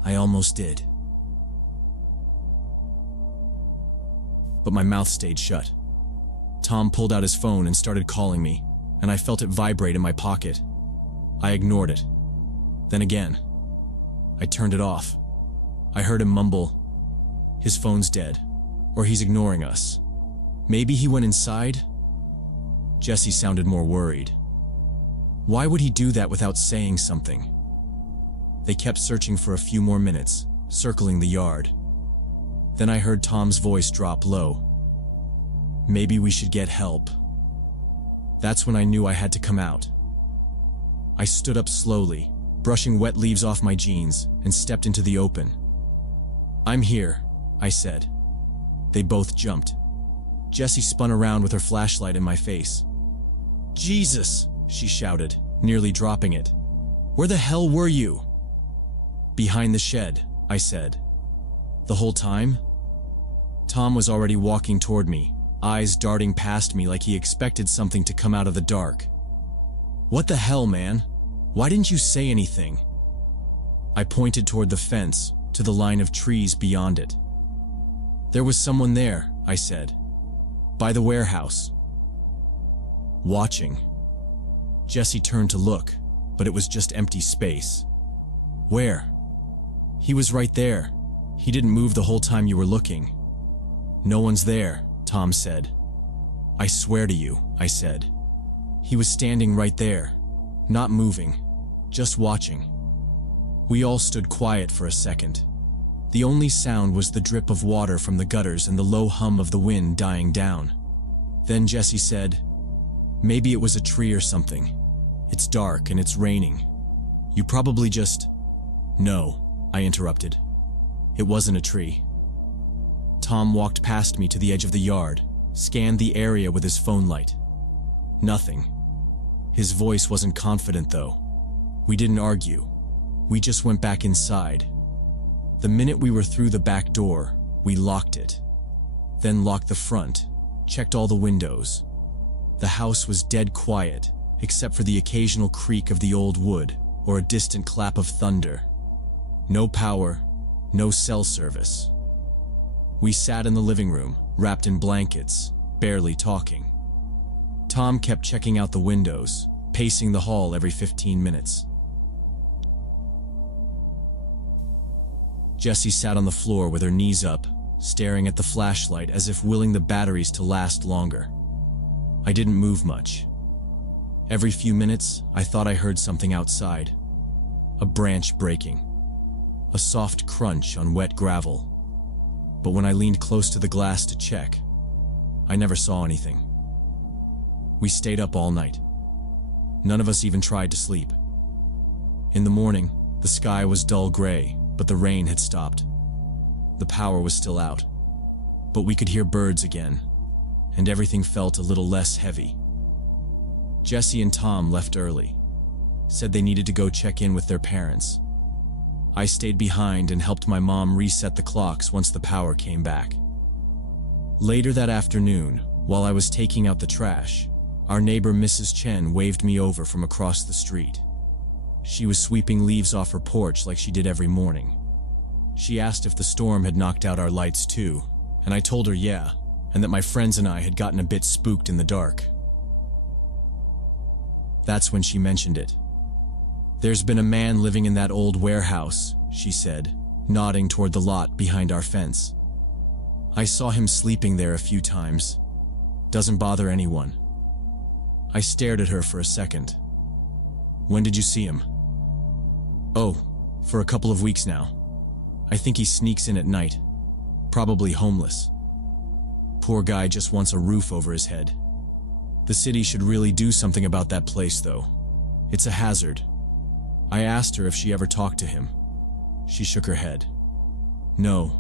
I almost did. But my mouth stayed shut. Tom pulled out his phone and started calling me, and I felt it vibrate in my pocket. I ignored it. Then again, I turned it off. I heard him mumble, "His phone's dead, or he's ignoring us. Maybe he went inside?" Jesse sounded more worried. Why would he do that without saying something? They kept searching for a few more minutes, circling the yard. Then I heard Tom's voice drop low. "Maybe we should get help." That's when I knew I had to come out. I stood up slowly, brushing wet leaves off my jeans, and stepped into the open. "I'm here," I said. They both jumped. Jessie spun around with her flashlight in my face. "Jesus!" she shouted, nearly dropping it. "Where the hell were you?" "Behind the shed," I said. "The whole time?" Tom was already walking toward me, eyes darting past me like he expected something to come out of the dark. "What the hell, man? Why didn't you say anything?" I pointed toward the fence, to the line of trees beyond it. "There was someone there," I said. "By the warehouse. Watching." Jesse turned to look, but it was just empty space. "Where?" "He was right there. He didn't move the whole time you were looking." "No one's there," Tom said. "I swear to you," I said. "He was standing right there, not moving, just watching." We all stood quiet for a second. The only sound was the drip of water from the gutters and the low hum of the wind dying down. Then Jesse said, "Maybe it was a tree or something. It's dark and it's raining. You probably just—" "No," I interrupted. "It wasn't a tree." Tom walked past me to the edge of the yard, scanned the area with his phone light. Nothing. His voice wasn't confident, though. We didn't argue. We just went back inside. The minute we were through the back door, we locked it. Then locked the front, checked all the windows. The house was dead quiet, except for the occasional creak of the old wood or a distant clap of thunder. No power, no cell service. We sat in the living room, wrapped in blankets, barely talking. Tom kept checking out the windows, pacing the hall every 15 minutes. Jessie sat on the floor with her knees up, staring at the flashlight as if willing the batteries to last longer. I didn't move much. Every few minutes, I thought I heard something outside. A branch breaking. A soft crunch on wet gravel. But when I leaned close to the glass to check, I never saw anything. We stayed up all night. None of us even tried to sleep. In the morning, the sky was dull gray, but the rain had stopped. The power was still out, but we could hear birds again, and everything felt a little less heavy. Jessie and Tom left early, said they needed to go check in with their parents. I stayed behind and helped my mom reset the clocks once the power came back. Later that afternoon, while I was taking out the trash, our neighbor Mrs. Chen waved me over from across the street. She was sweeping leaves off her porch like she did every morning. She asked if the storm had knocked out our lights too, and I told her yeah, and that my friends and I had gotten a bit spooked in the dark. That's when she mentioned it. "There's been a man living in that old warehouse," she said, nodding toward the lot behind our fence. "I saw him sleeping there a few times. Doesn't bother anyone." I stared at her for a second. "When did you see him?" "Oh, for a couple of weeks now. I think he sneaks in at night. Probably homeless. Poor guy just wants a roof over his head. The city should really do something about that place, though. It's a hazard." I asked her if she ever talked to him. She shook her head. No.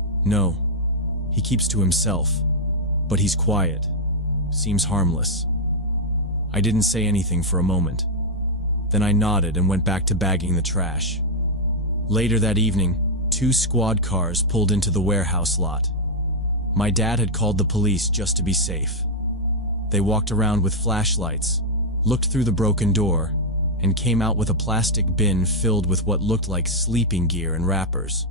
He keeps to himself. But he's quiet. Seems harmless." I didn't say anything for a moment. Then I nodded and went back to bagging the trash. Later that evening, 2 squad cars pulled into the warehouse lot. My dad had called the police just to be safe. They walked around with flashlights, looked through the broken door, and came out with a plastic bin filled with what looked like sleeping gear and wrappers.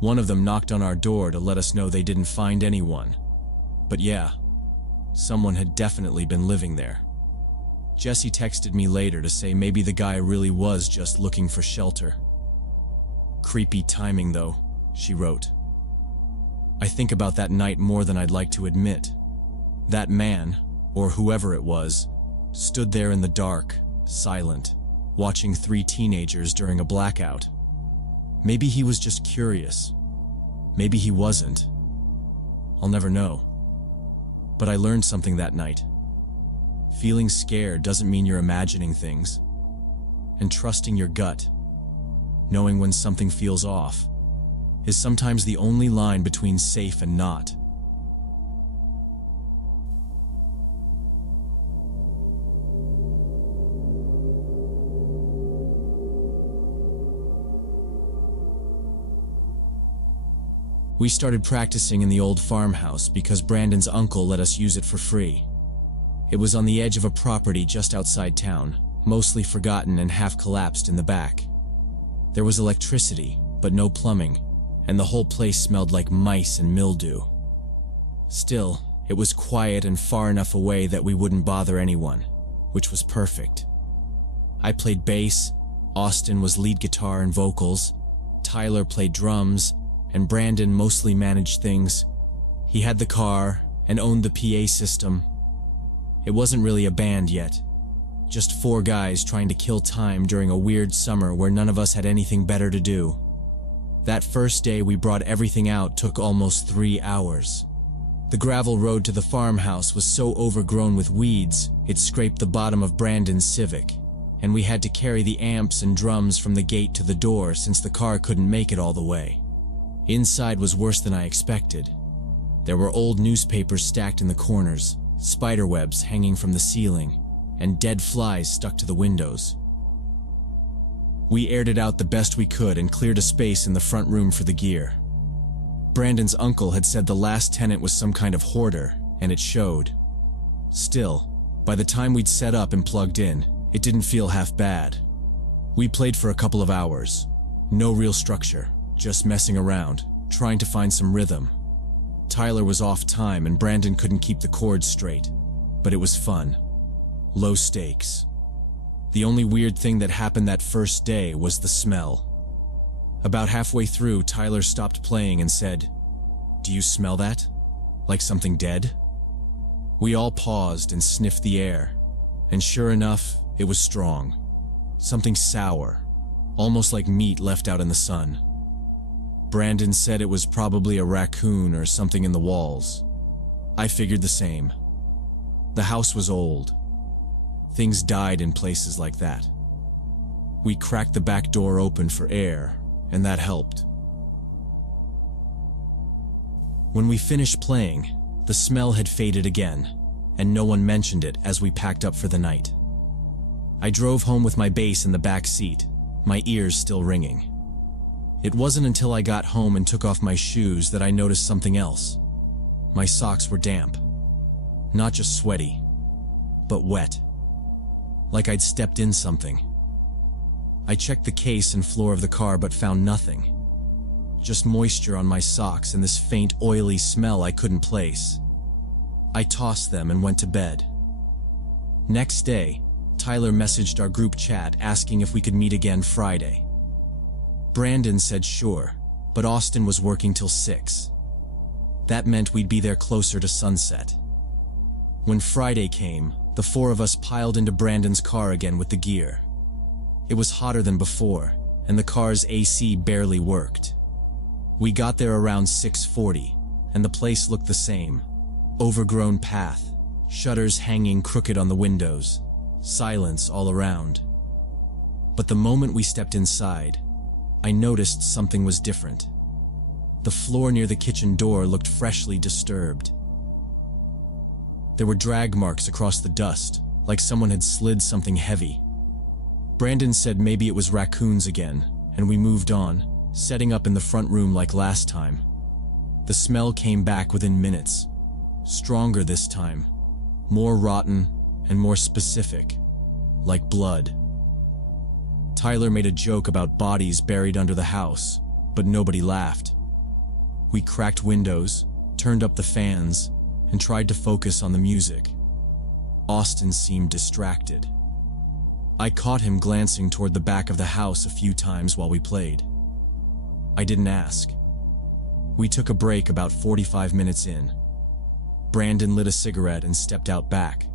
One of them knocked on our door to let us know they didn't find anyone. But yeah, someone had definitely been living there. Jessie texted me later to say maybe the guy really was just looking for shelter. "Creepy timing though," she wrote. I think about that night more than I'd like to admit. That man, or whoever it was, stood there in the dark, silent, watching 3 teenagers during a blackout. Maybe he was just curious. Maybe he wasn't. I'll never know. But I learned something that night. Feeling scared doesn't mean you're imagining things. And trusting your gut, knowing when something feels off, is sometimes the only line between safe and not. We started practicing in the old farmhouse because Brandon's uncle let us use it for free. It was on the edge of a property just outside town, mostly forgotten and half collapsed in the back. There was electricity, but no plumbing, and the whole place smelled like mice and mildew. Still, it was quiet and far enough away that we wouldn't bother anyone, which was perfect. I played bass, Austin was lead guitar and vocals, Tyler played drums, and Brandon mostly managed things. He had the car and owned the PA system. It wasn't really a band yet, just 4 guys trying to kill time during a weird summer where none of us had anything better to do. That first day we brought everything out took almost 3 hours. The gravel road to the farmhouse was so overgrown with weeds, it scraped the bottom of Brandon's Civic, and we had to carry the amps and drums from the gate to the door since the car couldn't make it all the way. Inside was worse than I expected. There were old newspapers stacked in the corners, spiderwebs hanging from the ceiling, and dead flies stuck to the windows. We aired it out the best we could and cleared a space in the front room for the gear. Brandon's uncle had said the last tenant was some kind of hoarder, and it showed. Still, by the time we'd set up and plugged in, it didn't feel half bad. We played for a couple of hours. No real structure, just messing around, trying to find some rhythm. Tyler was off time and Brandon couldn't keep the chords straight, but it was fun. Low stakes. The only weird thing that happened that first day was the smell. About halfway through, Tyler stopped playing and said, "Do you smell that? Like something dead?" We all paused and sniffed the air, and sure enough, it was strong. Something sour, almost like meat left out in the sun. Brandon said it was probably a raccoon or something in the walls. I figured the same. The house was old. Things died in places like that. We cracked the back door open for air, and that helped. When we finished playing, the smell had faded again, and no one mentioned it as we packed up for the night. I drove home with my bass in the back seat, my ears still ringing. It wasn't until I got home and took off my shoes that I noticed something else. My socks were damp. Not just sweaty, but wet. Like I'd stepped in something. I checked the case and floor of the car but found nothing. Just moisture on my socks and this faint oily smell I couldn't place. I tossed them and went to bed. Next day, Tyler messaged our group chat asking if we could meet again Friday. Brandon said sure, but Austin was working till 6. That meant we'd be there closer to sunset. When Friday came, the 4 of us piled into Brandon's car again with the gear. It was hotter than before, and the car's AC barely worked. We got there around 6:40, and the place looked the same. Overgrown path, shutters hanging crooked on the windows, silence all around. But the moment we stepped inside, I noticed something was different. The floor near the kitchen door looked freshly disturbed. There were drag marks across the dust, like someone had slid something heavy. Brandon said maybe it was raccoons again, and we moved on, setting up in the front room like last time. The smell came back within minutes. Stronger this time, more rotten and more specific, like blood. Tyler made a joke about bodies buried under the house, but nobody laughed. We cracked windows, turned up the fans, and tried to focus on the music. Austin seemed distracted. I caught him glancing toward the back of the house a few times while we played. I didn't ask. We took a break about 45 minutes in. Brandon lit a cigarette and stepped out back.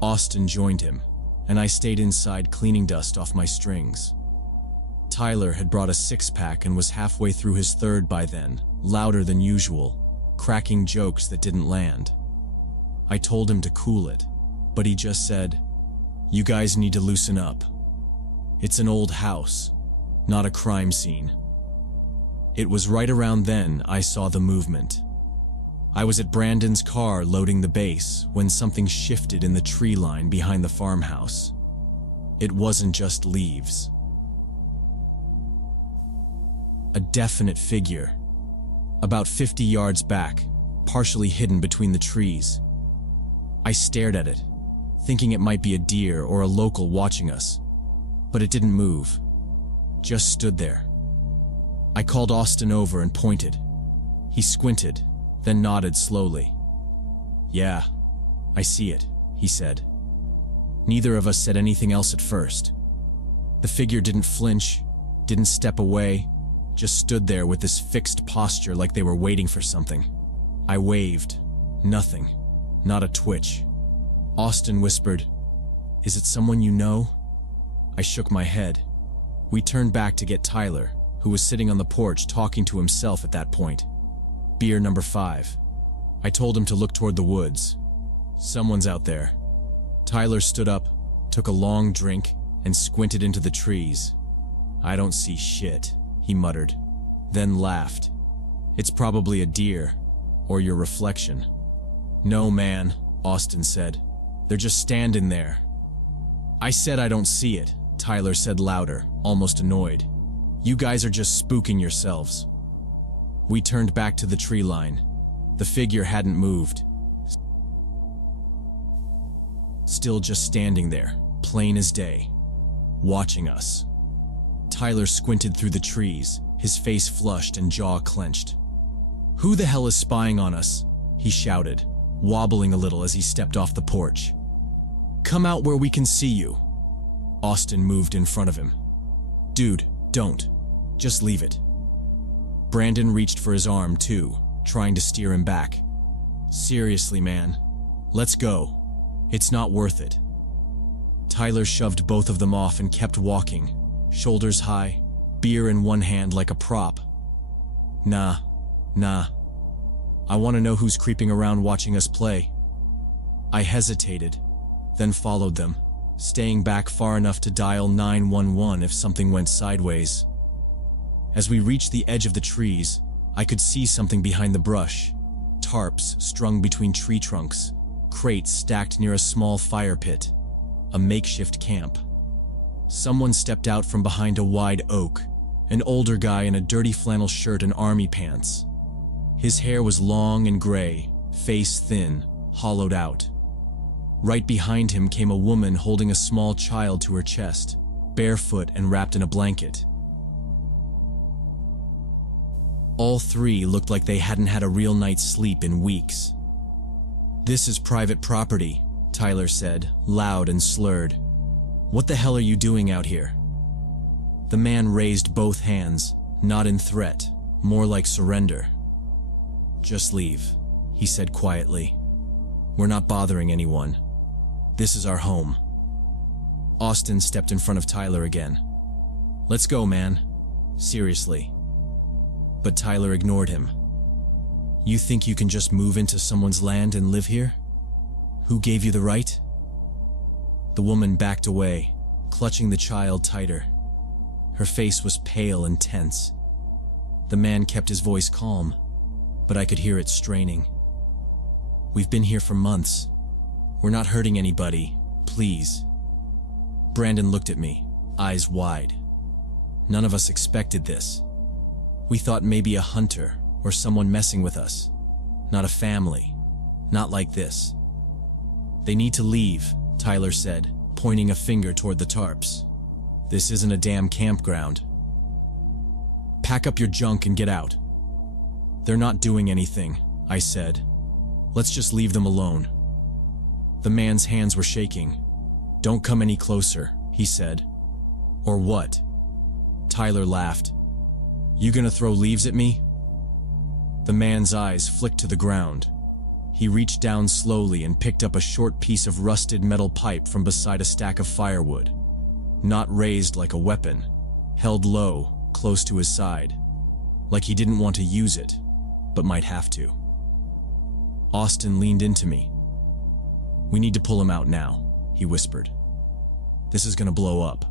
Austin joined him, and I stayed inside cleaning dust off my strings. Tyler had brought a 6-pack and was halfway through his third by then, louder than usual, cracking jokes that didn't land. I told him to cool it, but he just said, "You guys need to loosen up. It's an old house, not a crime scene." It was right around then I saw the movement. I was at Brandon's car loading the bass when something shifted in the tree line behind the farmhouse. It wasn't just leaves. A definite figure, about 50 yards back, partially hidden between the trees. I stared at it, thinking it might be a deer or a local watching us, but it didn't move, just stood there. I called Austin over and pointed. He squinted, then nodded slowly. "Yeah, I see it," he said. Neither of us said anything else at first. The figure didn't flinch, didn't step away, just stood there with this fixed posture like they were waiting for something. I waved. Nothing. Not a twitch. Austin whispered, "Is it someone you know?" I shook my head. We turned back to get Tyler, who was sitting on the porch talking to himself at that point. Beer number 5. I told him to look toward the woods. "Someone's out there." Tyler stood up, took a long drink, and squinted into the trees. "I don't see shit," he muttered, then laughed. "It's probably a deer, or your reflection." "No, man," Austin said. "They're just standing there." "I said I don't see it," Tyler said louder, almost annoyed. "You guys are just spooking yourselves." We turned back to the tree line. The figure hadn't moved. Still just standing there, plain as day, watching us. Tyler squinted through the trees, his face flushed and jaw clenched. "Who the hell is spying on us?" he shouted, wobbling a little as he stepped off the porch. "Come out where we can see you." Austin moved in front of him. "Dude, don't. Just leave it. Brandon reached for his arm too, trying to steer him back. Seriously, man. Let's go. It's not worth it. Tyler shoved both of them off and kept walking, shoulders high, beer in one hand like a prop. Nah. I want to know who's creeping around watching us play. I hesitated, then followed them, staying back far enough to dial 911 if something went sideways. As we reached the edge of the trees, I could see something behind the brush. Tarps strung between tree trunks, crates stacked near a small fire pit, a makeshift camp. Someone stepped out from behind a wide oak, an older guy in a dirty flannel shirt and army pants. His hair was long and gray, face thin, hollowed out. Right behind him came a woman holding a small child to her chest, barefoot and wrapped in a blanket. All three looked like they hadn't had a real night's sleep in weeks. "This is private property," Tyler said, loud and slurred. "What the hell are you doing out here?" The man raised both hands, not in threat, more like surrender. "Just leave," he said quietly. "We're not bothering anyone. This is our home." Austin stepped in front of Tyler again. "Let's go, man. Seriously." But Tyler ignored him. "You think you can just move into someone's land and live here? Who gave you the right?" The woman backed away, clutching the child tighter. Her face was pale and tense. The man kept his voice calm, but I could hear it straining. "We've been here for months. We're not hurting anybody, please." Brandon looked at me, eyes wide. None of us expected this. We thought maybe a hunter or someone messing with us. Not a family. Not like this. "They need to leave," Tyler said, pointing a finger toward the tarps. "This isn't a damn campground. Pack up your junk and get out." "They're not doing anything," I said. "Let's just leave them alone." The man's hands were shaking. "Don't come any closer," he said. "Or what?" Tyler laughed. "You gonna throw leaves at me?" The man's eyes flicked to the ground. He reached down slowly and picked up a short piece of rusted metal pipe from beside a stack of firewood. Not raised like a weapon, held low, close to his side. Like he didn't want to use it, but might have to. Austin leaned into me. "We need to pull him out now," he whispered. "This is gonna blow up."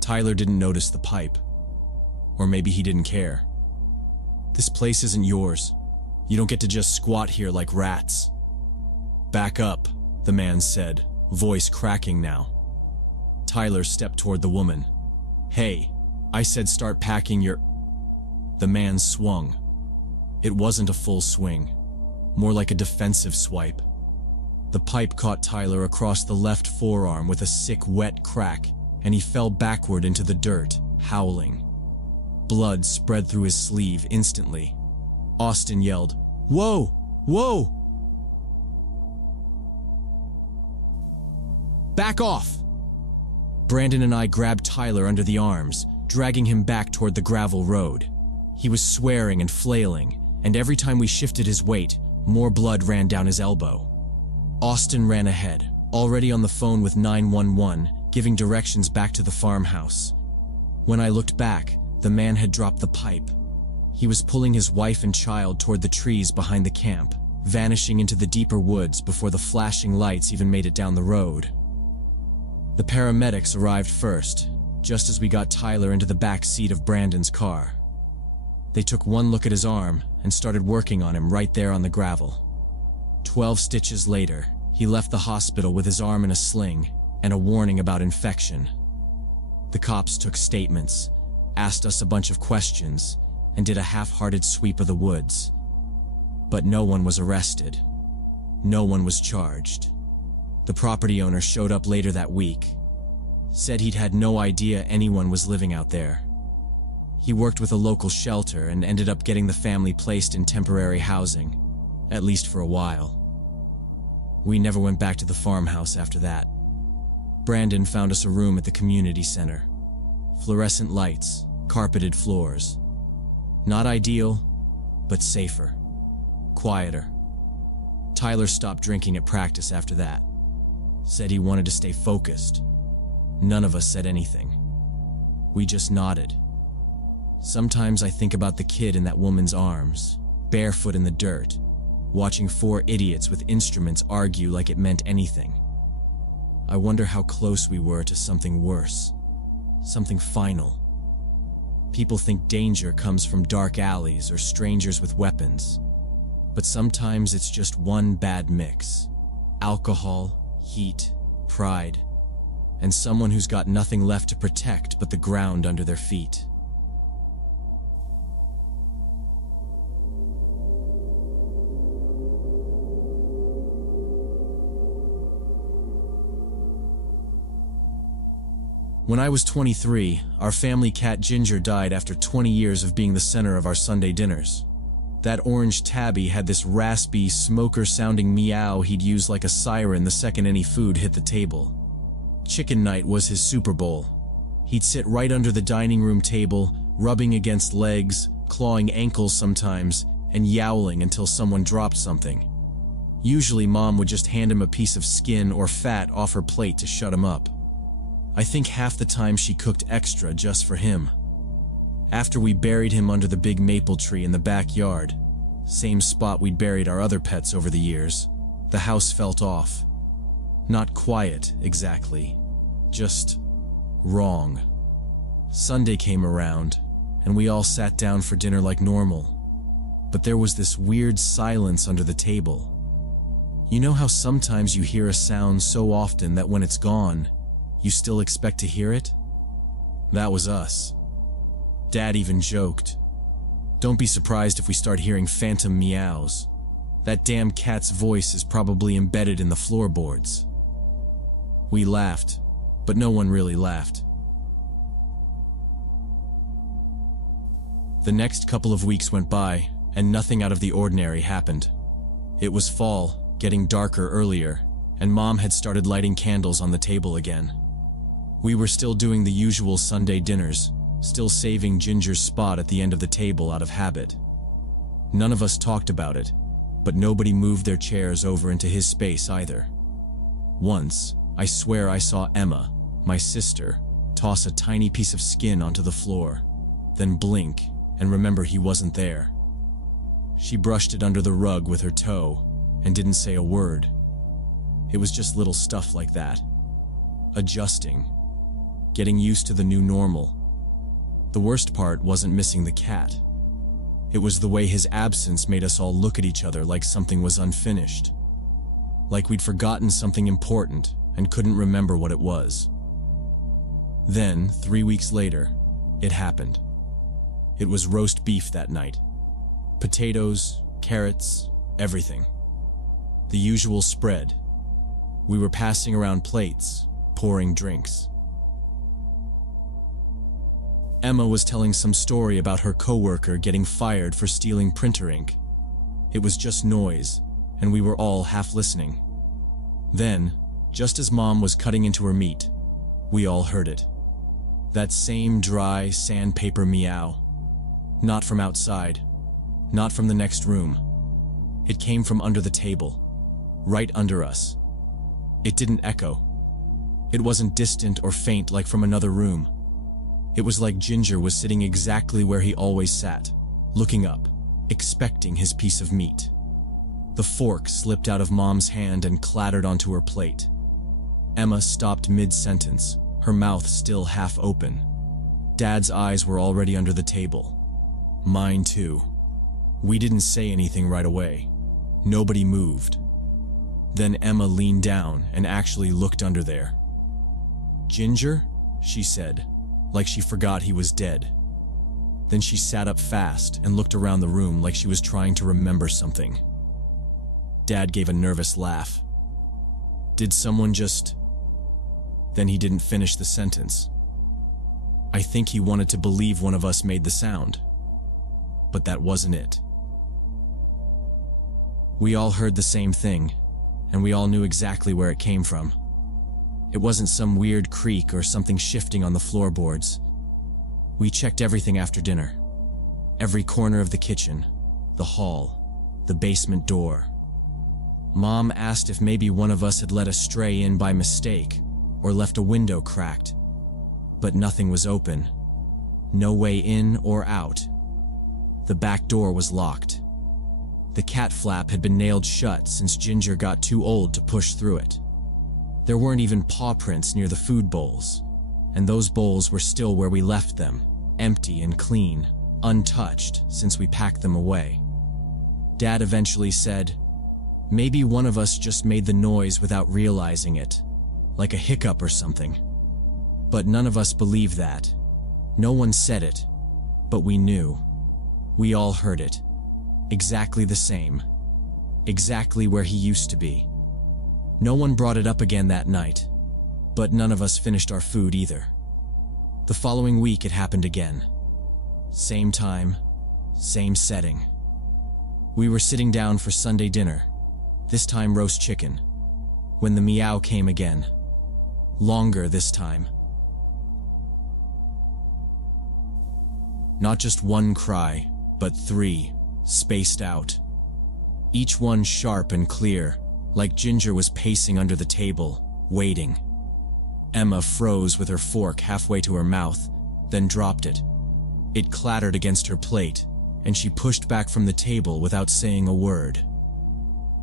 Tyler didn't notice the pipe. Or maybe he didn't care. "This place isn't yours. You don't get to just squat here like rats." "Back up," the man said, voice cracking now. Tyler stepped toward the woman. "Hey, I said start packing your—" The man swung. It wasn't a full swing, more like a defensive swipe. The pipe caught Tyler across the left forearm with a sick, wet crack, and he fell backward into the dirt, howling. Blood spread through his sleeve instantly. Austin yelled, "Whoa! Whoa! Back off!" Brandon and I grabbed Tyler under the arms, dragging him back toward the gravel road. He was swearing and flailing, and every time we shifted his weight, more blood ran down his elbow. Austin ran ahead, already on the phone with 911, giving directions back to the farmhouse. When I looked back, the man had dropped the pipe. He was pulling his wife and child toward the trees behind the camp, vanishing into the deeper woods before the flashing lights even made it down the road. The paramedics arrived first, just as we got Tyler into the back seat of Brandon's car. They took one look at his arm and started working on him right there on the gravel. 12 stitches later, he left the hospital with his arm in a sling and a warning about infection. The cops took statements, asked us a bunch of questions, and did a half-hearted sweep of the woods. But no one was arrested. No one was charged. The property owner showed up later that week, said he'd had no idea anyone was living out there. He worked with a local shelter and ended up getting the family placed in temporary housing, at least for a while. We never went back to the farmhouse after that. Brandon found us a room at the community center. Fluorescent lights, Carpeted floors. Not ideal, but safer. Quieter. Tyler stopped drinking at practice after that. Said he wanted to stay focused. None of us said anything. We just nodded. Sometimes I think about the kid in that woman's arms, barefoot in the dirt, watching four idiots with instruments argue like it meant anything. I wonder how close we were to something worse, something final. People think danger comes from dark alleys or strangers with weapons, but sometimes it's just one bad mix: alcohol, heat, pride, and someone who's got nothing left to protect but the ground under their feet. When I was 23, our family cat Ginger died after 20 years of being the center of our Sunday dinners. That orange tabby had this raspy, smoker-sounding meow he'd use like a siren the second any food hit the table. Chicken night was his Super Bowl. He'd sit right under the dining room table, rubbing against legs, clawing ankles sometimes, and yowling until someone dropped something. Usually Mom would just hand him a piece of skin or fat off her plate to shut him up. I think half the time she cooked extra just for him. After we buried him under the big maple tree in the backyard, same spot we'd buried our other pets over the years, the house felt off. Not quiet, exactly. Just wrong. Sunday came around, and we all sat down for dinner like normal. But there was this weird silence under the table. You know how sometimes you hear a sound so often that when it's gone, you still expect to hear it? That was us. Dad even joked, "Don't be surprised if we start hearing phantom meows. That damn cat's voice is probably embedded in the floorboards." We laughed, but no one really laughed. The next couple of weeks went by, and nothing out of the ordinary happened. It was fall, getting darker earlier, and Mom had started lighting candles on the table again. We were still doing the usual Sunday dinners, still saving Ginger's spot at the end of the table out of habit. None of us talked about it, but nobody moved their chairs over into his space either. Once, I swear I saw Emma, my sister, toss a tiny piece of skin onto the floor, then blink and remember he wasn't there. She brushed it under the rug with her toe and didn't say a word. It was just little stuff like that. Adjusting. Getting used to the new normal. The worst part wasn't missing the cat. It was the way his absence made us all look at each other like something was unfinished. Like we'd forgotten something important and couldn't remember what it was. Then, 3 weeks later, it happened. It was roast beef that night. Potatoes, carrots, everything. The usual spread. We were passing around plates, pouring drinks. Emma was telling some story about her coworker getting fired for stealing printer ink. It was just noise, and we were all half listening. Then, just as Mom was cutting into her meat, we all heard it. That same dry, sandpaper meow. Not from outside, not from the next room. It came from under the table, right under us. It didn't echo. It wasn't distant or faint like from another room. It was like Ginger was sitting exactly where he always sat, looking up, expecting his piece of meat. The fork slipped out of Mom's hand and clattered onto her plate. Emma stopped mid-sentence, her mouth still half open. Dad's eyes were already under the table. Mine too. We didn't say anything right away. Nobody moved. Then Emma leaned down and actually looked under there. "Ginger?" she said, like she forgot he was dead. Then she sat up fast and looked around the room like she was trying to remember something. Dad gave a nervous laugh. "Did someone just..." Then he didn't finish the sentence. I think he wanted to believe one of us made the sound. But that wasn't it. We all heard the same thing, and we all knew exactly where it came from. It wasn't some weird creak or something shifting on the floorboards. We checked everything after dinner. Every corner of the kitchen, the hall, the basement door. Mom asked if maybe one of us had let a stray in by mistake or left a window cracked. But nothing was open. No way in or out. The back door was locked. The cat flap had been nailed shut since Ginger got too old to push through it. There weren't even paw prints near the food bowls, and those bowls were still where we left them, empty and clean, untouched since we packed them away. Dad eventually said, maybe one of us just made the noise without realizing it, like a hiccup or something. But none of us believed that. No one said it, but we knew. We all heard it. Exactly the same. Exactly where he used to be. No one brought it up again that night, but none of us finished our food either. The following week it happened again. Same time, same setting. We were sitting down for Sunday dinner, this time roast chicken, when the meow came again. Longer this time. Not just one cry, but three, spaced out. Each one sharp and clear, like Ginger was pacing under the table, waiting. Emma froze with her fork halfway to her mouth, then dropped it. It clattered against her plate, and she pushed back from the table without saying a word.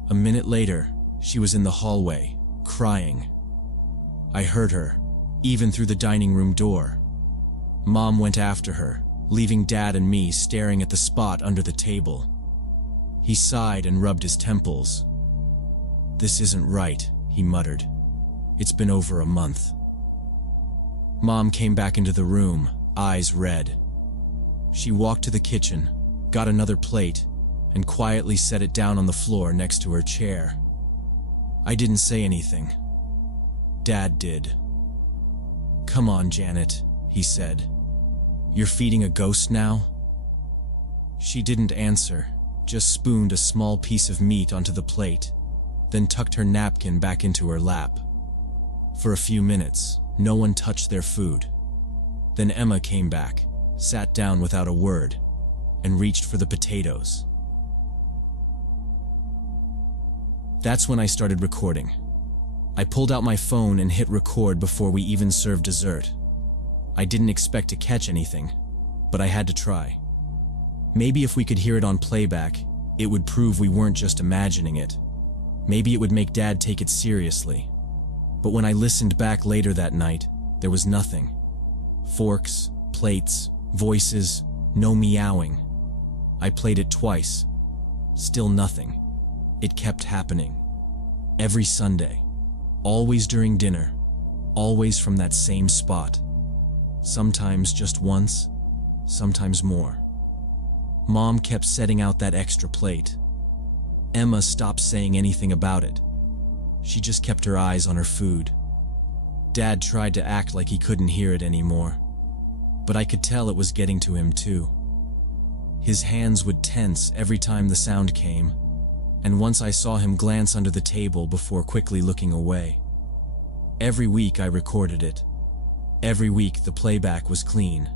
A minute later, she was in the hallway, crying. I heard her, even through the dining room door. Mom went after her, leaving Dad and me staring at the spot under the table. He sighed and rubbed his temples. This isn't right, he muttered. It's been over a month. Mom came back into the room, eyes red. She walked to the kitchen, got another plate, and quietly set it down on the floor next to her chair. I didn't say anything. Dad did. Come on, Janet, he said. You're feeding a ghost now? She didn't answer, just spooned a small piece of meat onto the plate, then tucked her napkin back into her lap. For a few minutes, no one touched their food. Then Emma came back, sat down without a word, and reached for the potatoes. That's when I started recording. I pulled out my phone and hit record before we even served dessert. I didn't expect to catch anything, but I had to try. Maybe if we could hear it on playback, it would prove we weren't just imagining it. Maybe it would make Dad take it seriously. But when I listened back later that night, there was nothing. Forks, plates, voices, no meowing. I played it twice. Still nothing. It kept happening. Every Sunday. Always during dinner. Always from that same spot. Sometimes just once, sometimes more. Mom kept setting out that extra plate. Emma stopped saying anything about it. She just kept her eyes on her food. Dad tried to act like he couldn't hear it anymore, but I could tell it was getting to him too. His hands would tense every time the sound came, and once I saw him glance under the table before quickly looking away. Every week I recorded it. Every week the playback was clean.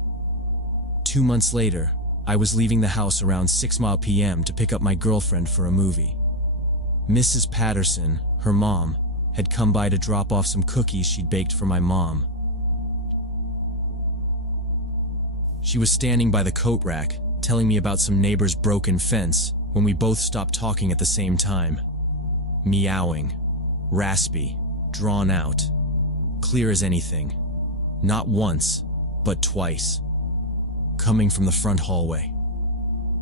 2 months later, I was leaving the house around 6 p.m. to pick up my girlfriend for a movie. Mrs. Patterson, her mom, had come by to drop off some cookies she'd baked for my mom. She was standing by the coat rack, telling me about some neighbor's broken fence when we both stopped talking at the same time. Meowing, raspy, drawn out, clear as anything. Not once, but twice. Coming from the front hallway.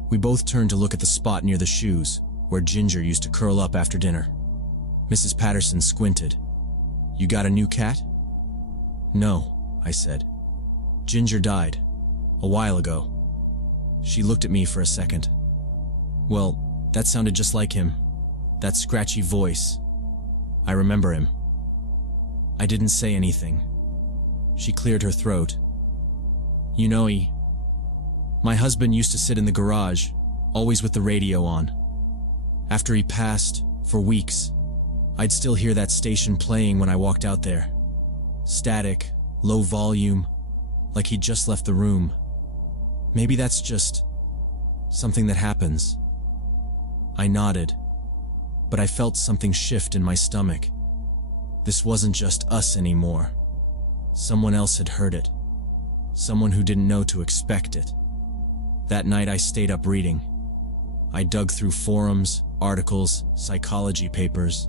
We both turned to look at the spot near the shoes, where Ginger used to curl up after dinner. Mrs. Patterson squinted. You got a new cat? No, I said. Ginger died. A while ago. She looked at me for a second. Well, that sounded just like him. That scratchy voice. I remember him. I didn't say anything. She cleared her throat. You know, my husband used to sit in the garage, always with the radio on. After he passed, for weeks, I'd still hear that station playing when I walked out there. Static, low volume, like he'd just left the room. Maybe that's just something that happens. I nodded, but I felt something shift in my stomach. This wasn't just us anymore. Someone else had heard it. Someone who didn't know to expect it. That night I stayed up reading. I dug through forums, articles, psychology papers.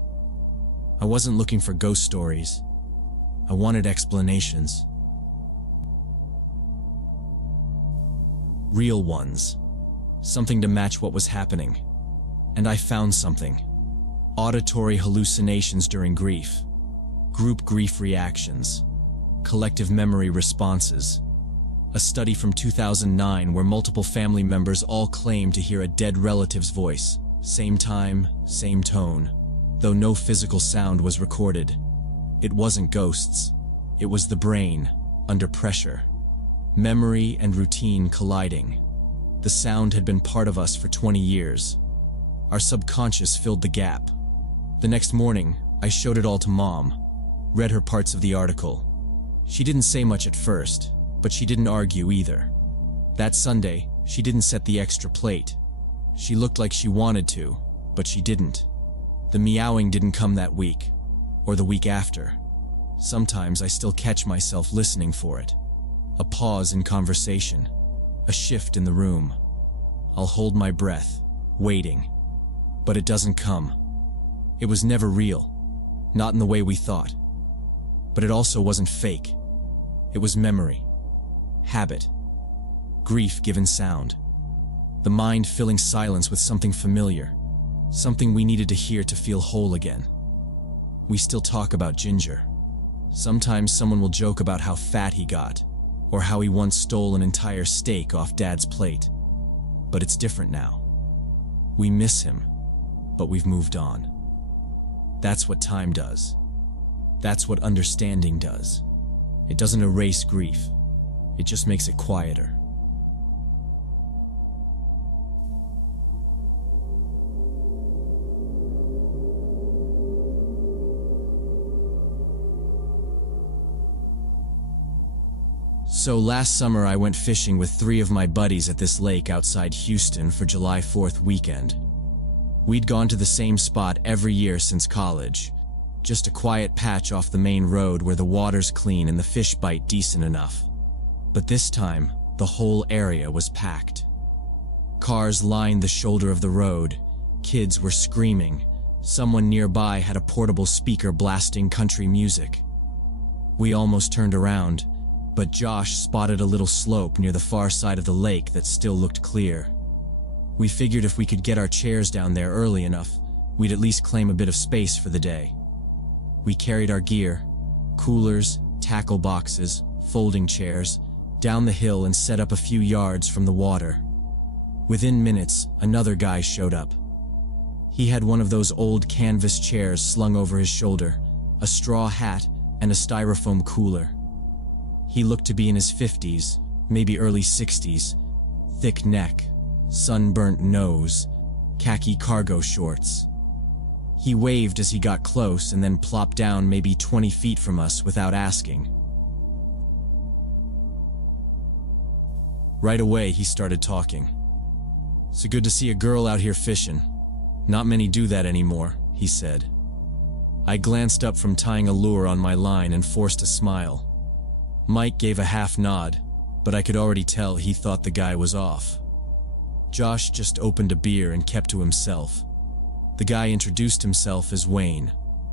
I wasn't looking for ghost stories. I wanted explanations. Real ones. Something to match what was happening. And I found something. Auditory hallucinations during grief. Group grief reactions. Collective memory responses. A study from 2009 where multiple family members all claimed to hear a dead relative's voice. Same time, same tone. Though no physical sound was recorded. It wasn't ghosts. It was the brain, under pressure. Memory and routine colliding. The sound had been part of us for 20 years. Our subconscious filled the gap. The next morning, I showed it all to Mom. Read her parts of the article. She didn't say much at first, but she didn't argue either. That Sunday, she didn't set the extra plate. She looked like she wanted to, but she didn't. The meowing didn't come that week, or the week after. Sometimes I still catch myself listening for it. A pause in conversation, a shift in the room. I'll hold my breath, waiting. But it doesn't come. It was never real, not in the way we thought. But it also wasn't fake. It was memory, habit, grief given sound. The mind filling silence with something familiar, something we needed to hear to feel whole again. We still talk about Ginger. Sometimes someone will joke about how fat he got, or how he once stole an entire steak off Dad's plate. But it's different now. We miss him, but we've moved on. That's what time does. That's what understanding does. It doesn't erase grief. It just makes it quieter. So last summer I went fishing with 3 of my buddies at this lake outside Houston for July 4th weekend. We'd gone to the same spot every year since college. Just a quiet patch off the main road where the water's clean and the fish bite decent enough. But this time, the whole area was packed. Cars lined the shoulder of the road. Kids were screaming. Someone nearby had a portable speaker blasting country music. We almost turned around, but Josh spotted a little slope near the far side of the lake that still looked clear. We figured if we could get our chairs down there early enough, we'd at least claim a bit of space for the day. We carried our gear, coolers, tackle boxes, folding chairs, down the hill and set up a few yards from the water. Within minutes, another guy showed up. He had one of those old canvas chairs slung over his shoulder, a straw hat, and a styrofoam cooler. He looked to be in his 50s, maybe early 60s, thick neck, sunburnt nose, khaki cargo shorts. He waved as he got close and then plopped down maybe 20 feet from us without asking. Right away, he started talking. "So good to see a girl out here fishing. Not many do that anymore," he said. I glanced up from tying a lure on my line and forced a smile. Mike gave a half nod, but I could already tell he thought the guy was off. Josh just opened a beer and kept to himself. The guy introduced himself as Wayne,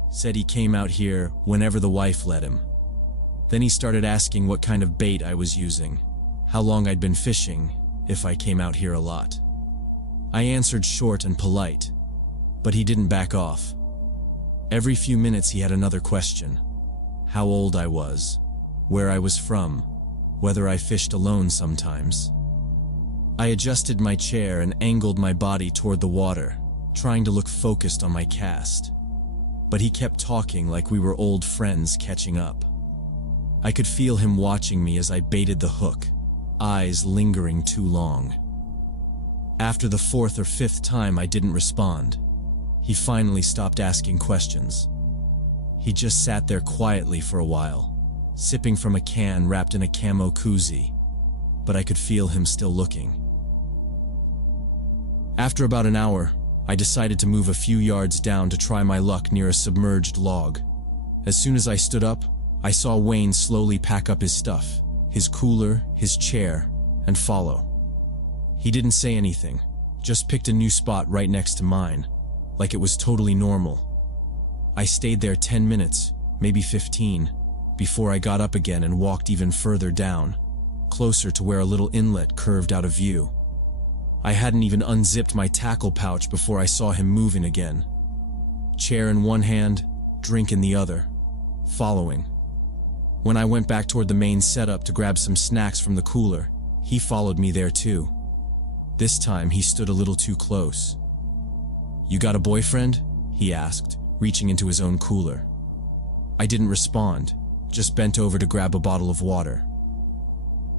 said he came out here whenever the wife let him. Then he started asking what kind of bait I was using, how long I'd been fishing, if I came out here a lot. I answered short and polite, but he didn't back off. Every few minutes he had another question. How old I was, where I was from, whether I fished alone sometimes. I adjusted my chair and angled my body toward the water, trying to look focused on my cast. But he kept talking like we were old friends catching up. I could feel him watching me as I baited the hook, eyes lingering too long. After the 4th or 5th time I didn't respond, he finally stopped asking questions. He just sat there quietly for a while, sipping from a can wrapped in a camo koozie. but I could feel him still looking. After about an hour, I decided to move a few yards down to try my luck near a submerged log. As soon as I stood up, I saw Wayne slowly pack up his stuff, his cooler, his chair, and follow. He didn't say anything, just picked a new spot right next to mine, like it was totally normal. I stayed there 10 minutes, maybe 15, before I got up again and walked even further down, closer to where a little inlet curved out of view. I hadn't even unzipped my tackle pouch before I saw him moving again. Chair in one hand, drink in the other, following. When I went back toward the main setup to grab some snacks from the cooler, he followed me there too. This time he stood a little too close. "You got a boyfriend?" he asked, reaching into his own cooler. I didn't respond, just bent over to grab a bottle of water.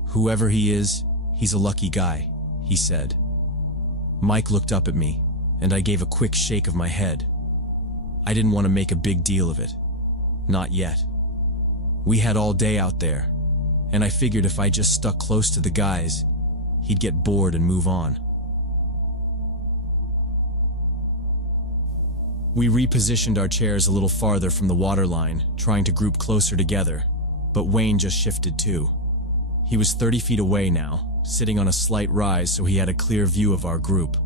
"Whoever he is, he's a lucky guy," he said. Mike looked up at me, and I gave a quick shake of my head. I didn't want to make a big deal of it. Not yet. We had all day out there, and I figured if I just stuck close to the guys, he'd get bored and move on. We repositioned our chairs a little farther from the waterline, trying to group closer together, but Wayne just shifted too. He was 30 feet away now, sitting on a slight rise so he had a clear view of our group.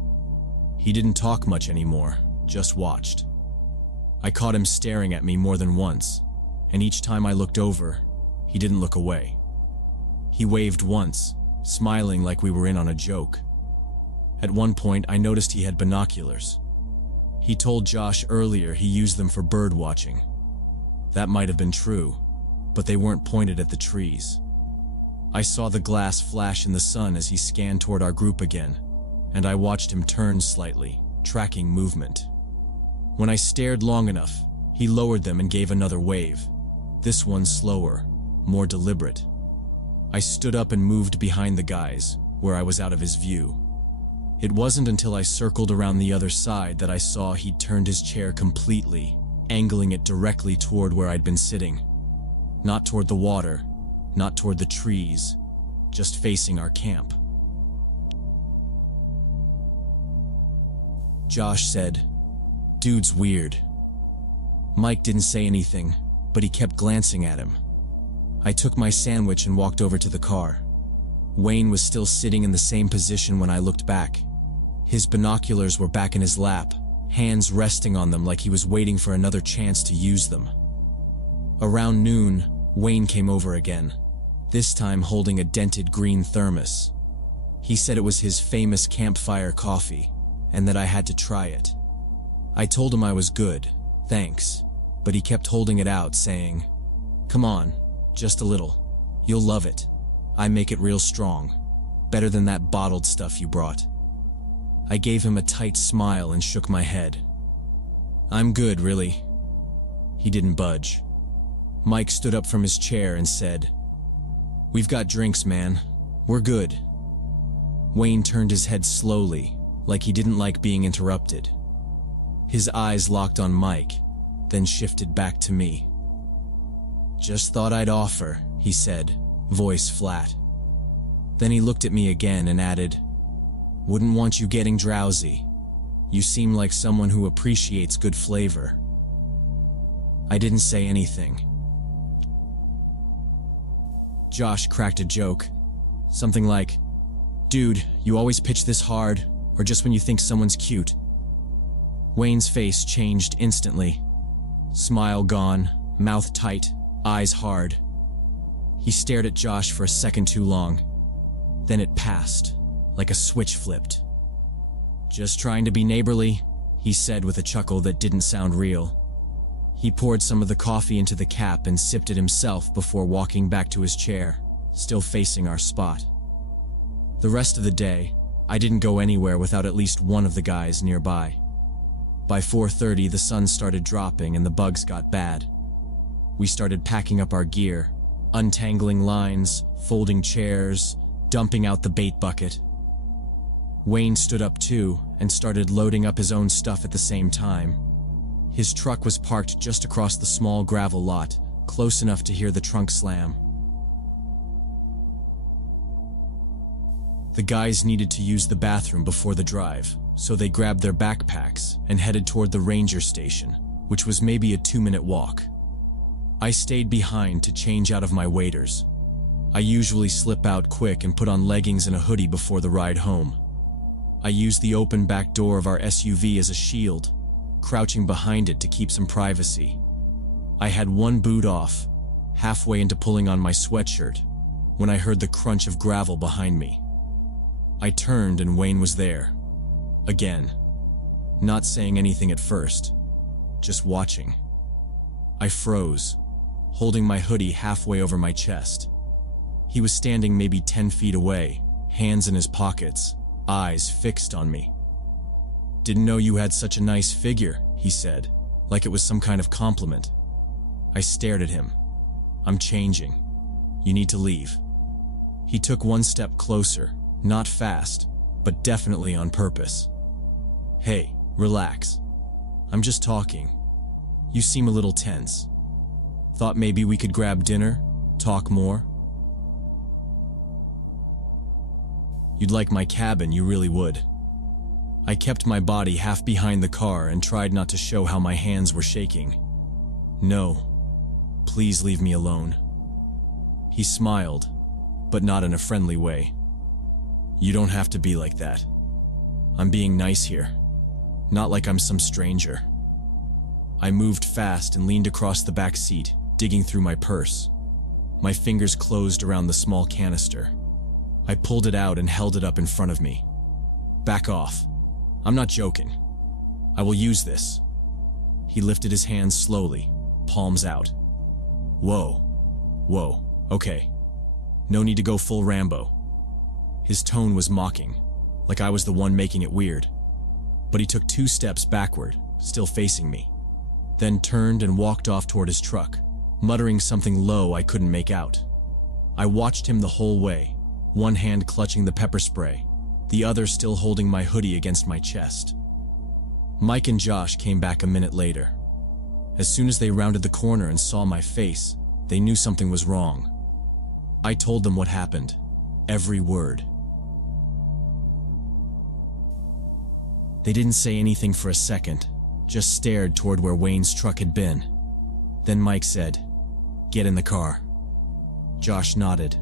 He didn't talk much anymore, just watched. I caught him staring at me more than once, and each time I looked over, he didn't look away. He waved once, smiling like we were in on a joke. At one point, I noticed he had binoculars. He told Josh earlier he used them for bird watching. That might have been true, but they weren't pointed at the trees. I saw the glass flash in the sun as he scanned toward our group again, and I watched him turn slightly, tracking movement. When I stared long enough, he lowered them and gave another wave, this one slower, more deliberate. I stood up and moved behind the guys, where I was out of his view. It wasn't until I circled around the other side that I saw he'd turned his chair completely, angling it directly toward where I'd been sitting. Not toward the water, not toward the trees, just facing our camp. Josh said, "Dude's weird." Mike didn't say anything, but he kept glancing at him. I took my sandwich and walked over to the car. Wayne was still sitting in the same position when I looked back. His binoculars were back in his lap, hands resting on them like he was waiting for another chance to use them. Around noon, Wayne came over again, this time holding a dented green thermos. He said it was his famous campfire coffee, and that I had to try it. I told him I was good, thanks, but he kept holding it out, saying, "Come on, just a little. You'll love it. I make it real strong, better than that bottled stuff you brought." I gave him a tight smile and shook my head. "I'm good, really." He didn't budge. Mike stood up from his chair and said, "We've got drinks, man. We're good." Wayne turned his head slowly, like he didn't like being interrupted. His eyes locked on Mike, then shifted back to me. "Just thought I'd offer," he said, voice flat. Then he looked at me again and added, "Wouldn't want you getting drowsy. You seem like someone who appreciates good flavor." I didn't say anything. Josh cracked a joke, something like, "Dude, you always pitch this hard, or just when you think someone's cute?" Wayne's face changed instantly. Smile gone, mouth tight, eyes hard. He stared at Josh for a second too long. Then it passed, like a switch flipped. "Just trying to be neighborly," he said with a chuckle that didn't sound real. He poured some of the coffee into the cap and sipped it himself before walking back to his chair, still facing our spot. The rest of the day, I didn't go anywhere without at least one of the guys nearby. By 4:30, the sun started dropping and the bugs got bad. We started packing up our gear, untangling lines, folding chairs, dumping out the bait bucket. Wayne stood up too and started loading up his own stuff at the same time. His truck was parked just across the small gravel lot, close enough to hear the trunk slam. The guys needed to use the bathroom before the drive, so they grabbed their backpacks and headed toward the ranger station, which was maybe a 2-minute walk. I stayed behind to change out of my waders. I usually slip out quick and put on leggings and a hoodie before the ride home. I used the open back door of our SUV as a shield, crouching behind it to keep some privacy. I had one boot off, halfway into pulling on my sweatshirt, when I heard the crunch of gravel behind me. I turned and Wayne was there. Again. Not saying anything at first, just watching. I froze, holding my hoodie halfway over my chest. He was standing maybe 10 feet away, hands in his pockets, eyes fixed on me. "Didn't know you had such a nice figure," he said, like it was some kind of compliment. I stared at him. "I'm changing. You need to leave." He took one step closer, not fast, but definitely on purpose. "Hey, relax. I'm just talking. You seem a little tense. Thought maybe we could grab dinner, talk more?" "You'd like my cabin, you really would." I kept my body half behind the car and tried not to show how my hands were shaking. "No, please leave me alone." He smiled, but not in a friendly way. "You don't have to be like that. I'm being nice here, not like I'm some stranger." I moved fast and leaned across the back seat, digging through my purse. My fingers closed around the small canister. I pulled it out and held it up in front of me. "Back off. I'm not joking. I will use this." He lifted his hands slowly, palms out. "Whoa. Whoa, okay. No need to go full Rambo." His tone was mocking, like I was the one making it weird. But he took 2 steps backward, still facing me, then turned and walked off toward his truck, muttering something low I couldn't make out. I watched him the whole way, one hand clutching the pepper spray, the other still holding my hoodie against my chest. Mike and Josh came back a minute later. As soon as they rounded the corner and saw my face, they knew something was wrong. I told them what happened, every word. They didn't say anything for a second, just stared toward where Wayne's truck had been. Then Mike said, "Get in the car." Josh nodded.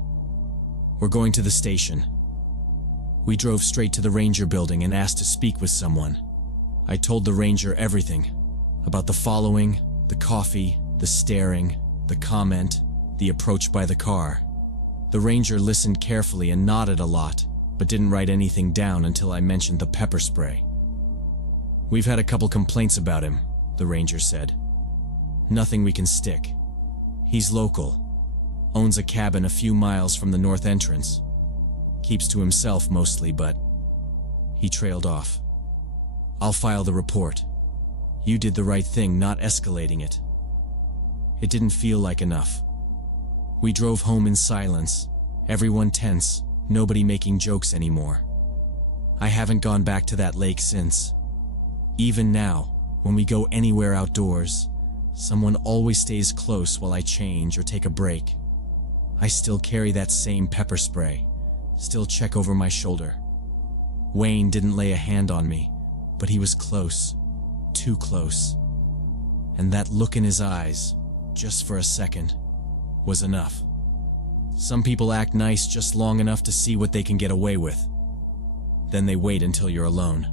"We're going to the station." We drove straight to the ranger building and asked to speak with someone. I told the ranger everything, about the following, the coffee, the staring, the comment, the approach by the car. The ranger listened carefully and nodded a lot, but didn't write anything down until I mentioned the pepper spray. "We've had a couple complaints about him," the ranger said. "Nothing we can stick. He's local, owns a cabin a few miles from the north entrance. Keeps to himself mostly, but..." He trailed off. "I'll file the report. You did the right thing not escalating it." It didn't feel like enough. We drove home in silence, everyone tense, nobody making jokes anymore. I haven't gone back to that lake since. Even now, when we go anywhere outdoors, someone always stays close while I change or take a break. I still carry that same pepper spray, still check over my shoulder. Wayne didn't lay a hand on me, but he was close, too close. And that look in his eyes, just for a second, was enough. Some people act nice just long enough to see what they can get away with. Then they wait until you're alone.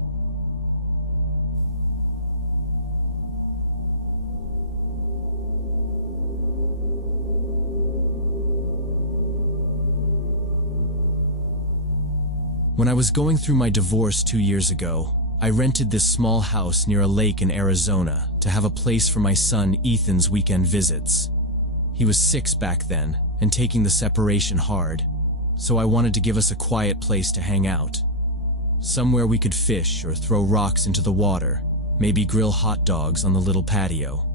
When I was going through my divorce 2 years ago, I rented this small house near a lake in Arizona to have a place for my son Ethan's weekend visits. He was 6 back then and taking the separation hard, so I wanted to give us a quiet place to hang out. Somewhere we could fish or throw rocks into the water, maybe grill hot dogs on the little patio.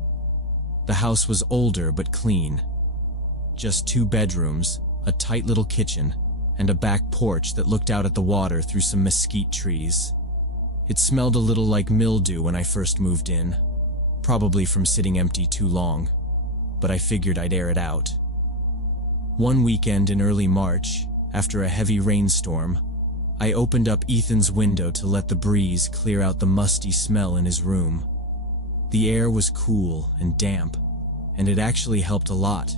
The house was older but clean. Just 2 bedrooms, a tight little kitchen, and a back porch that looked out at the water through some mesquite trees. It smelled a little like mildew when I first moved in, probably from sitting empty too long, but I figured I'd air it out. One weekend in early March, after a heavy rainstorm, I opened up Ethan's window to let the breeze clear out the musty smell in his room. The air was cool and damp, and it actually helped a lot.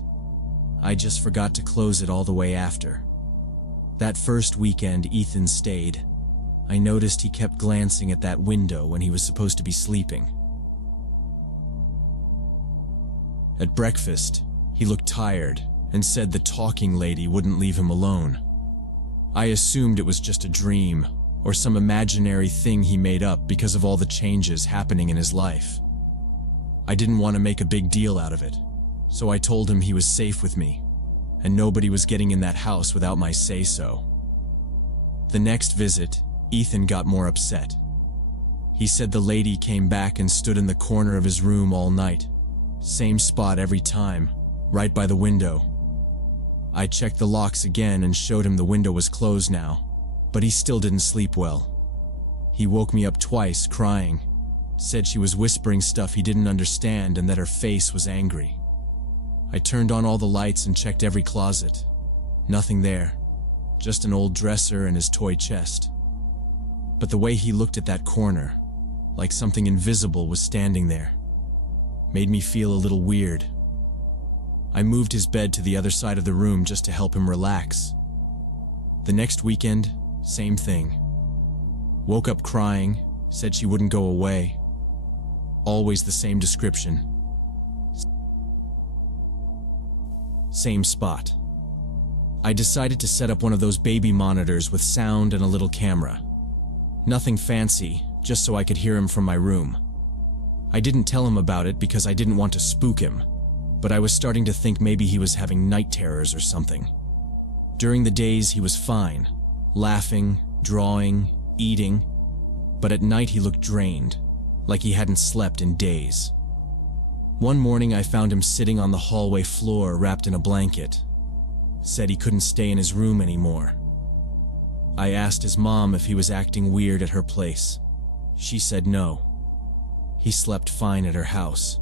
I just forgot to close it all the way after. That first weekend Ethan stayed. I noticed he kept glancing at that window when he was supposed to be sleeping. At breakfast, he looked tired and said the talking lady wouldn't leave him alone. I assumed it was just a dream or some imaginary thing he made up because of all the changes happening in his life. I didn't want to make a big deal out of it, so I told him he was safe with me, and nobody was getting in that house without my say-so. The next visit, Ethan got more upset. He said the lady came back and stood in the corner of his room all night. Same spot every time, right by the window. I checked the locks again and showed him the window was closed now, but he still didn't sleep well. He woke me up twice, crying, said she was whispering stuff he didn't understand and that her face was angry. I turned on all the lights and checked every closet. Nothing there, just an old dresser and his toy chest. But the way he looked at that corner, like something invisible was standing there, made me feel a little weird. I moved his bed to the other side of the room just to help him relax. The next weekend, same thing. Woke up crying, said she wouldn't go away. Always the same description. Same spot. I decided to set up one of those baby monitors with sound and a little camera. Nothing fancy, just so I could hear him from my room. I didn't tell him about it because I didn't want to spook him, but I was starting to think maybe he was having night terrors or something. During the days he was fine, laughing, drawing, eating, but at night he looked drained, like he hadn't slept in days. One morning I found him sitting on the hallway floor wrapped in a blanket. Said he couldn't stay in his room anymore. I asked his mom if he was acting weird at her place. She said no. He slept fine at her house.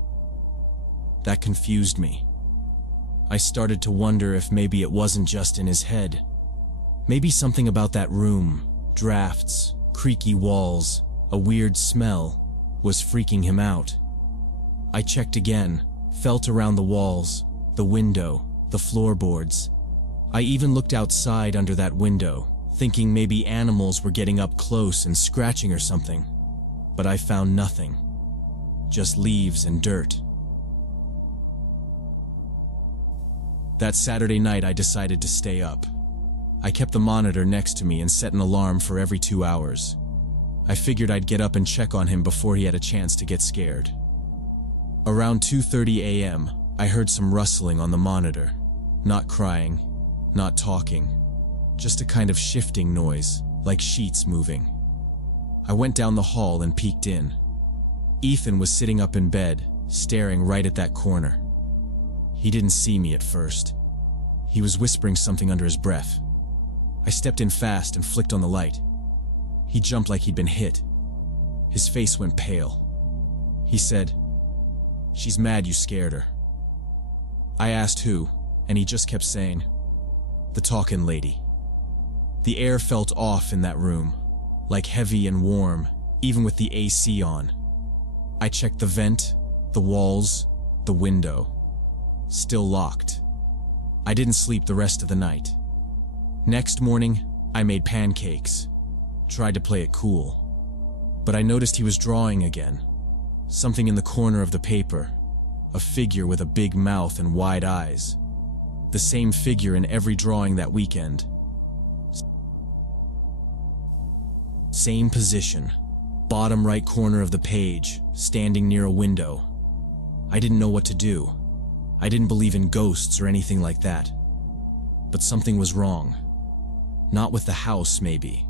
That confused me. I started to wonder if maybe it wasn't just in his head. Maybe something about that room, drafts, creaky walls, a weird smell, was freaking him out. I checked again, felt around the walls, the window, the floorboards. I even looked outside under that window, thinking maybe animals were getting up close and scratching or something. But I found nothing. Just leaves and dirt. That Saturday night I decided to stay up. I kept the monitor next to me and set an alarm for every 2 hours. I figured I'd get up and check on him before he had a chance to get scared. Around 2:30 a.m., I heard some rustling on the monitor. Not crying, not talking, just a kind of shifting noise, like sheets moving. I went down the hall and peeked in. Ethan was sitting up in bed, staring right at that corner. He didn't see me at first. He was whispering something under his breath. I stepped in fast and flicked on the light. He jumped like he'd been hit. His face went pale. He said, "She's mad you scared her." I asked who, and he just kept saying, "The talkin' lady." The air felt off in that room, like heavy and warm, even with the AC on. I checked the vent, the walls, the window. Still locked. I didn't sleep the rest of the night. Next morning, I made pancakes. Tried to play it cool. But I noticed he was drawing again. Something in the corner of the paper. A figure with a big mouth and wide eyes. The same figure in every drawing that weekend. Same position. Bottom right corner of the page, standing near a window. I didn't know what to do. I didn't believe in ghosts or anything like that. But something was wrong. Not with the house, maybe,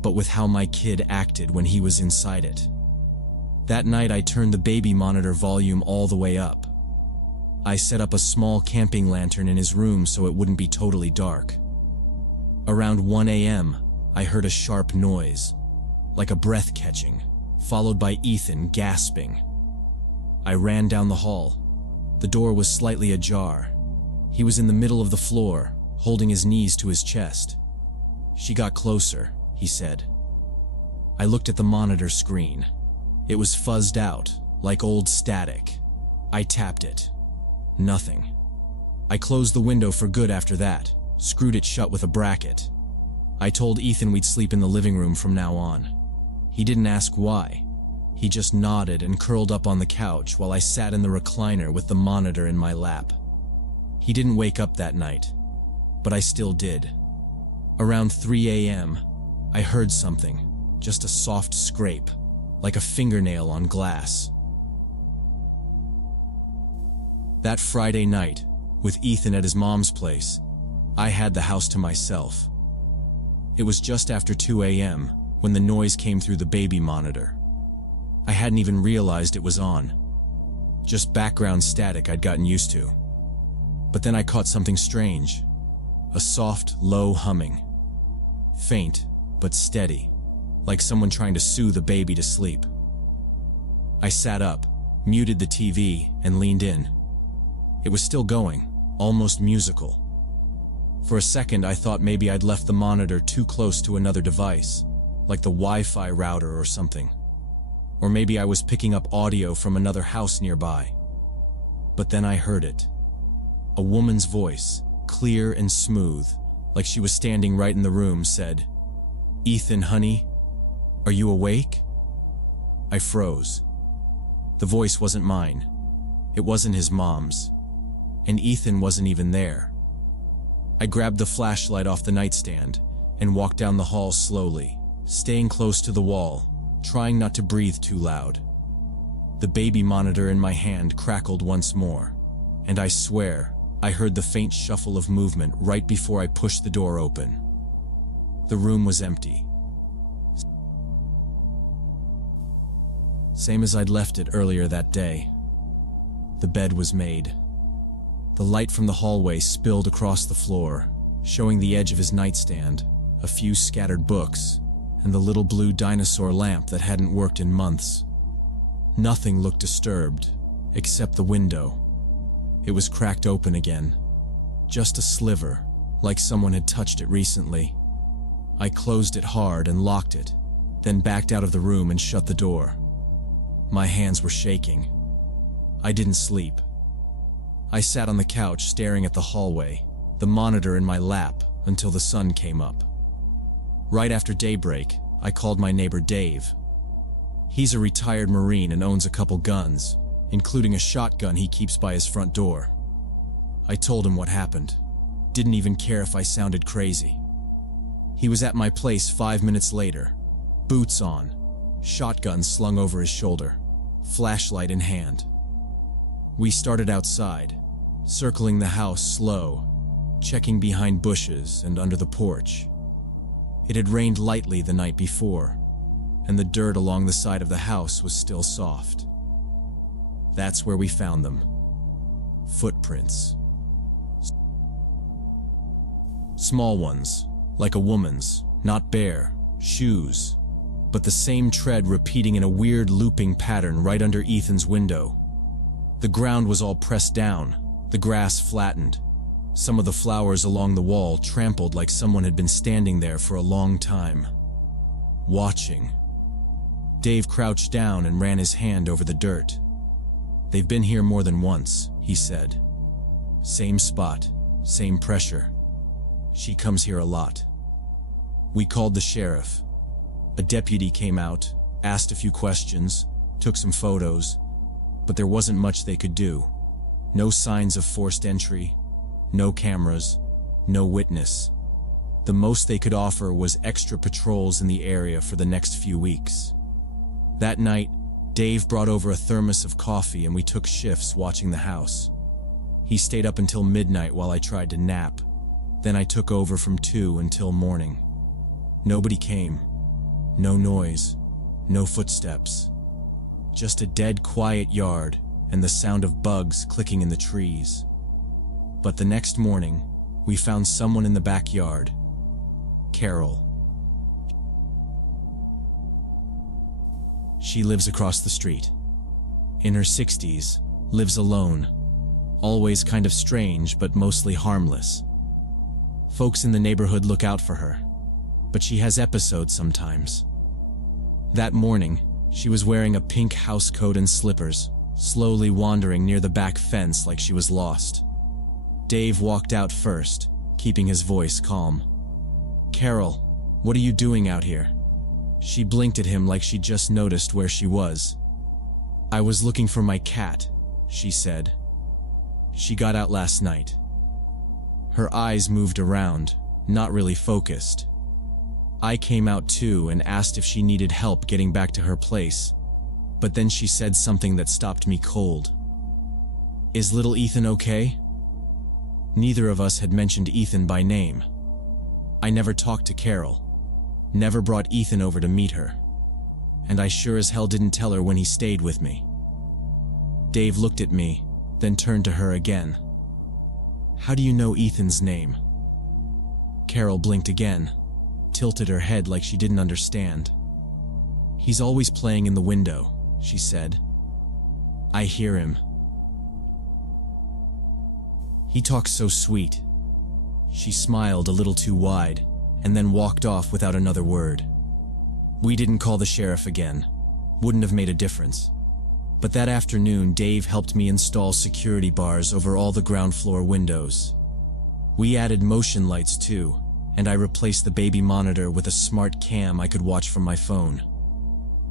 but with how my kid acted when he was inside it. That night I turned the baby monitor volume all the way up. I set up a small camping lantern in his room so it wouldn't be totally dark. Around 1 a.m., I heard a sharp noise, like a breath catching, followed by Ethan gasping. I ran down the hall. The door was slightly ajar. He was in the middle of the floor, holding his knees to his chest. She got closer, he said. I looked at the monitor screen. It was fuzzed out, like old static. I tapped it. Nothing. I closed the window for good after that, screwed it shut with a bracket. I told Ethan we'd sleep in the living room from now on. He didn't ask why. He just nodded and curled up on the couch while I sat in the recliner with the monitor in my lap. He didn't wake up that night, but I still did. Around 3 a.m., I heard something, just a soft scrape, like a fingernail on glass. That Friday night, with Ethan at his mom's place, I had the house to myself. It was just after 2 a.m. when the noise came through the baby monitor. I hadn't even realized it was on. Just background static I'd gotten used to. But then I caught something strange. A soft, low humming. Faint, but steady, like someone trying to soothe the baby to sleep. I sat up, muted the TV, and leaned in. It was still going, almost musical. For a second, I thought maybe I'd left the monitor too close to another device, like the Wi-Fi router or something. Or maybe I was picking up audio from another house nearby. But then I heard it. A woman's voice, clear and smooth, like she was standing right in the room, said, "Ethan, honey, are you awake?" I froze. The voice wasn't mine. It wasn't his mom's. And Ethan wasn't even there. I grabbed the flashlight off the nightstand and walked down the hall slowly, staying close to the wall, trying not to breathe too loud. The baby monitor in my hand crackled once more, and I swear I heard the faint shuffle of movement right before I pushed the door open. The room was empty. Same as I'd left it earlier that day. The bed was made. The light from the hallway spilled across the floor, showing the edge of his nightstand, a few scattered books, and the little blue dinosaur lamp that hadn't worked in months. Nothing looked disturbed, except the window. It was cracked open again. Just a sliver, like someone had touched it recently. I closed it hard and locked it, then backed out of the room and shut the door. My hands were shaking. I didn't sleep. I sat on the couch staring at the hallway, the monitor in my lap, until the sun came up. Right after daybreak, I called my neighbor Dave. He's a retired Marine and owns a couple guns, including a shotgun he keeps by his front door. I told him what happened. Didn't even care if I sounded crazy. He was at my place 5 minutes later, boots on, shotgun slung over his shoulder, flashlight in hand. We started outside, circling the house slow, checking behind bushes and under the porch. It had rained lightly the night before, and the dirt along the side of the house was still soft. That's where we found them. Footprints. Small ones, like a woman's, not bare, shoes, but the same tread repeating in a weird looping pattern right under Ethan's window. The ground was all pressed down, the grass flattened. Some of the flowers along the wall trampled like someone had been standing there for a long time. Watching. Dave crouched down and ran his hand over the dirt. "They've been here more than once," he said. "Same spot, same pressure. She comes here a lot." We called the sheriff. A deputy came out, asked a few questions, took some photos, but there wasn't much they could do. No signs of forced entry, no cameras, no witness. The most they could offer was extra patrols in the area for the next few weeks. That night, Dave brought over a thermos of coffee and we took shifts watching the house. He stayed up until midnight while I tried to nap. Then I took over from 2 until morning. Nobody came. No noise. No footsteps. Just a dead quiet yard and the sound of bugs clicking in the trees. But the next morning, we found someone in the backyard. Carol. She lives across the street. In her 60s, lives alone. Always kind of strange, but mostly harmless. Folks in the neighborhood look out for her. but she has episodes sometimes. That morning, she was wearing a pink housecoat and slippers, slowly wandering near the back fence like she was lost. Dave walked out first, keeping his voice calm. "Carol, what are you doing out here?" She blinked at him like she'd just noticed where she was. "I was looking for my cat," she said. "She got out last night." Her eyes moved around, not really focused. I came out too and asked if she needed help getting back to her place, but then she said something that stopped me cold. "Is little Ethan okay?" Neither of us had mentioned Ethan by name. I never talked to Carol, never brought Ethan over to meet her, and I sure as hell didn't tell her when he stayed with me. Dave looked at me, then turned to her again. "How do you know Ethan's name?" Carol blinked again, tilted her head like she didn't understand. "He's always playing in the window," she said. "I hear him. He talks so sweet." She smiled a little too wide, and then walked off without another word. We didn't call the sheriff again. Wouldn't have made a difference. But that afternoon, Dave helped me install security bars over all the ground floor windows. We added motion lights too, and I replaced the baby monitor with a smart cam I could watch from my phone.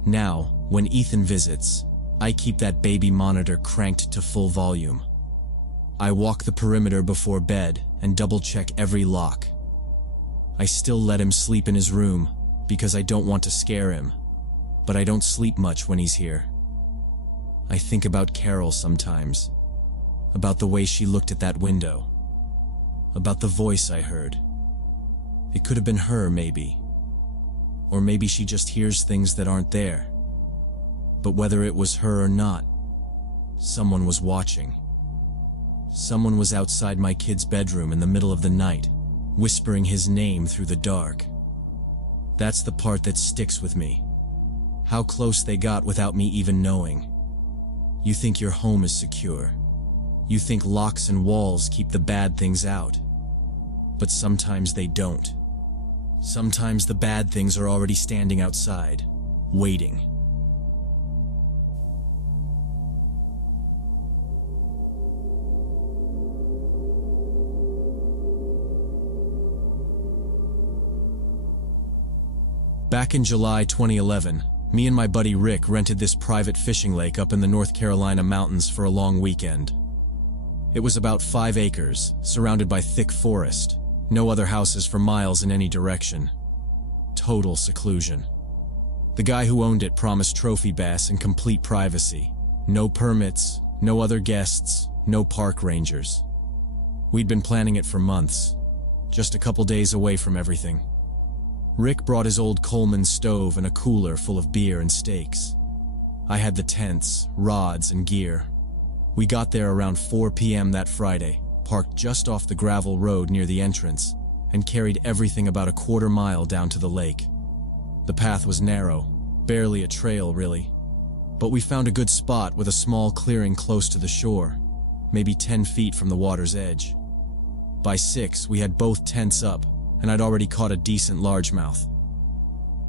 Now, when Ethan visits, I keep that baby monitor cranked to full volume. I walk the perimeter before bed and double-check every lock. I still let him sleep in his room because I don't want to scare him, but I don't sleep much when he's here. I think about Carol sometimes, about the way she looked at that window, about the voice I heard. It could have been her, maybe. Or maybe she just hears things that aren't there. But whether it was her or not, someone was watching. Someone was outside my kid's bedroom in the middle of the night, whispering his name through the dark. That's the part that sticks with me. How close they got without me even knowing. You think your home is secure. You think locks and walls keep the bad things out. But sometimes they don't. Sometimes the bad things are already standing outside, waiting. Back in July 2011, me and my buddy Rick rented this private fishing lake up in the North Carolina mountains for a long weekend. It was about 5 acres, surrounded by thick forest, no other houses for miles in any direction. Total seclusion. The guy who owned it promised trophy bass and complete privacy. No permits, no other guests, no park rangers. We'd been planning it for months, just a couple days away from everything. Rick brought his old Coleman stove and a cooler full of beer and steaks. I had the tents, rods, and gear. We got there around 4 p.m. that Friday, parked just off the gravel road near the entrance, and carried everything about a quarter mile down to the lake. The path was narrow, barely a trail really, but we found a good spot with a small clearing close to the shore, maybe 10 feet from the water's edge. By 6, we had both tents up, and I'd already caught a decent largemouth.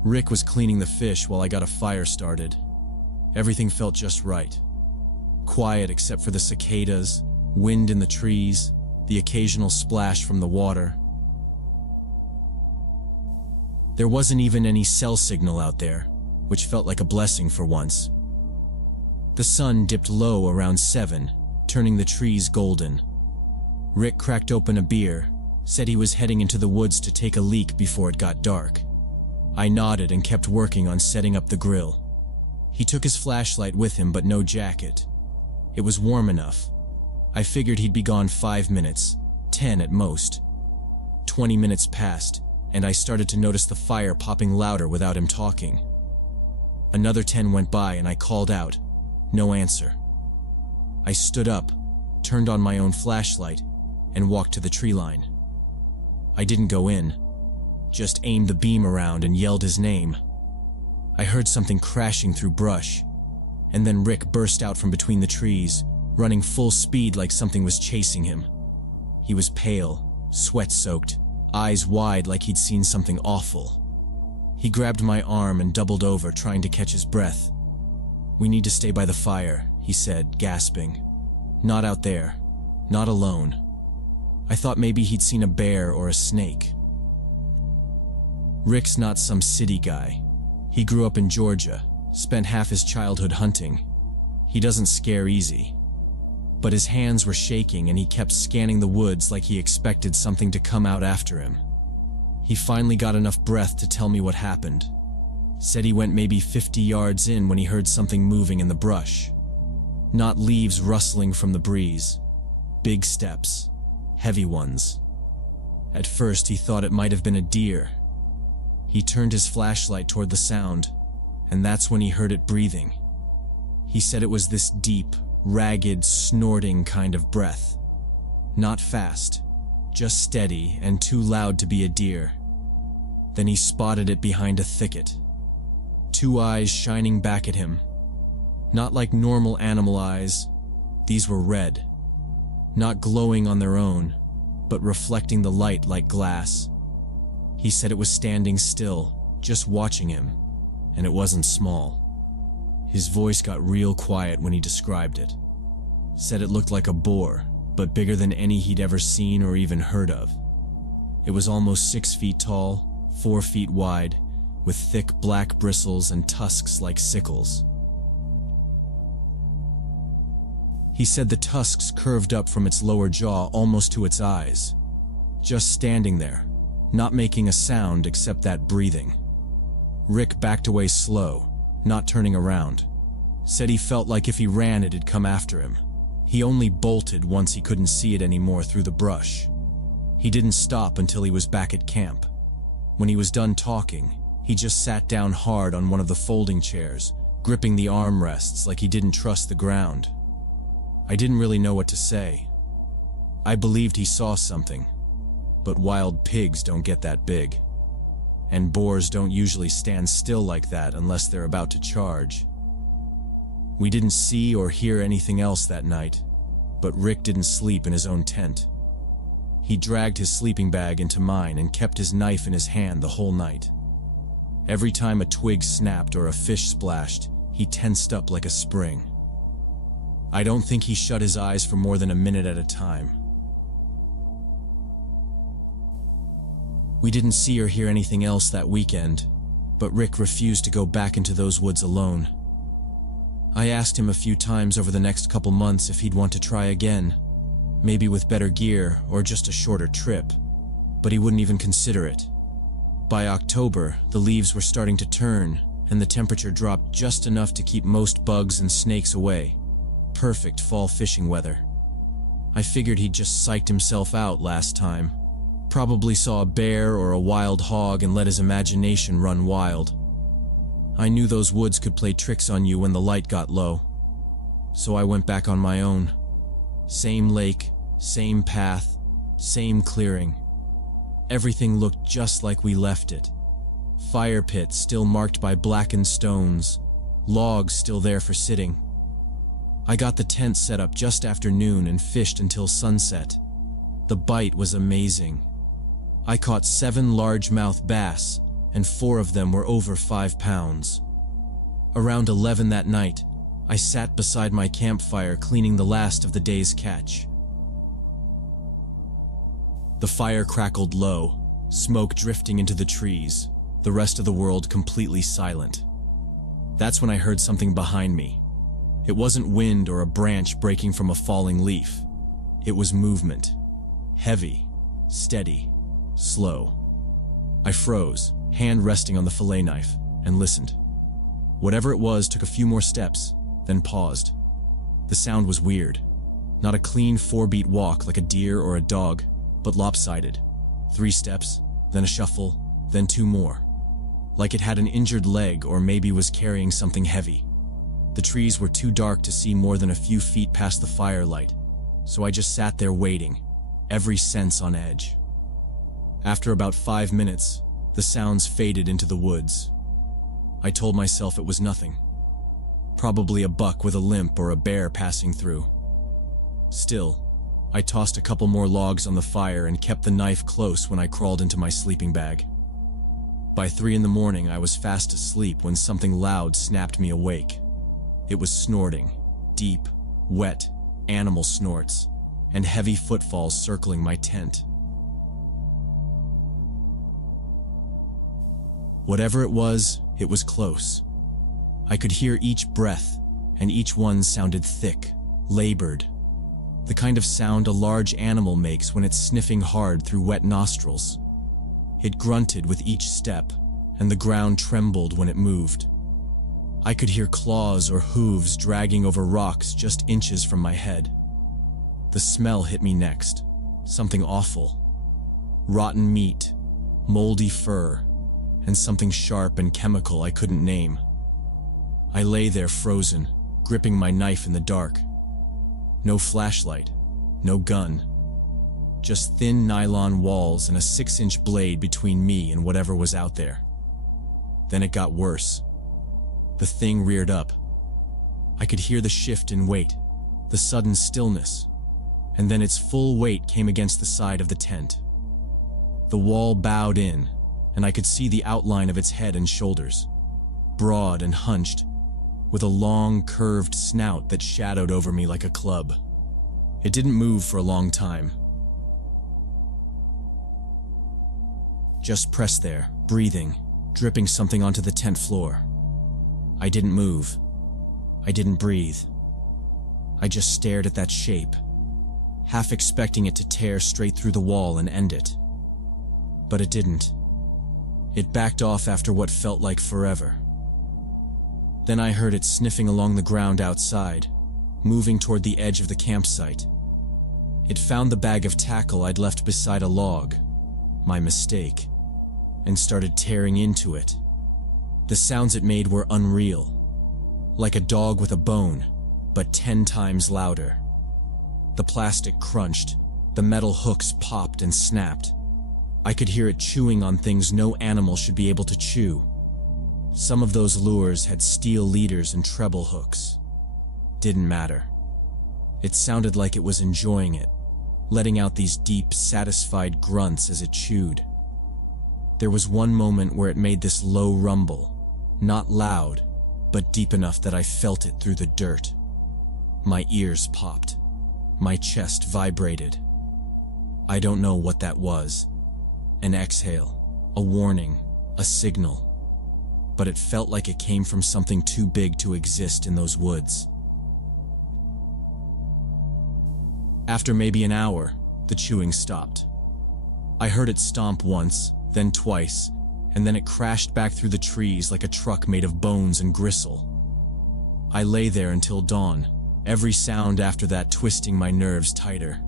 Rick was cleaning the fish while I got a fire started. Everything felt just right. Quiet except for the cicadas, wind in the trees, the occasional splash from the water. There wasn't even any cell signal out there, which felt like a blessing for once. The sun dipped low around 7, turning the trees golden. Rick cracked open a beer, said he was heading into the woods to take a leak before it got dark. I nodded and kept working on setting up the grill. He took his flashlight with him but no jacket. It was warm enough. I figured he'd be gone 5 minutes, 10 at most. 20 minutes passed, and I started to notice the fire popping louder without him talking. Another 10 went by and I called out. No answer. I stood up, turned on my own flashlight, and walked to the tree line. I didn't go in, just aimed the beam around and yelled his name. I heard something crashing through brush, and then Rick burst out from between the trees, running full speed like something was chasing him. He was pale, sweat-soaked, eyes wide like he'd seen something awful. He grabbed my arm and doubled over, trying to catch his breath. "We need to stay by the fire," he said, gasping. "Not out there. Not alone." I thought maybe he'd seen a bear or a snake. Rick's not some city guy. He grew up in Georgia, spent half his childhood hunting. He doesn't scare easy. But his hands were shaking and he kept scanning the woods like he expected something to come out after him. He finally got enough breath to tell me what happened. Said he went maybe 50 yards in when he heard something moving in the brush. Not leaves rustling from the breeze. Big steps. Heavy ones. At first he thought it might have been a deer. He turned his flashlight toward the sound, and that's when he heard it breathing. He said it was this deep, ragged, snorting kind of breath. Not fast, just steady and too loud to be a deer. Then he spotted it behind a thicket. Two eyes shining back at him. Not like normal animal eyes. These were red. Not glowing on their own, but reflecting the light like glass. He said it was standing still, just watching him, and it wasn't small. His voice got real quiet when he described it. Said it looked like a boar, but bigger than any he'd ever seen or even heard of. It was almost 6 feet tall, 4 feet wide, with thick black bristles and tusks like sickles. He said the tusks curved up from its lower jaw almost to its eyes. Just standing there, not making a sound except that breathing. Rick backed away slow, not turning around. Said he felt like if he ran it'd come after him. He only bolted once he couldn't see it anymore through the brush. He didn't stop until he was back at camp. When he was done talking, he just sat down hard on one of the folding chairs, gripping the armrests like he didn't trust the ground. I didn't really know what to say. I believed he saw something, but wild pigs don't get that big. And boars don't usually stand still like that unless they're about to charge. We didn't see or hear anything else that night, but Rick didn't sleep in his own tent. He dragged his sleeping bag into mine and kept his knife in his hand the whole night. Every time a twig snapped or a fish splashed, he tensed up like a spring. I don't think he shut his eyes for more than a minute at a time. We didn't see or hear anything else that weekend, but Rick refused to go back into those woods alone. I asked him a few times over the next couple months if he'd want to try again, maybe with better gear or just a shorter trip, but he wouldn't even consider it. By October, the leaves were starting to turn, and the temperature dropped just enough to keep most bugs and snakes away. Perfect fall fishing weather. I figured he'd just psyched himself out last time. Probably saw a bear or a wild hog and let his imagination run wild. I knew those woods could play tricks on you when the light got low. So I went back on my own. Same lake, same path, same clearing. Everything looked just like we left it. Fire pit still marked by blackened stones, logs still there for sitting. I got the tent set up just after noon and fished until sunset. The bite was amazing. I caught 7 largemouth bass, and 4 of them were over 5 pounds. Around 11 that night, I sat beside my campfire cleaning the last of the day's catch. The fire crackled low, smoke drifting into the trees, the rest of the world completely silent. That's when I heard something behind me. It wasn't wind or a branch breaking from a falling leaf. It was movement. Heavy, steady, slow. I froze, hand resting on the fillet knife, and listened. Whatever it was took a few more steps, then paused. The sound was weird. Not a clean 4-beat walk like a deer or a dog, but lopsided. 3 steps, then a shuffle, then 2 more. Like it had an injured leg or maybe was carrying something heavy. The trees were too dark to see more than a few feet past the firelight, so I just sat there waiting, every sense on edge. After about 5 minutes, the sounds faded into the woods. I told myself it was nothing. Probably a buck with a limp or a bear passing through. Still, I tossed a couple more logs on the fire and kept the knife close when I crawled into my sleeping bag. By 3 in the morning, I was fast asleep when something loud snapped me awake. It was snorting, deep, wet, animal snorts, and heavy footfalls circling my tent. Whatever it was close. I could hear each breath, and each one sounded thick, labored. The kind of sound a large animal makes when it's sniffing hard through wet nostrils. It grunted with each step, and the ground trembled when it moved. I could hear claws or hooves dragging over rocks just inches from my head. The smell hit me next, something awful. Rotten meat, moldy fur, and something sharp and chemical I couldn't name. I lay there frozen, gripping my knife in the dark. No flashlight, no gun. Just thin nylon walls and a 6-inch blade between me and whatever was out there. Then it got worse. The thing reared up. I could hear the shift in weight, the sudden stillness, and then its full weight came against the side of the tent. The wall bowed in, and I could see the outline of its head and shoulders, broad and hunched, with a long, curved snout that shadowed over me like a club. It didn't move for a long time. Just pressed there, breathing, dripping something onto the tent floor. I didn't move. I didn't breathe. I just stared at that shape, half expecting it to tear straight through the wall and end it. But it didn't. It backed off after what felt like forever. Then I heard it sniffing along the ground outside, moving toward the edge of the campsite. It found the bag of tackle I'd left beside a log, my mistake, and started tearing into it. The sounds it made were unreal, like a dog with a bone, but 10 times louder. The plastic crunched, the metal hooks popped and snapped. I could hear it chewing on things no animal should be able to chew. Some of those lures had steel leaders and treble hooks. Didn't matter. It sounded like it was enjoying it, letting out these deep, satisfied grunts as it chewed. There was one moment where it made this low rumble, not loud, but deep enough that I felt it through the dirt. My ears popped. My chest vibrated. I don't know what that was. An exhale, a warning, a signal. But it felt like it came from something too big to exist in those woods. After maybe an hour, the chewing stopped. I heard it stomp once, then twice, and then it crashed back through the trees like a truck made of bones and gristle. I lay there until dawn, every sound after that twisting my nerves tighter.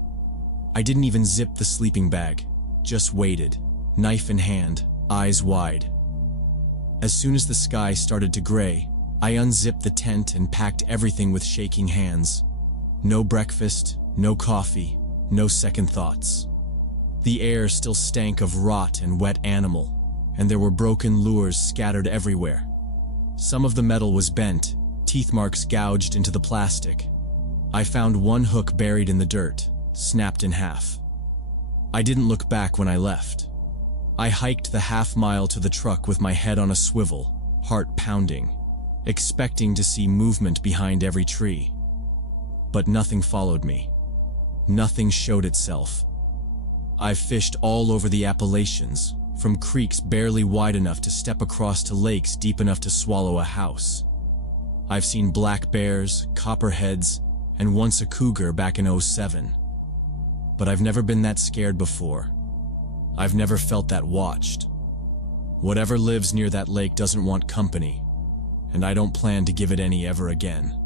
I didn't even zip the sleeping bag, just waited, knife in hand, eyes wide. As soon as the sky started to gray, I unzipped the tent and packed everything with shaking hands. No breakfast, no coffee, no second thoughts. The air still stank of rot and wet animal, and there were broken lures scattered everywhere. Some of the metal was bent, teeth marks gouged into the plastic. I found one hook buried in the dirt, snapped in half. I didn't look back when I left. I hiked the half-mile to the truck with my head on a swivel, heart pounding, expecting to see movement behind every tree. But nothing followed me. Nothing showed itself. I've fished all over the Appalachians, from creeks barely wide enough to step across to lakes deep enough to swallow a house. I've seen black bears, copperheads, and once a cougar back in '07. But I've never been that scared before. I've never felt that watched. Whatever lives near that lake doesn't want company, and I don't plan to give it any ever again.